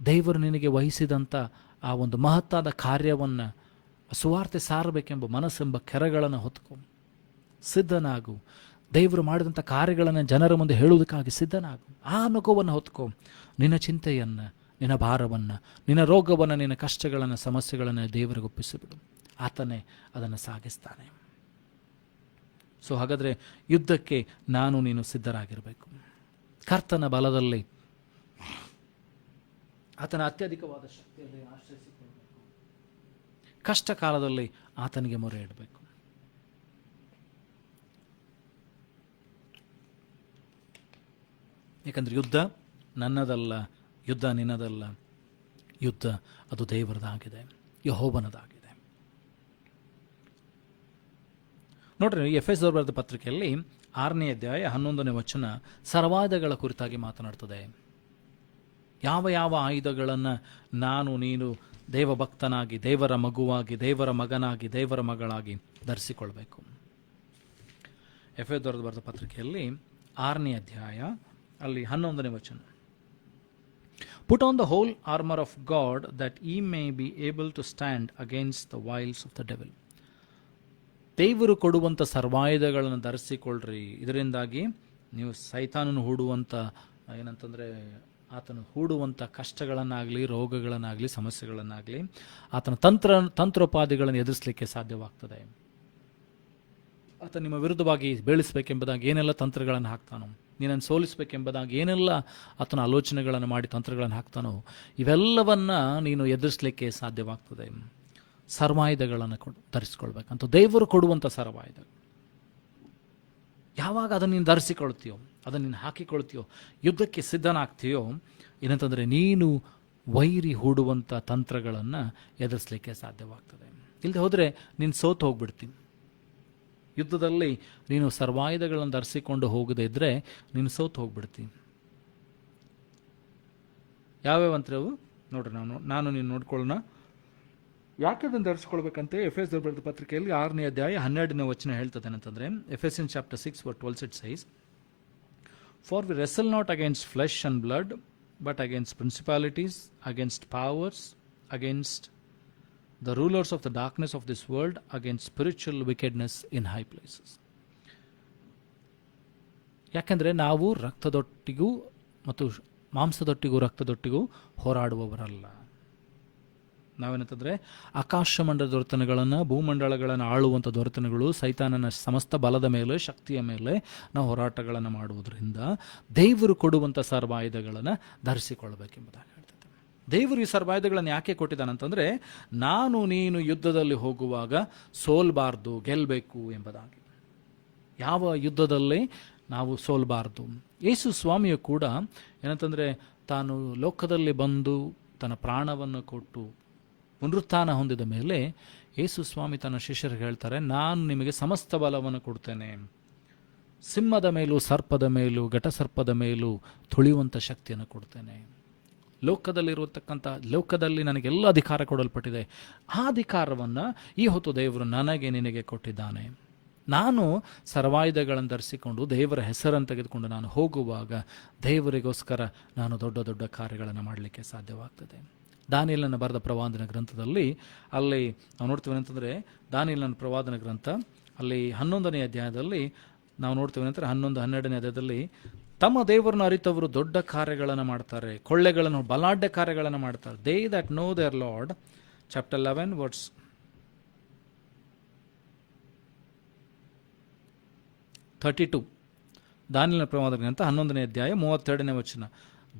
ದೇವರು ನಿನಗೆ ವಹಿಸಿದಂಥ ಆ ಒಂದು ಮಹತ್ತಾದ ಕಾರ್ಯವನ್ನು, ಸುವಾರ್ತೆ ಸಾರಬೇಕೆಂಬ ಮನಸ್ಸೆಂಬ ಕೆರಗಳನ್ನು ಹೊತ್ಕೊ, ಸಿದ್ಧನಾಗು. ದೇವರು ಮಾಡಿದಂಥ ಕಾರ್ಯಗಳನ್ನು ಜನರ ಮುಂದೆ ಹೇಳುವುದಕ್ಕಾಗಿ ಸಿದ್ಧನಾಗು. ಆ ಅನುಭವವನ್ನು ಹೊತ್ಕೊ. ನಿನ್ನ ಚಿಂತೆಯನ್ನು, ನಿನ್ನ ಭಾರವನ್ನು, ನಿನ್ನ ರೋಗವನ್ನು, ನಿನ್ನ ಕಷ್ಟಗಳನ್ನು, ಸಮಸ್ಯೆಗಳನ್ನು ದೇವರಿಗೆ ಒಪ್ಪಿಸಿಬಿಡು. ಆತನೇ ಅದನ್ನು ಸಾಗಿಸ್ತಾನೆ. ಸೊ ಹಾಗಾದರೆ ಯುದ್ಧಕ್ಕೆ ನಾನು ನೀನು ಸಿದ್ಧರಾಗಿರಬೇಕು. ಕರ್ತನ ಬಲದಲ್ಲಿ, ಆತನ ಅತ್ಯಧಿಕವಾದ ಶಕ್ತಿಯಲ್ಲಿ ಆಶ್ರಯಿಸಿಕೊಳ್ಳಬೇಕು. ಕಷ್ಟ ಕಾಲದಲ್ಲಿ ಆತನಿಗೆ ಮೊರೆ ಇಡಬೇಕು. ಏಕೆಂದರೆ ಯುದ್ಧ ನನ್ನದಲ್ಲ, ಯುದ್ಧ ನಿನ್ನದಲ್ಲ, ಯುದ್ಧ ಅದು ದೇವರದಾಗಿದೆ, ಯೆಹೋವನದಾಗಿದೆ. ನೋಡ್ರಿ, ಎಫೆಸದವರ ಬರೆದ ಪತ್ರಿಕೆಯಲ್ಲಿ 6ನೇ ಅಧ್ಯಾಯ 11ನೇ ವಚನ ಸರ್ವಾಯುಧಗಳ ಕುರಿತಾಗಿ ಮಾತನಾಡ್ತದೆ. ಯಾವ ಯಾವ ಆಯುಧಗಳನ್ನು ನಾನು ನೀನು ದೇವಭಕ್ತನಾಗಿ, ದೇವರ ಮಗುವಾಗಿ, ದೇವರ ಮಗನಾಗಿ, ದೇವರ ಮಗಳಾಗಿ ಧರಿಸಿಕೊಳ್ಬೇಕು. ಎಫೆಸದವರ ಬರೆದ ಪತ್ರಿಕೆಯಲ್ಲಿ 6ನೇ ಅಧ್ಯಾಯ ಅಲ್ಲಿ 11ನೇ ವಚನ, Put on the whole armor of God that ye may be able to stand against the wiles of the devil. ದೇವರು ಕೊಡುವಂಥ ಸರ್ವಾಯುಧಗಳನ್ನು ಧರಿಸಿಕೊಳ್ಳ್ರಿ. ಇದರಿಂದಾಗಿ ನೀವು ಸೈತಾನನು ಹೂಡುವಂಥ, ಏನಂತಂದರೆ ಆತನು ಹೂಡುವಂಥ ಕಷ್ಟಗಳನ್ನಾಗಲಿ, ರೋಗಗಳನ್ನಾಗಲಿ, ಸಮಸ್ಯೆಗಳನ್ನಾಗಲಿ, ಆತನ ತಂತ್ರೋಪಾದಿಗಳನ್ನು ಎದುರಿಸಲಿಕ್ಕೆ ಸಾಧ್ಯವಾಗ್ತದೆ. ಆತ ನಿಮ್ಮ ವಿರುದ್ಧವಾಗಿ ಬೆಳೆಸಬೇಕೆಂಬುದಾಗಿ ಏನೆಲ್ಲ ತಂತ್ರಗಳನ್ನು ಹಾಕ್ತಾನೋ, ನೀನನ್ನು ಸೋಲಿಸಬೇಕೆಂಬುದಾಗಿ ಏನೆಲ್ಲ ಆತನ ಆಲೋಚನೆಗಳನ್ನು ಮಾಡಿ ತಂತ್ರಗಳನ್ನು ಹಾಕ್ತಾನೋ, ಇವೆಲ್ಲವನ್ನ ನೀನು ಎದುರಿಸಲಿಕ್ಕೆ ಸಾಧ್ಯವಾಗ್ತದೆ. ಸರ್ವಾಯುಧಗಳನ್ನು ಧರಿಸ್ಕೊಳ್ಬೇಕಂತ ದೇವರು ಕೊಡುವಂಥ ಸರ್ವಾಯುಧ. ಯಾವಾಗ ಅದನ್ನು ನೀನು ಧರಿಸಿಕೊಳ್ತೀಯೋ, ಅದನ್ನು ನೀನು ಹಾಕಿಕೊಳ್ತೀಯೋ, ಯುದ್ಧಕ್ಕೆ ಸಿದ್ಧನಾಗ್ತೀಯೋ, ಏನಂತಂದರೆ ನೀನು ವೈರಿ ಹೂಡುವಂಥ ತಂತ್ರಗಳನ್ನು ಎದುರಿಸಲಿಕ್ಕೆ ಸಾಧ್ಯವಾಗ್ತದೆ. ಇಲ್ಲದೆ ಹೋದರೆ ನೀನು ಸೋತು ಹೋಗ್ಬಿಡ್ತೀನಿ. ಯುದ್ಧದಲ್ಲಿ ನೀನು ಸರ್ವಾಯುಧಗಳನ್ನು ಧರಿಸಿಕೊಂಡು ಹೋಗದೇ ಇದ್ದರೆ ನೀನು ಸೋತು ಹೋಗ್ಬಿಡ್ತೀನಿ. ಯಾವ್ಯಾವಂತರವು ನೋಡ್ರಿ, ನಾನು ನೀನು ನೋಡ್ಕೊಳ್ಳೋಣ. ಯಾಕೆ ಅದನ್ನು ಧರಿಸ್ಕೊಳ್ಬೇಕಂತೆ ಎಫೆಸದವರ ಬರೆದ ಪತ್ರಿಕೆಯಲ್ಲಿ 6ನೇ ಅಧ್ಯಾಯ 12ನೇ ವಚನ ಹೇಳ್ತದೆ. ಏನಂತಂದರೆ Ephesians chapter 6:12 it says, For we wrestle not against flesh and blood, but against principalities, against powers, against the rulers of the darkness of this world, against spiritual wickedness in high places. ಯಾಕೆಂದರೆ ನಾವು ರಕ್ತದೊಟ್ಟಿಗೂ ಮತ್ತು ಮಾಂಸದೊಟ್ಟಿಗೂ ರಕ್ತದೊಟ್ಟಿಗೂ ಹೋರಾಡುವವರಲ್ಲ. ನಾವೇನಂತಂದರೆ ಆಕಾಶಮಂಡಲದ ದೊರೆತನಗಳನ್ನು, ಭೂಮಂಡಲಗಳನ್ನು ಆಳುವಂಥ ದೊರೆತನಗಳು, ಸೈತಾನನ ಸಮಸ್ತ ಬಲದ ಮೇಲೆ, ಶಕ್ತಿಯ ಮೇಲೆ ನಾವು ಹೋರಾಟಗಳನ್ನು ಮಾಡುವುದರಿಂದ ದೇವರು ಕೊಡುವಂಥ ಸರ್ವಾಯುಧಗಳನ್ನು ಧರಿಸಿಕೊಳ್ಬೇಕೆಂಬುದಾಗಿ ಹೇಳ್ತದೆ. ದೇವರು ಈ ಸರ್ವಾಯುಧಗಳನ್ನು ಯಾಕೆ ಕೊಟ್ಟಿದ್ದಾನಂತಂದರೆ, ನಾನು ನೀನು ಯುದ್ಧದಲ್ಲಿ ಹೋಗುವಾಗ ಸೋಲ್ಬಾರ್ದು, ಗೆಲ್ಲಬೇಕು ಎಂಬುದಾಗಿ. ಯಾವ ಯುದ್ಧದಲ್ಲಿ ನಾವು ಸೋಲ್ಬಾರ್ದು. ಯೇಸು ಸ್ವಾಮಿಯು ಕೂಡ ಏನಂತಂದರೆ, ತಾನು ಲೋಕದಲ್ಲಿ ಬಂದು ತನ್ನ ಪ್ರಾಣವನ್ನು ಕೊಟ್ಟು ಪುನರುತ್ಥಾನ ಹೊಂದಿದ ಮೇಲೆ ಯೇಸು ಸ್ವಾಮಿ ತನ್ನ ಶಿಷ್ಯರಿಗೆ ಹೇಳ್ತಾರೆ, ನಾನು ನಿಮಗೆ ಸಮಸ್ತ ಬಲವನ್ನು ಕೊಡ್ತೇನೆ, ಸಿಂಹದ ಮೇಲೂ ಸರ್ಪದ ಮೇಲೂ ಘಟಸರ್ಪದ ಮೇಲೂ ತುಳಿಯುವಂಥ ಶಕ್ತಿಯನ್ನು ಕೊಡ್ತೇನೆ. ಲೋಕದಲ್ಲಿ ನನಗೆಲ್ಲ ಅಧಿಕಾರ ಕೊಡಲ್ಪಟ್ಟಿದೆ. ಆ ಅಧಿಕಾರವನ್ನು ಈ ಹೊತ್ತು ದೇವರು ನನಗೆ ನಿನಗೆ ಕೊಟ್ಟಿದ್ದಾನೆ. ನಾನು ಸರ್ವಾಯುಧಗಳನ್ನು ಧರಿಸಿಕೊಂಡು ದೇವರ ಹೆಸರನ್ನು ತೆಗೆದುಕೊಂಡು ನಾನು ಹೋಗುವಾಗ ದೇವರಿಗೋಸ್ಕರ ನಾನು ದೊಡ್ಡ ದೊಡ್ಡ ಕಾರ್ಯಗಳನ್ನು ಮಾಡಲಿಕ್ಕೆ ಸಾಧ್ಯವಾಗ್ತದೆ. ದಾನಿಯೇಲನ ಬರೆದ ಪ್ರವಾದನ ಗ್ರಂಥದಲ್ಲಿ ಅಲ್ಲಿ ನಾವು ನೋಡ್ತೀವಿ ಅಂತಂದರೆ, ದಾನಿಯೇಲನ ಪ್ರವಾದನ ಗ್ರಂಥ ಅಲ್ಲಿ 11ನೇ ಅಧ್ಯಾಯದಲ್ಲಿ ನಾವು ನೋಡ್ತೀವಿ ನಂತರ 11-12ನೇ ಅಧ್ಯಾಯದಲ್ಲಿ, ತಮ್ಮ ದೇವರನ್ನು ಅರಿತವರು ದೊಡ್ಡ ಕಾರ್ಯಗಳನ್ನು ಮಾಡ್ತಾರೆ, ಕೊಳ್ಳೆಗಳನ್ನು, ಬಲಾಢ್ಯ ಕಾರ್ಯಗಳನ್ನು ಮಾಡ್ತಾರೆ. They that know their Lord, chapter 11 verse 32. ದಾನಿಯೇಲನ ಪ್ರವಾದನ ಗ್ರಂಥ 11ನೇ ಅಧ್ಯಾಯ 32ನೇ ವಚನ.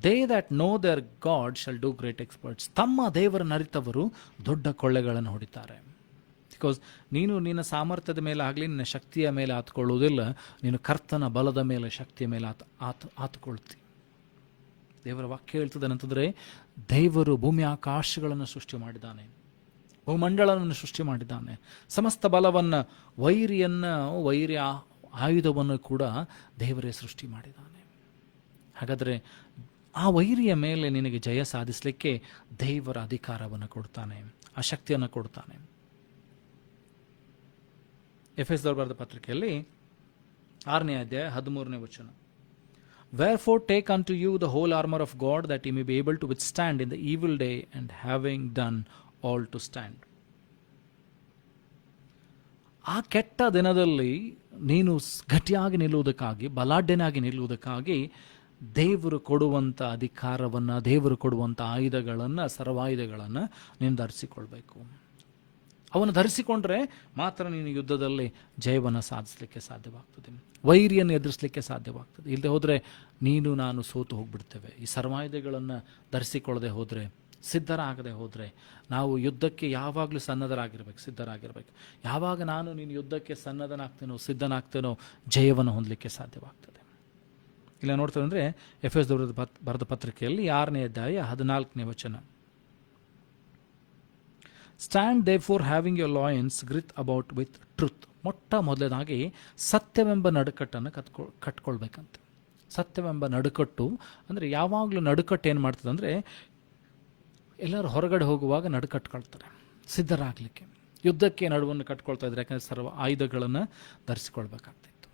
They that know their God shall do great experts. ತಮ್ಮ ದೇವರನ್ನು ಅರಿತವರು ದೊಡ್ಡ ಕೊಳ್ಳೆಗಳನ್ನು ಹೊಡಿತಾರೆ. ಬಿಕಾಸ್ ನೀನು ನಿನ್ನ ಸಾಮರ್ಥ್ಯದ ಮೇಲೆ ಆಗಲಿ, ನಿನ್ನ ಶಕ್ತಿಯ ಮೇಲೆ ಆತ್ಕೊಳ್ಳುವುದಿಲ್ಲ, ನೀನು ಕರ್ತನ ಬಲದ ಮೇಲೆ, ಶಕ್ತಿಯ ಮೇಲೆ ಆತ್ಕೊಳ್ತಿ. ದೇವರ ವಾಕ್ಯ ಹೇಳ್ತದೆ ಅಂತಂದರೆ, ದೇವರು ಭೂಮಿ ಆಕಾಶಗಳನ್ನು ಸೃಷ್ಟಿ ಮಾಡಿದ್ದಾನೆ, ಭೂಮಂಡಲವನ್ನು ಸೃಷ್ಟಿ ಮಾಡಿದ್ದಾನೆ, ಸಮಸ್ತ ಬಲವನ್ನು, ವೈರಿ ಆಯುಧವನ್ನು ಕೂಡ ದೇವರೇ ಸೃಷ್ಟಿ ಮಾಡಿದ್ದಾನೆ. ಹಾಗಾದರೆ ಆ ವೈರಿಯ ಮೇಲೆ ನಿನಗೆ ಜಯ ಸಾಧಿಸಲಿಕ್ಕೆ ದೇವರ ಅಧಿಕಾರವನ್ನು ಕೊಡ್ತಾನೆ, ಆ ಶಕ್ತಿಯನ್ನು ಕೊಡ್ತಾನೆ. ಎಫೆಸದವರ ಬರೆದ ಪತ್ರಿಕೆಯಲ್ಲಿ 6ನೇ ಅಧ್ಯಾಯ 13ನೇ ವಚನ, Wherefore take unto you the whole armor of God, that ye may be able to withstand in the evil day, and having done all to stand. ಆ ಕೆಟ್ಟ ದಿನದಲ್ಲಿ ನೀನು ಗಟ್ಟಿಯಾಗಿ ನಿಲ್ಲುವುದಕ್ಕಾಗಿ, ಬಲಾಢ್ಯನಾಗಿ ನಿಲ್ಲುವುದಕ್ಕಾಗಿ ದೇವರು ಕೊಡುವಂಥ ಅಧಿಕಾರವನ್ನು, ದೇವರು ಕೊಡುವಂಥ ಆಯುಧಗಳನ್ನು, ಸರ್ವಾಯುಧಗಳನ್ನು ನೀನು ಧರಿಸಿಕೊಳ್ಬೇಕು. ಅವನ್ನು ಧರಿಸಿಕೊಂಡ್ರೆ ಮಾತ್ರ ನೀನು ಯುದ್ಧದಲ್ಲಿ ಜಯವನ್ನು ಸಾಧಿಸಲಿಕ್ಕೆ ಸಾಧ್ಯವಾಗ್ತದೆ, ವೈರಿಯನ್ನು ಎದುರಿಸಲಿಕ್ಕೆ ಸಾಧ್ಯವಾಗ್ತದೆ. ಇಲ್ಲದೆ ಹೋದರೆ ನೀನು ನಾನು ಸೋತು ಹೋಗ್ಬಿಡ್ತೇವೆ. ಈ ಸರ್ವಾಯುಧಗಳನ್ನು ಧರಿಸಿಕೊಳ್ಳದೆ ಹೋದರೆ, ಸಿದ್ಧರಾಗದೆ ಹೋದರೆ, ನಾವು ಯುದ್ಧಕ್ಕೆ ಯಾವಾಗಲೂ ಸಿದ್ಧರಾಗಿರ್ಬೇಕು. ಯಾವಾಗ ನಾನು ನೀನು ಯುದ್ಧಕ್ಕೆ ಸನ್ನದ್ಧನಾಗ್ತೇನೋ, ಸಿದ್ಧನಾಗ್ತೇನೋ, ಜಯವನ್ನು ಹೊಂದಲಿಕ್ಕೆ ಸಾಧ್ಯವಾಗ್ತದೆ. ಇಲ್ಲ ನೋಡ್ತೇವೆ ಅಂದರೆ ಎಫೆಸದವರ ಬರೆದ ಪತ್ರಿಕೆಯಲ್ಲಿ 6ನೇ ಅಧ್ಯಾಯ 14ನೇ ವಚನ. Stand therefore having your lions ಗ್ರಿತ್ about with truth. ಮೊಟ್ಟ ಮೊದಲನೇದಾಗಿ ಸತ್ಯವೆಂಬ ನಡುಕಟ್ಟನ್ನು ಕಟ್ಕೊಳ್ಬೇಕಂತೆ. ಸತ್ಯವೆಂಬ ನಡುಕಟ್ಟು ಅಂದರೆ ಯಾವಾಗಲೂ ನಡುಕಟ್ಟು ಏನು ಮಾಡ್ತದೆ ಅಂದರೆ, ಎಲ್ಲರೂ ಹೊರಗಡೆ ಹೋಗುವಾಗ ನಡುಕಟ್ಕೊಳ್ತಾರೆ ಸಿದ್ಧರಾಗಲಿಕ್ಕೆ. ಯುದ್ಧಕ್ಕೆ ನಡುವನ್ನು ಕಟ್ಕೊಳ್ತಾ ಇದ್ದಾರೆ, ಯಾಕಂದರೆ ಸರ್ವ ಆಯುಧಗಳನ್ನು ಧರಿಸಿಕೊಳ್ಬೇಕಾಗ್ತಿತ್ತು.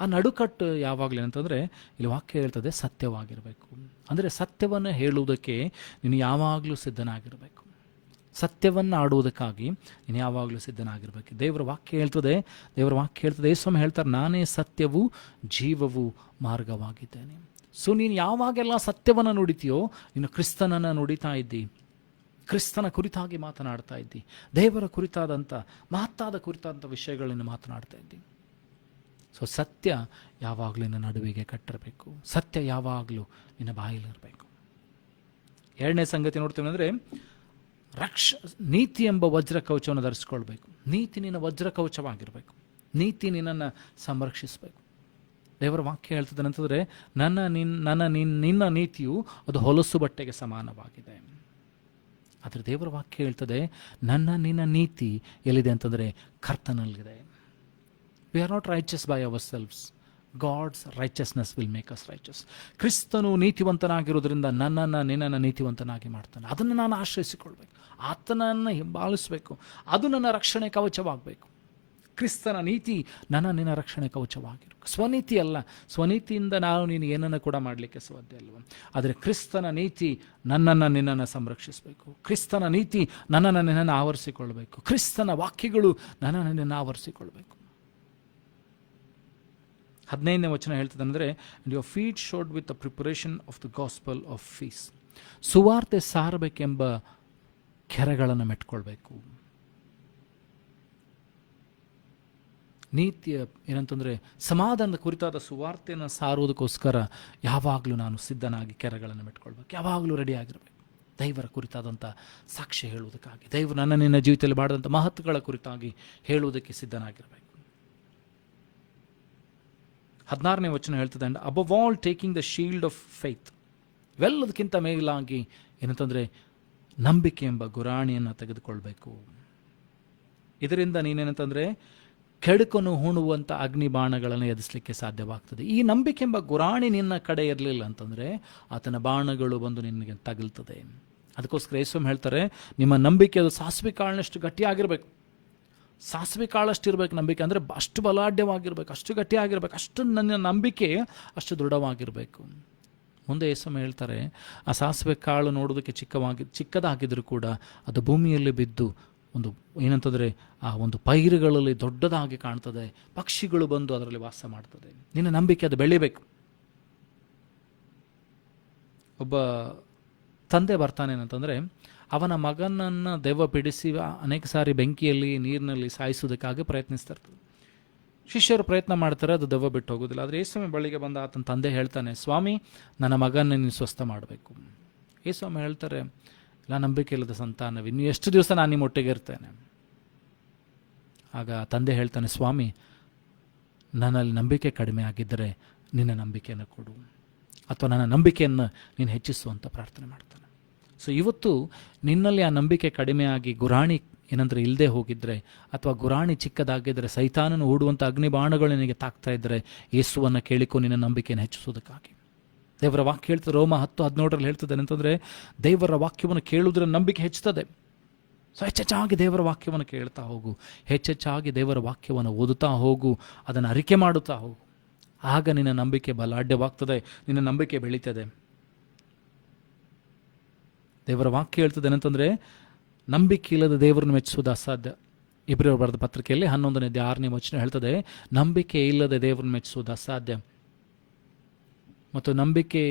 ಆ ನಡುಕಟ್ಟು ಯಾವಾಗಲೂ ಏನಂತಂದರೆ, ಇಲ್ಲಿ ವಾಕ್ಯ ಹೇಳ್ತದೆ ಸತ್ಯವಾಗಿರಬೇಕು. ಅಂದರೆ ಸತ್ಯವನ್ನು ಹೇಳುವುದಕ್ಕೆ ನೀನು ಯಾವಾಗಲೂ ಸಿದ್ಧನಾಗಿರಬೇಕು. ಸತ್ಯವನ್ನು ಆಡುವುದಕ್ಕಾಗಿ ನೀನು ಯಾವಾಗಲೂ ಸಿದ್ಧನಾಗಿರ್ಬೇಕು. ದೇವರ ವಾಕ್ಯ ಹೇಳ್ತದೆ, ಯೇಸು ಹೇಳ್ತಾರೆ, ನಾನೇ ಸತ್ಯವೂ ಜೀವವೂ ಮಾರ್ಗವಾಗಿದ್ದೇನೆ. ಸೊ ನೀನು ಯಾವಾಗೆಲ್ಲ ಸತ್ಯವನ್ನು ನುಡಿತೀಯೋ, ನೀನು ಕ್ರಿಸ್ತನನ್ನು ನುಡಿತಾ ಇದ್ದಿ, ಕ್ರಿಸ್ತನ ಕುರಿತಾಗಿ ಮಾತನಾಡ್ತಾ ಇದ್ದಿ, ದೇವರ ಕುರಿತಾದಂಥ ಮಹತ್ತಾದ ಕುರಿತಾದಂಥ ವಿಷಯಗಳನ್ನು ಮಾತನಾಡ್ತಾ ಇದ್ದಿ. ಸೊ ಸತ್ಯ ಯಾವಾಗಲೂ ನಿನ್ನ ನಡುವಿಗೆ ಕಟ್ಟಿರಬೇಕು, ಸತ್ಯ ಯಾವಾಗಲೂ ನಿನ್ನ ಬಾಯಲ್ಲಿರಬೇಕು. ಎರಡನೇ ಸಂಗತಿ ನೋಡ್ತೇವೆ ಅಂದರೆ, ನೀತಿ ಎಂಬ ವಜ್ರ ಕವಚವನ್ನು ಧರಿಸ್ಕೊಳ್ಬೇಕು. ನೀತಿ ನಿನ್ನ ವಜ್ರ ಕವಚವಾಗಿರಬೇಕು. ನೀತಿ ನಿನ್ನನ್ನು ಸಂರಕ್ಷಿಸಬೇಕು. ದೇವರ ವಾಕ್ಯ ಹೇಳ್ತದೆ ಅಂತಂದರೆ, ನಿನ್ನ ನೀತಿಯು ಅದು ಹೊಲಸು ಬಟ್ಟೆಗೆ ಸಮಾನವಾಗಿದೆ. ಆದರೆ ದೇವರ ವಾಕ್ಯ ಹೇಳ್ತದೆ, ನಿನ್ನ ನೀತಿ ಎಲ್ಲಿದೆ ಅಂತಂದರೆ ಕರ್ತನಲ್ಲಿದೆ. We are not righteous by ourselves, God's righteousness will make us righteous. ಕ್ರಿಸ್ತನು ನೀತಿವಂತನಾಗಿರೋದ್ರಿಂದ ನಿನ್ನನ್ನು ನೀತಿವಂತನಾಗಿ ಮಾಡ್ತಾನೆ. ಅದನ್ನು ನಾನು ಆಶ್ರಯಿಸಿಕೊಳ್ಬೇಕು, ಆತನನ್ನು ಹಿಂಬಾಲಿಸಬೇಕು. ಅದು ನನ್ನ ರಕ್ಷಣೆ ಕವಚವಾಗಬೇಕು. ಕ್ರಿಸ್ತನ ನೀತಿ ನಿನ್ನ ರಕ್ಷಣೆ ಕವಚವಾಗಿರು. ಸ್ವನೀತಿ ಅಲ್ಲ, ಸ್ವನೀತಿಯಿಂದ ನೀನು ಏನನ್ನು ಕೂಡ ಮಾಡಲಿಕ್ಕೆ ಸಾಧ್ಯ ಅಲ್ವ. ಆದರೆ ಕ್ರಿಸ್ತನ ನೀತಿ ನಿನ್ನನ್ನು ಸಂರಕ್ಷಿಸಬೇಕು. ಕ್ರಿಸ್ತನ ನೀತಿ ನಿನ್ನನ್ನು ಆವರಿಸಿಕೊಳ್ಬೇಕು. ಕ್ರಿಸ್ತನ ವಾಕ್ಯಗಳು ನಿನ್ನನ್ನು ಆವರಿಸಿಕೊಳ್ಬೇಕು. 15ನೇ ವಚನ ಹೇಳ್ತದೆ ಅಂದರೆ, your feet showed with the preparation of the gospel of piece. ಸುವಾರ್ತೆ ಸಾರಬೇಕೆಂಬ ಕೆರೆಗಳನ್ನು ಮೆಟ್ಕೊಳ್ಬೇಕು. ನೀತಿಯ ಏನಂತಂದರೆ ಸಮಾಧಾನದ ಕುರಿತಾದ ಸುವಾರ್ತೆಯನ್ನು ಸಾರುವುದಕ್ಕೋಸ್ಕರ ಯಾವಾಗಲೂ ನಾನು ಸಿದ್ಧನಾಗಿ ಕೆರೆಗಳನ್ನು ಮೆಟ್ಕೊಳ್ಬೇಕು, ಯಾವಾಗಲೂ ರೆಡಿಯಾಗಿರಬೇಕು. ದೈವರ ಕುರಿತಾದಂಥ ಸಾಕ್ಷ್ಯ ಹೇಳುವುದಕ್ಕಾಗಿ, ದೇವರು ನಿನ್ನ ಜೀವಿತದಲ್ಲಿ ಮಾಡಿದಂಥ ಮಹತ್ವಗಳ ಕುರಿತಾಗಿ ಹೇಳುವುದಕ್ಕೆ ಸಿದ್ಧನಾಗಿರಬೇಕು. 16ನೇ ವಚನ ಹೇಳ್ತದೆ, and above all taking the shield of faith. ಇವೆಲ್ಲದಕ್ಕಿಂತ ಮೇಲಾಗಿ ಏನಂತಂದರೆ ನಂಬಿಕೆ ಎಂಬ ಗುರಾಣಿಯನ್ನು ತೆಗೆದುಕೊಳ್ಬೇಕು. ಇದರಿಂದ ನೀನೇನಂತಂದರೆ ಕೆಡುಕನ್ನು ಹೂಣುವಂಥ ಅಗ್ನಿ ಬಾಣಗಳನ್ನು ಎದುರಿಸಲಿಕ್ಕೆ ಸಾಧ್ಯವಾಗ್ತದೆ. ಈ ನಂಬಿಕೆ ಎಂಬ ಗುರಾಣಿ ನಿನ್ನ ಕಡೆ ಇರಲಿಲ್ಲ ಅಂತಂದರೆ ಆತನ ಬಾಣಗಳು ಬಂದು ನಿನಗೆ ತಗಲ್ತದೆ. ಅದಕ್ಕೋಸ್ಕರ ಯೇಸು ಹೇಳ್ತಾರೆ, ನಿಮ್ಮ ನಂಬಿಕೆ ಅದು ಸಾಸಿವೆ ಕಾಳಿನಷ್ಟು ಗಟ್ಟಿಯಾಗಿರಬೇಕು. ಸಾಸಿವೆ ಕಾಳಷ್ಟು ಇರಬೇಕು ನಂಬಿಕೆ, ಅಂದರೆ ಅಷ್ಟು ಬಲಾಢ್ಯವಾಗಿರ್ಬೇಕು, ಅಷ್ಟು ಗಟ್ಟಿಯಾಗಿರ್ಬೇಕು, ಅಷ್ಟು ನನ್ನ ನಂಬಿಕೆ ಅಷ್ಟು ದೃಢವಾಗಿರಬೇಕು. ಮುಂದೆ ಯೇಸು ಹೇಳ್ತಾರೆ, ಆ ಸಾಸಿವೆ ಕಾಳು ನೋಡೋದಕ್ಕೆ ಚಿಕ್ಕದಾಗಿದ್ದರೂ ಕೂಡ ಅದು ಭೂಮಿಯಲ್ಲಿ ಬಿದ್ದು ಒಂದು ಏನಂತಂದರೆ ಆ ಒಂದು ಪೈರುಗಳಲ್ಲಿ ದೊಡ್ಡದಾಗಿ ಕಾಣ್ತದೆ, ಪಕ್ಷಿಗಳು ಬಂದು ಅದರಲ್ಲಿ ವಾಸ ಮಾಡ್ತದೆ. ನಿನ್ನ ನಂಬಿಕೆ ಅದು ಬೆಳಿಬೇಕು. ಒಬ್ಬ ತಂದೆ ಬರ್ತಾನೆ ಅಂತಂದರೆ, ಅವನ ಮಗನನ್ನು ದೆವ್ವ ಬಿಡಿಸಿ ಅನೇಕ ಸಾರಿ ಬೆಂಕಿಯಲ್ಲಿ ನೀರಿನಲ್ಲಿ ಸಾಯಿಸೋದಕ್ಕಾಗಿ ಪ್ರಯತ್ನಿಸ್ತಾ ಇರ್ತದೆ. ಶಿಷ್ಯರು ಪ್ರಯತ್ನ ಮಾಡ್ತಾರೆ, ಅದು ದೆವ್ವ ಬಿಟ್ಟು ಹೋಗೋದಿಲ್ಲ. ಆದರೆ ಯೇಸುಸ್ವಾಮಿ ಬಳಿಗೆ ಬಂದ ಆತನ ತಂದೆ ಹೇಳ್ತಾನೆ, ಸ್ವಾಮಿ ನನ್ನ ಮಗನ ನೀನು ಸ್ವಸ್ಥ ಮಾಡಬೇಕು. ಯೇಸುಸ್ವಾಮಿ ಹೇಳ್ತಾರೆ, ಇಲ್ಲ, ನಂಬಿಕೆ ಇಲ್ಲದ ಸಂತಾನವಿ, ಇನ್ನು ಎಷ್ಟು ದಿವಸ ನಾನು ನಿಮ್ಮ ಒಟ್ಟಿಗೆ ಇರ್ತೇನೆ. ಆಗ ತಂದೆ ಹೇಳ್ತಾನೆ, ಸ್ವಾಮಿ ನನ್ನಲ್ಲಿ ನಂಬಿಕೆ ಕಡಿಮೆ ಆಗಿದ್ದರೆ ನಿನ್ನ ನಂಬಿಕೆಯನ್ನು ಕೊಡು, ಅಥವಾ ನನ್ನ ನಂಬಿಕೆಯನ್ನು ನೀನು ಹೆಚ್ಚಿಸುವಂತ ಪ್ರಾರ್ಥನೆ ಮಾಡ್ತಾನೆ. ಸೊ ಇವತ್ತು ನಿನ್ನಲ್ಲಿ ಆ ನಂಬಿಕೆ ಕಡಿಮೆಯಾಗಿ ಗುರಾಣಿ ಏನಂದ್ರೆ ಇಲ್ಲದೆ ಹೋಗಿದ್ರೆ, ಅಥವಾ ಗುರಾಣಿ ಚಿಕ್ಕದಾಗಿದ್ದರೆ, ಸೈತಾನನು ಹೂಡುವಂಥ ಅಗ್ನಿಬಾಣಗಳು ನಿನಗೆ ತಾಕ್ತಾ ಇದ್ದರೆ, ಯೇಸುವನ್ನು ಕೇಳಿಕೊ ನಿನ್ನ ನಂಬಿಕೆಯನ್ನು ಹೆಚ್ಚಿಸೋದಕ್ಕಾಗಿ. ದೇವರ ವಾಕ್ಯ ಹೇಳ್ತದೆ, ರೋಮ 10:17 ಹೇಳ್ತದೆ ಅಂತಂದರೆ, ದೇವರ ವಾಕ್ಯವನ್ನು ಕೇಳುವುದರ ನಂಬಿಕೆ ಹೆಚ್ಚುತ್ತದೆ. ಸೊ ಹೆಚ್ಚೆಚ್ಚಾಗಿ ದೇವರ ವಾಕ್ಯವನ್ನು ಕೇಳ್ತಾ ಹೋಗು, ಹೆಚ್ಚೆಚ್ಚಾಗಿ ದೇವರ ವಾಕ್ಯವನ್ನು ಓದುತ್ತಾ ಹೋಗು, ಅದನ್ನು ಅರಿಕೆ ಮಾಡುತ್ತಾ ಹೋಗು. ಆಗ ನಿನ್ನ ನಂಬಿಕೆ ಬಲಾಢ್ಯವಾಗ್ತದೆ, ನಿನ್ನ ನಂಬಿಕೆ ಬೆಳೀತದೆ. ದೇವರ ವಾಕ್ಯ ಹೇಳ್ತದೆ ಏನಂತಂದರೆ, ನಂಬಿಕೆ ಇಲ್ಲದ ದೇವರನ್ನು ಮೆಚ್ಚಿಸುವುದು ಅಸಾಧ್ಯ. ಇಬ್ರಿಯವರು ಬರೆದ ಪತ್ರಿಕೆಯಲ್ಲಿ 11ನೇ 6ನೇ ಹೇಳ್ತದೆ, ನಂಬಿಕೆ ಇಲ್ಲದೆ ದೇವರನ್ನು ಮೆಚ್ಚಿಸುವುದು ಅಸಾಧ್ಯ. ಮತ್ತು ನಂಬಿಕೆ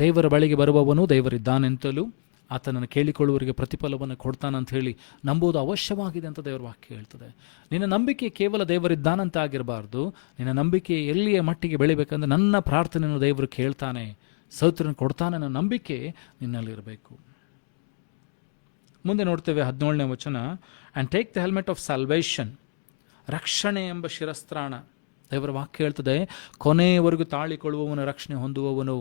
ದೇವರ ಬಳಿಗೆ ಬರುವವನು ದೇವರಿದ್ದಾನೆಂತಲೂ ಆತನನ್ನು ಕೇಳಿಕೊಳ್ಳುವವರಿಗೆ ಪ್ರತಿಫಲವನ್ನು ಕೊಡ್ತಾನಂತ ಹೇಳಿ ನಂಬುವುದು ಅವಶ್ಯವಾಗಿದೆ ಅಂತ ದೇವರ ವಾಕ್ಯ ಹೇಳ್ತದೆ. ನಿನ್ನ ನಂಬಿಕೆ ಕೇವಲ ದೇವರಿದ್ದಾನಂತ ಆಗಿರಬಾರ್ದು. ನಿನ್ನ ನಂಬಿಕೆ ಎಲ್ಲಿಯ ಮಟ್ಟಿಗೆ ಬೆಳಿಬೇಕಂದ್ರೆ, ನನ್ನ ಪ್ರಾರ್ಥನೆಯನ್ನು ದೇವರು ಕೇಳ್ತಾನೆ, ಸೌತ್ರನ್ನು ಕೊಡ್ತಾನೆ ಅನ್ನೋ ನಂಬಿಕೆ ನಿನ್ನಲ್ಲಿರಬೇಕು. ಮುಂದೆ ನೋಡ್ತೇವೆ 17ನೇ ವಚನ, and take the helmet of salvation, ರಕ್ಷಣೆ ಎಂಬ ಶಿರಸ್ತ್ರಾಣ. ದೇವರ ವಾಕ್ಯ ಹೇಳ್ತದೆ, ಕೊನೆಯವರೆಗೂ ತಾಳಿಕೊಳ್ಳುವವನ ರಕ್ಷಣೆ ಹೊಂದುವವನು.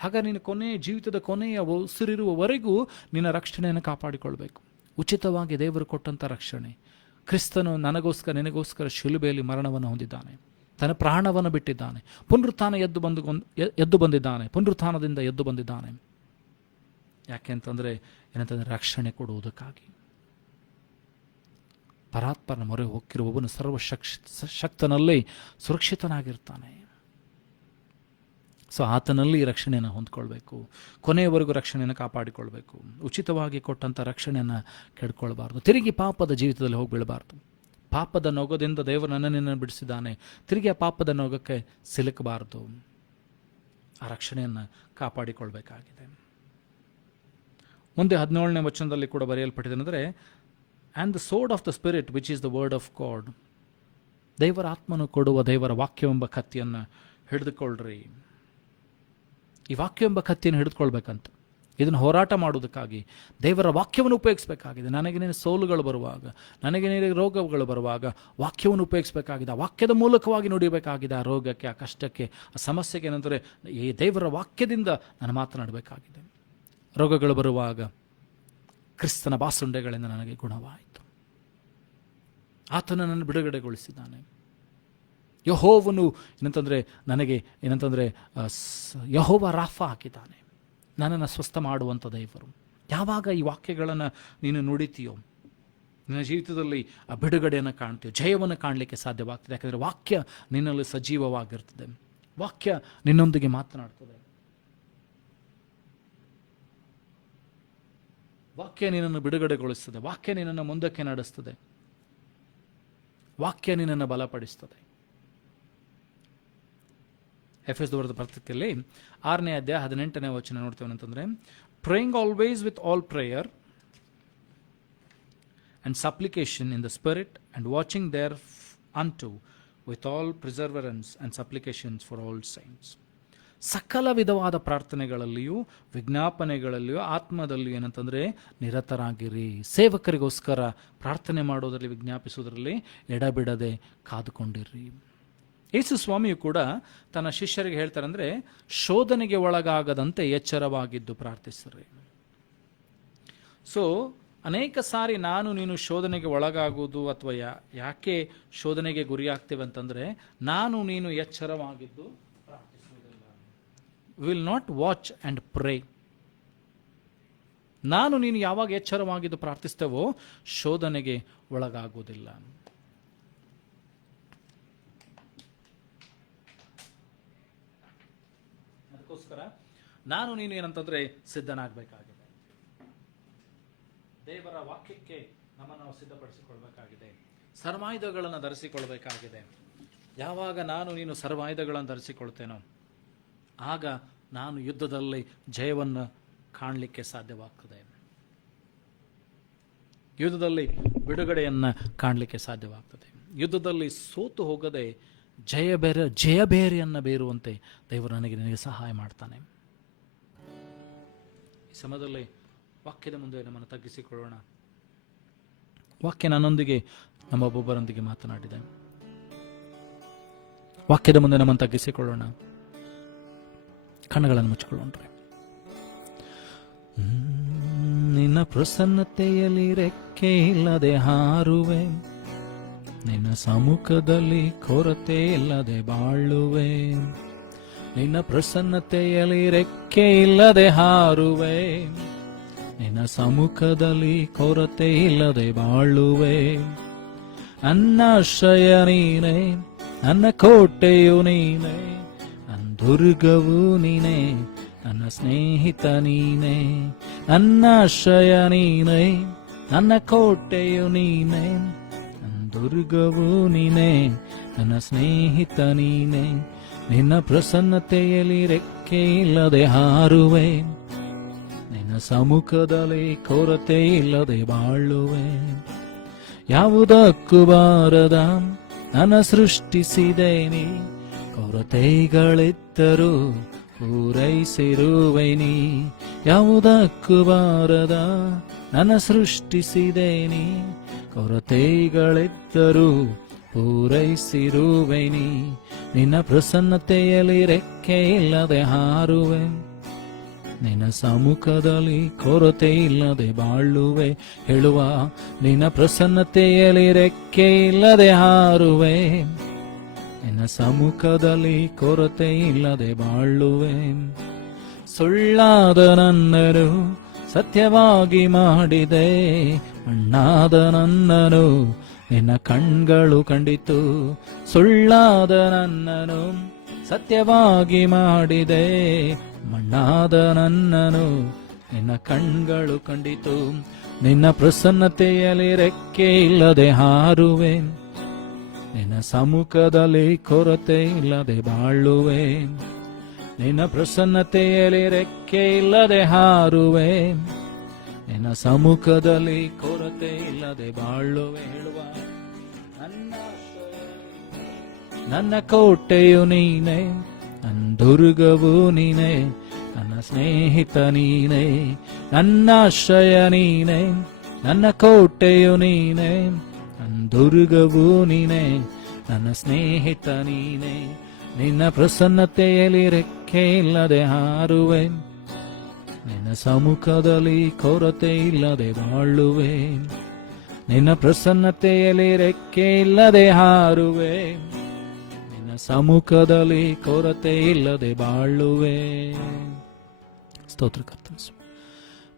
ಹಾಗಾದ್ರೆ ನೀನು ಜೀವಿತದ ಕೊನೆಯ ಉಸಿರಿರುವವರೆಗೂ ನಿನ್ನ ರಕ್ಷಣೆಯನ್ನು ಕಾಪಾಡಿಕೊಳ್ಬೇಕು. ಉಚಿತವಾಗಿ ದೇವರು ಕೊಟ್ಟಂಥ ರಕ್ಷಣೆ. ಕ್ರಿಸ್ತನು ನನಗೋಸ್ಕರ ನಿನಗೋಸ್ಕರ ಶಿಲುಬೆಯಲ್ಲಿ ಮರಣವನ್ನು ಹೊಂದಿದ್ದಾನೆ, ತನ್ನ ಪ್ರಾಣವನ್ನು ಬಿಟ್ಟಿದ್ದಾನೆ, ಪುನರುತ್ಥಾನ ಎದ್ದು ಬಂದಿದ್ದಾನೆ, ಪುನರುತ್ಥಾನದಿಂದ ಎದ್ದು ಬಂದಿದ್ದಾನೆ. ಯಾಕೆ ಅಂತಂದರೆ ಏನಂತಂದರೆ ರಕ್ಷಣೆ ಕೊಡುವುದಕ್ಕಾಗಿ. ಪರಾತ್ಪರನ ಮೊರೆ ಹೋಗಿರುವವನು ಶಕ್ತನಲ್ಲಿ ಸುರಕ್ಷಿತನಾಗಿರ್ತಾನೆ. ಸೊ ಆತನಲ್ಲಿ ರಕ್ಷಣೆಯನ್ನು ಹೊಂದ್ಕೊಳ್ಬೇಕು, ಕೊನೆಯವರೆಗೂ ರಕ್ಷಣೆಯನ್ನು ಕಾಪಾಡಿಕೊಳ್ಬೇಕು. ಉಚಿತವಾಗಿ ಕೊಟ್ಟಂಥ ರಕ್ಷಣೆಯನ್ನು ಕೆಡ್ಕೊಳ್ಬಾರ್ದು. ತಿರುಗಿ ಪಾಪದ ಜೀವಿತದಲ್ಲಿ ಹೋಗಿ ಬೀಳಬಾರ್ದು. ಪಾಪದ ನೊಗದಿಂದ ದೇವರು ನನ್ನನ್ನು ಬಿಡಿಸಿದ್ದಾನೆ, ತಿರುಗಿ ಆ ಪಾಪದ ನೊಗಕ್ಕೆ ಸಿಲುಕಬಾರ್ದು. ಆ ರಕ್ಷಣೆಯನ್ನು ಕಾಪಾಡಿಕೊಳ್ಬೇಕಾಗಿದೆ. ಮುಂದೆ 17ನೇ ವಚನದಲ್ಲಿ ಕೂಡ ಬರೆಯಲ್ಪಟ್ಟಿದೆ ಅಂದರೆ, and the sword of the spirit which is the word of god. ದೇವರ ಆತ್ಮನು ಕೊಡುವ ದೇವರ ವಾಕ್ಯವೆಂಬ ಕತ್ತಿಯನ್ನು ಹಿಡಿದುಕೊಳ್ಳ್ರಿ. ಈ ವಾಕ್ಯವೆಂಬ ಕತ್ತಿಯನ್ನು ಹಿಡಿದುಕೊಳ್ಬೇಕಂತ, ಇದನ್ನು ಹೋರಾಟ ಮಾಡುವುದಕ್ಕಾಗಿ ದೇವರ ವಾಕ್ಯವನ್ನು ಉಪಯೋಗಿಸಬೇಕಾಗಿದೆ. ನನಗೆ ನೀನು ಸೋಲುಗಳು ಬರುವಾಗ, ನನಗೆ ನೀನು ರೋಗಗಳು ಬರುವಾಗ ವಾಕ್ಯವನ್ನು ಉಪಯೋಗಿಸಬೇಕಾಗಿದೆ. ಆ ವಾಕ್ಯದ ಮೂಲಕವಾಗಿ ನುಡಿಯಬೇಕಾಗಿದೆ. ಆ ರೋಗಕ್ಕೆ, ಆ ಕಷ್ಟಕ್ಕೆ, ಆ ಸಮಸ್ಯೆಗೆ ಏನಂದರೆ ಈ ದೇವರ ವಾಕ್ಯದಿಂದ ನಾನು ಮಾತನಾಡಬೇಕಾಗಿದೆ. ರೋಗಗಳು ಬರುವಾಗ ಕ್ರಿಸ್ತನ ಬಾಸುಂಡೆಗಳಿಂದ ನನಗೆ ಗುಣವಾಯಿತು, ಆತನು ನನ್ನನ್ನು ಬಿಡುಗಡೆಗೊಳಿಸಿದ್ದಾನೆ. ಯೆಹೋವನು ನನಗೆ ಯೆಹೋವ ರಾಫಾ ಹಾಕಿದ್ದಾನೆ, ನನ್ನನ್ನು ಸ್ವಸ್ಥ ಮಾಡುವಂಥ ದೇವರು. ಯಾವಾಗ ಈ ವಾಕ್ಯಗಳನ್ನು ನೀನು ನುಡಿತೀಯೋ, ನಿನ್ನ ಜೀವಿತದಲ್ಲಿ ಆ ಬಿಡುಗಡೆಯನ್ನು ಕಾಣ್ತೀಯೋ, ಜಯವನ್ನು ಕಾಣಲಿಕ್ಕೆ ಸಾಧ್ಯವಾಗ್ತದೆ. ಯಾಕಂದರೆ ವಾಕ್ಯ ನಿನ್ನಲ್ಲಿ ಸಜೀವವಾಗಿರ್ತದೆ, ವಾಕ್ಯ ನಿನ್ನೊಂದಿಗೆ ಮಾತನಾಡ್ತದೆ. ವಾಕ್ಯ ನಿನ್ನನ್ನು ಬಿಡುಗಡೆಗೊಳಿಸ್ತದೆ, ವಾಕ್ಯ ನಿನ್ನನ್ನು ಮುಂದಕ್ಕೆ ನಡೆಸ್ತದೆ, ವಾಕ್ಯ ನಿನ್ನನ್ನು ಬಲಪಡಿಸ್ತದೆ. ಎಫೆಸದವರ ಪತ್ರಿಕೆಯಲ್ಲಿ 6ನೇ ಅಧ್ಯಾಯ 18ನೇ ವಚನ ನೋಡ್ತೇವೆ ಅಂತಂದರೆ, praying always with all prayer and supplication in the spirit and watching thereunto with all perseverance and supplications for all saints. ಸಕಲ ವಿಧವಾದ ಪ್ರಾರ್ಥನೆಗಳಲ್ಲಿಯೂ ವಿಜ್ಞಾಪನೆಗಳಲ್ಲಿಯೂ ಆತ್ಮದಲ್ಲಿಯೂ ಏನಂತಂದರೆ ನಿರತರಾಗಿರಿ. ಸೇವಕರಿಗೋಸ್ಕರ ಪ್ರಾರ್ಥನೆ ಮಾಡೋದರಲ್ಲಿ, ವಿಜ್ಞಾಪಿಸೋದ್ರಲ್ಲಿ ಎಡಬಿಡದೆ ಕಾದುಕೊಂಡಿರ್ರಿ. ಯೇಸು ಸ್ವಾಮಿಯು ಕೂಡ ತನ್ನ ಶಿಷ್ಯರಿಗೆ ಹೇಳ್ತಾರೆ ಅಂದರೆ, ಶೋಧನೆಗೆ ಒಳಗಾಗದಂತೆ ಎಚ್ಚರವಾಗಿದ್ದು ಪ್ರಾರ್ಥಿಸ್ರಿ. ಸೊ ಅನೇಕ ಸಾರಿ ನೀನು ಶೋಧನೆಗೆ ಒಳಗಾಗುವುದು ಅಥವಾ ಯಾಕೆ ಶೋಧನೆಗೆ ಗುರಿಯಾಗ್ತೇವೆ ಅಂತಂದರೆ, ನೀನು ಎಚ್ಚರವಾಗಿದ್ದು ಪ್ರಾರ್ಥಿಸುವುದಿಲ್ಲ. Will not watch and pray. ನೀನು ಯಾವಾಗ ಎಚ್ಚರವಾಗಿದ್ದು ಪ್ರಾರ್ಥಿಸ್ತೇವೋ ಶೋಧನೆಗೆ ಒಳಗಾಗುವುದಿಲ್ಲ. ಅದಕ್ಕೋಸ್ಕರ ನೀನು ಏನಂತಂದ್ರೆ ಸಿದ್ಧನಾಗಬೇಕಾಗಿದೆ. ದೇವರ ವಾಕ್ಯಕ್ಕೆ ನಮ್ಮನ್ನು ಸಿದ್ಧಪಡಿಸಿಕೊಳ್ಬೇಕಾಗಿದೆ. ಸರ್ವಾಯುಧಗಳನ್ನು ಧರಿಸಿಕೊಳ್ಬೇಕಾಗಿದೆ. ಯಾವಾಗ ನೀನು ಸರ್ವಾಯುಧಗಳನ್ನು ಧರಿಸಿಕೊಳ್ತೇನೋ ಆಗ ನಾನು ಯುದ್ಧದಲ್ಲಿ ಜಯವನ್ನು ಕಾಣಲಿಕ್ಕೆ ಸಾಧ್ಯವಾಗ್ತದೆ, ಯುದ್ಧದಲ್ಲಿ ಬಿಡುಗಡೆಯನ್ನು ಕಾಣಲಿಕ್ಕೆ ಸಾಧ್ಯವಾಗ್ತದೆ. ಯುದ್ಧದಲ್ಲಿ ಸೋತು ಹೋಗದೆ ಜಯಬೇರೆಯನ್ನು ಬೇರುವಂತೆ ದೇವರು ನಿನಗೆ ಸಹಾಯ ಮಾಡ್ತಾನೆ. ಈ ಸಮಯದಲ್ಲಿ ವಾಕ್ಯದ ಮುಂದೆ ನಮ್ಮನ್ನು ತಗ್ಗಿಸಿಕೊಳ್ಳೋಣ. ವಾಕ್ಯ ನನ್ನೊಂದಿಗೆ, ನಮ್ಮೊಬ್ಬೊಬ್ಬರೊಂದಿಗೆ ಮಾತನಾಡಿದೆ. ವಾಕ್ಯದ ಮುಂದೆ ನಮ್ಮನ್ನು ತಗ್ಗಿಸಿಕೊಳ್ಳೋಣ. ಕಣ್ಣುಗಳನ್ನು ಮುಚ್ಚಿಕೊಳ್ಳೋಣ್ರಿ. ನಿನ್ನ ಪ್ರಸನ್ನತೆಯಲ್ಲಿ ರೆಕ್ಕೆ ಇಲ್ಲದೆ ಹಾರುವೆ, ನಿನ್ನ ಸಮ್ಮುಖದಲ್ಲಿ ಕೊರತೆ ಇಲ್ಲದೆ ಬಾಳುವೆ. ನಿನ್ನ ಪ್ರಸನ್ನತೆಯಲ್ಲಿ ರೆಕ್ಕೆ ಇಲ್ಲದೆ ಹಾರುವೆ, ನಿನ್ನ ಸಮ್ಮುಖದಲ್ಲಿ ಕೊರತೆ ಇಲ್ಲದೆ ಬಾಳುವೆ. ನನ್ನ ಆಶ್ರಯ ನೀನೇ, ನನ್ನ ಕೋಟೆಯು ನೀನೆ, ನನ್ನ ದುರ್ಗವು ನೀನೆ, ನನ್ನ ಸ್ನೇಹಿತ ನೀನೆ, ನನ್ನ ಆಶ್ರಯ ನೀನೆ, ನನ್ನ ಕೋಟೆಯು ನೀನೆ, ನನ್ನ ದುರ್ಗವು ನೀನೆ, ನನ್ನ ಸ್ನೇಹಿತ ನೀನೆ. ನಿನ್ನ ಪ್ರಸನ್ನತೆಯಲ್ಲಿ ರೆಕ್ಕೆ ಇಲ್ಲದೆ ಹಾರುವೆ, ನಿನ್ನ ಸಮ್ಮುಖದಲ್ಲಿ ಕೊರತೆ ಇಲ್ಲದೆ ಬಾಳುವೆ. ಯಾವುದಕ್ಕೂ ಬಾರದ ನನ್ನ ಸೃಷ್ಟಿಸಿದೆ ನೀ, ಕೊರತೆಗಳಿದ್ದರೂ ಪೂರೈಸಿರುವೆ ನೀ. ಯಾವುದಕ್ಕೂ ಬಾರದ ನನ್ನ ಸೃಷ್ಟಿಸಿದೆ ನೀ, ಕೊರತೆಗಳಿದ್ದರೂ ಪೂರೈಸಿರುವೆ ನೀ. ನಿನ್ನ ಪ್ರಸನ್ನತೆಯಲ್ಲಿ ರೆಕ್ಕೆ ಇಲ್ಲದೆ ಹಾರುವೆ, ನಿನ್ನ ಸಮ್ಮುಖದಲ್ಲಿ ಕೊರತೆ ಇಲ್ಲದೆ ಬಾಳುವೆ. ಹೇಳುವ, ನಿನ್ನ ಪ್ರಸನ್ನತೆಯಲ್ಲಿ ರೆಕ್ಕೆ ಇಲ್ಲದೆ ಹಾರುವೆ, ನಿನ್ನ ಸಮ್ಮುಖದಲ್ಲಿ ಕೊರತೆ ಇಲ್ಲದೆ ಬಾಳುವೆ. ಸುಳ್ಳಾದ ನನ್ನನು ಸತ್ಯವಾಗಿ ಮಾಡಿದೆ, ಮಣ್ಣಾದ ನನ್ನನು ನಿನ್ನ ಕಣ್ಗಳು ಕಂಡಿತು. ಸುಳ್ಳಾದ ನನ್ನನು ಸತ್ಯವಾಗಿ ಮಾಡಿದೆ, ಮಣ್ಣಾದ ನನ್ನನು ನಿನ್ನ ಕಣ್ಗಳು ಕಂಡಿತು. ನಿನ್ನ ಪ್ರಸನ್ನತೆಯಲ್ಲಿ ರೆಕ್ಕೆ ಇಲ್ಲದೆ ಹಾರುವೆ, ನಿನ್ನ ಸಮ್ಮುಖದಲ್ಲಿ ಕೊರತೆ ಇಲ್ಲದೆ ಬಾಳುವೆ. ನಿನ್ನ ಪ್ರಸನ್ನತೆಯಲ್ಲಿ ರೆಕ್ಕೆ ಇಲ್ಲದೆ ಹಾರುವೆ, ನಿನ್ನ ಸಮ್ಮುಖದಲ್ಲಿ ಕೊರತೆ ಇಲ್ಲದೆ ಬಾಳುವೆ. ಹೇಳುವ, ನನ್ನ ಕೋಟೆಯು ನೀನೆ, ನನ್ನ ದುರ್ಗವು ನೀನೆ, ನನ್ನ ಸ್ನೇಹಿತ ನೀನೆ, ನನ್ನ ಆಶ್ರಯ ನೀನೆ, ನನ್ನ ಕೋಟೆಯು ನೀನೆ, ನನ್ನ ದುರ್ಗವು ನೀನೆ, ನನ್ನ ಸ್ನೇಹಿತ ನೀನೆ. ನಿನ್ನ ಪ್ರಸನ್ನತೆಯಲ್ಲಿ ರೆಕ್ಕೆ ಇಲ್ಲದೆ ಹಾರುವೆ, ನಿನ್ನ ಸಮ್ಮುಖದಲ್ಲಿ ಕೊರತೆ ಇಲ್ಲದೆ ಬಾಳುವೆ. ನಿನ್ನ ಪ್ರಸನ್ನತೆಯಲ್ಲಿ ರೆಕ್ಕೆ ಇಲ್ಲದೆ ಹಾರುವೆ, ನಿನ್ನ ಸಮ್ಮುಖದಲ್ಲಿ ಕೊರತೆ ಇಲ್ಲದೆ ಬಾಳುವೆ. ಸ್ತೋತ್ರ ಕರ್ತನೇ.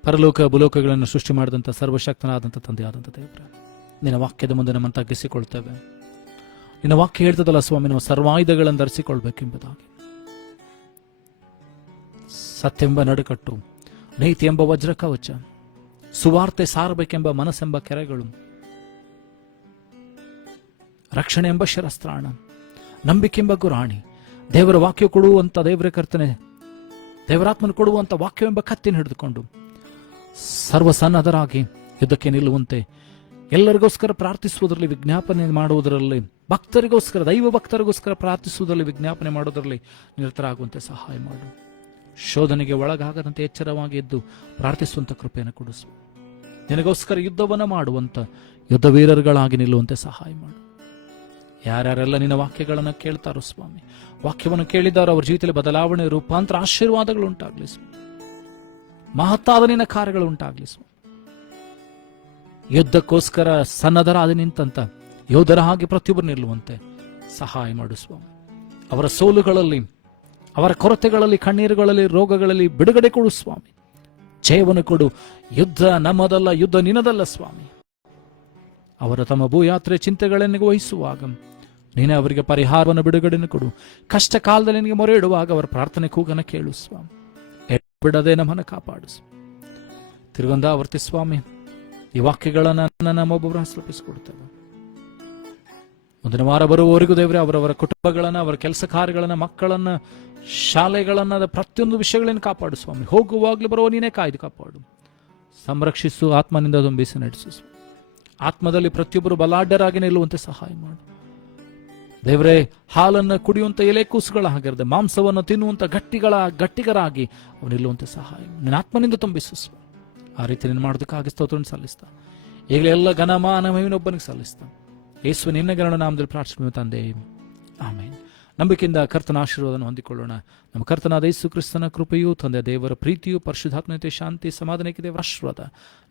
ಪರಲೋಕ ಭೂಲೋಕಗಳನ್ನು ಸೃಷ್ಟಿ ಮಾಡಿದಂಥ ಸರ್ವಶಕ್ತನಾದಂಥ ತಂದೆಯಾದಂಥ ದೇವರ, ನಿನ್ನ ವಾಕ್ಯದ ಮುಂದೆ ನಮ್ಮನ್ನು ತಗ್ಗಿಸಿಕೊಳ್ತೇವೆ. ನಿನ್ನ ವಾಕ್ಯ ಹೇಳ್ತದಲ್ಲ ಸ್ವಾಮಿ, ನಾವು ಸರ್ವಾಯುಧಗಳನ್ನು ಧರಿಸಿಕೊಳ್ಬೇಕೆಂಬುದಾಗಿ. ಸತ್ಯವೆಂಬ ನಡುಕಟ್ಟು, ನೀತಿ ಎಂಬ ವಜ್ರ ಕವಚ, ಸುವಾರ್ತೆ ಸಾರಬೇಕೆಂಬ ಮನಸ್ಸೆಂಬ ಕೆರೆಗಳು, ರಕ್ಷಣೆ ಎಂಬ ಶಿರಸ್ತ್ರಾಣ, ನಂಬಿಕೆ ಎಂಬ ಗುರಾಣಿ, ದೇವರ ವಾಕ್ಯ ಕೊಡುವಂತ ದೇವರ ಕರ್ತನೆ, ದೇವರಾತ್ಮನ ಕೊಡುವಂತ ವಾಕ್ಯವೆಂಬ ಕತ್ತಿನ ಹಿಡಿದುಕೊಂಡು ಸರ್ವಸನ್ನದ್ಧರಾಗಿ ಯುದ್ಧಕ್ಕೆ ನಿಲ್ಲುವಂತೆ, ಎಲ್ಲರಿಗೋಸ್ಕರ ಪ್ರಾರ್ಥಿಸುವುದರಲ್ಲಿ, ವಿಜ್ಞಾಪನೆ ಮಾಡುವುದರಲ್ಲಿ, ಭಕ್ತರಿಗೋಸ್ಕರ, ದೈವ ಭಕ್ತರಿಗೋಸ್ಕರ ಪ್ರಾರ್ಥಿಸುವುದರಲ್ಲಿ, ವಿಜ್ಞಾಪನೆ ಮಾಡುವುದರಲ್ಲಿ ನಿರತರಾಗುವಂತೆ ಸಹಾಯ ಮಾಡು. ಶೋಧನೆಗೆ ಒಳಗಾಗದಂತೆ ಎಚ್ಚರವಾಗಿ ಎದ್ದು ಪ್ರಾರ್ಥಿಸುವಂತ ಕೃಪೆಯನ್ನು ಕೊಡಿಸು. ನಿನಗೋಸ್ಕರ ಯುದ್ಧವನ್ನು ಮಾಡುವಂತ ಯುದ್ಧ ವೀರರುಗಳಾಗಿ ನಿಲ್ಲುವಂತೆ ಸಹಾಯ ಮಾಡು. ಯಾರ್ಯಾರೆಲ್ಲ ನಿನ್ನ ವಾಕ್ಯಗಳನ್ನು ಕೇಳ್ತಾರೋ ಸ್ವಾಮಿ, ವಾಕ್ಯವನ್ನು ಕೇಳಿದಾರೋ ಅವ್ರ ಜೀವಿತದಲ್ಲಿ ಬದಲಾವಣೆ, ರೂಪಾಂತರ, ಆಶೀರ್ವಾದಗಳು ಉಂಟಾಗ್ಲಿ ಸ್ವಾಮಿ. ಮಹತ್ತಾದ ನಿನ್ನ ಕಾರ್ಯಗಳು ಉಂಟಾಗ್ಲಿ ಸ್ವಾಮಿ. ಯುದ್ಧಕ್ಕೋಸ್ಕರ ಸನ್ನದ್ಧರಾದ ನಿಂತಂತ ಯೋಧರ ಹಾಗೆ ಪ್ರತಿಯೊಬ್ಬರು ನಿಲ್ಲುವಂತೆ ಸಹಾಯ ಮಾಡು ಸ್ವಾಮಿ. ಅವರ ಸೋಲುಗಳಲ್ಲಿ, ಅವರ ಕೊರತೆಗಳಲ್ಲಿ, ಕಣ್ಣೀರುಗಳಲ್ಲಿ, ರೋಗಗಳಲ್ಲಿ ಬಿಡುಗಡೆ ಕೊಡು ಸ್ವಾಮಿ. ಜಯವನ್ನು ಕೊಡು. ಯುದ್ಧ ನಮ್ಮದಲ್ಲ, ಯುದ್ಧ ನಿನ್ನದಲ್ಲ ಸ್ವಾಮಿ. ಅವರ ತಮ್ಮ ಭೂಯಾತ್ರೆ ಚಿಂತೆಗಳನ್ನು ವಹಿಸುವಾಗ ನೀನೇ ಅವರಿಗೆ ಪರಿಹಾರವನ್ನು, ಬಿಡುಗಡೆಯನ್ನು ಕೊಡು. ಕಷ್ಟ ಕಾಲದಲ್ಲಿ ನಿನಗೆ ಮೊರೆ ಇಡುವಾಗ ಅವರ ಪ್ರಾರ್ಥನೆ ಕೂಗನ ಕೇಳು ಸ್ವಾಮಿ. ಬಿಡದೆ ನಮ್ಮನ್ನು ಕಾಪಾಡು. ತಿರುಗಂದಾವರ್ತಿ ಸ್ವಾಮಿ, ಈ ವಾಕ್ಯಗಳನ್ನು ನಮ್ಮೊಬ್ಬೊಬ್ಬರು ಸಮರ್ಪಿಸಿಕೊಡ್ತೇವೆ. ಮುಂದಿನ ವಾರ ಬರುವವರೆಗೂ ದೇವರೇ ಅವರವರ ಕುಟುಂಬಗಳನ್ನ, ಅವರ ಕೆಲಸ ಕಾರ್ಯಗಳನ್ನ, ಮಕ್ಕಳನ್ನ, ಶಾಲೆಗಳನ್ನ, ಪ್ರತಿಯೊಂದು ವಿಷಯಗಳನ್ನು ಕಾಪಾಡು ಸ್ವಾಮಿ. ಹೋಗುವಾಗ್ಲೂ ಬರುವ ನೀನೇ ಕಾಯ್ದು ಕಾಪಾಡು, ಸಂರಕ್ಷಿಸು, ಆತ್ಮನಿಂದ ತುಂಬಿಸಿ ನಡೆಸು. ಆತ್ಮದಲ್ಲಿ ಪ್ರತಿಯೊಬ್ಬರು ಬಲಾಢ್ಯರಾಗಿ ನಿಲ್ಲುವಂತೆ ಸಹಾಯ ಮಾಡು ದೇವರೇ. ಹಾಲನ್ನು ಕುಡಿಯುವಂತ ಎಲೆ ಕೂಸುಗಳಾಗಿರದೆ ಮಾಂಸವನ್ನು ತಿನ್ನುವಂತ ಗಟ್ಟಿಗರಾಗಿ ಅವನು ನಿಲ್ಲುವಂತೆ ಸಹಾಯ ನಿನ್ನ ಆತ್ಮನಿಂದ ತುಂಬಿಸು. ಆ ರೀತಿ ನೀನು ಮಾಡೋದಕ್ಕಾಗಿ ಸ್ತೋತ್ರವನ್ನು ಸಲ್ಲಿಸ್ತಾ ಈಗಲೇ ಎಲ್ಲ ಘನಮಾನ ಮಹಿಮೆಯೊಬ್ಬನಿಗೆ ಸಲ್ಲಿಸ್ತಾ ಯೇಸು ನಿನ್ನ ಗಣನ ನಾಮದಲ್ಲಿ ಪ್ರಾರ್ಥಿಸುವ ತಂದೆ, ಆಮೇನ್. ನಂಬಿಕೆಯಿಂದ ಕರ್ತನ ಆಶೀರ್ವಾದವನ್ನು ಹೊಂದಿಕೊಳ್ಳೋಣ. ನಮ್ಮ ಕರ್ತನಾದ ಯೇಸು ಕ್ರಿಸ್ತನ ಕೃಪೆಯೂ, ತಂದೆ ದೇವರ ಪ್ರೀತಿಯು, ಪರಿಶುದ್ಧಾತ್ಮತೆ, ಶಾಂತಿ, ಸಮಾಧಾನಕ್ಕೆ ದೇವರ ಆಶೀರ್ವಾದ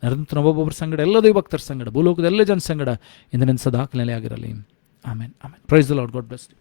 ನಿರಂತರ ಒಬ್ಬೊಬ್ಬರ ಸಂಗಡ, ಎಲ್ಲ ದೈವಭಕ್ತರ ಸಂಗಡ, ಭೂಲೋಕದ ಎಲ್ಲ ಜನ ಸಂಗಡ ಇಂದಿನ ಸದಾಕಾಲ ಆಗಿರಲಿ. Amen, amen. Praise the Lord. God bless you.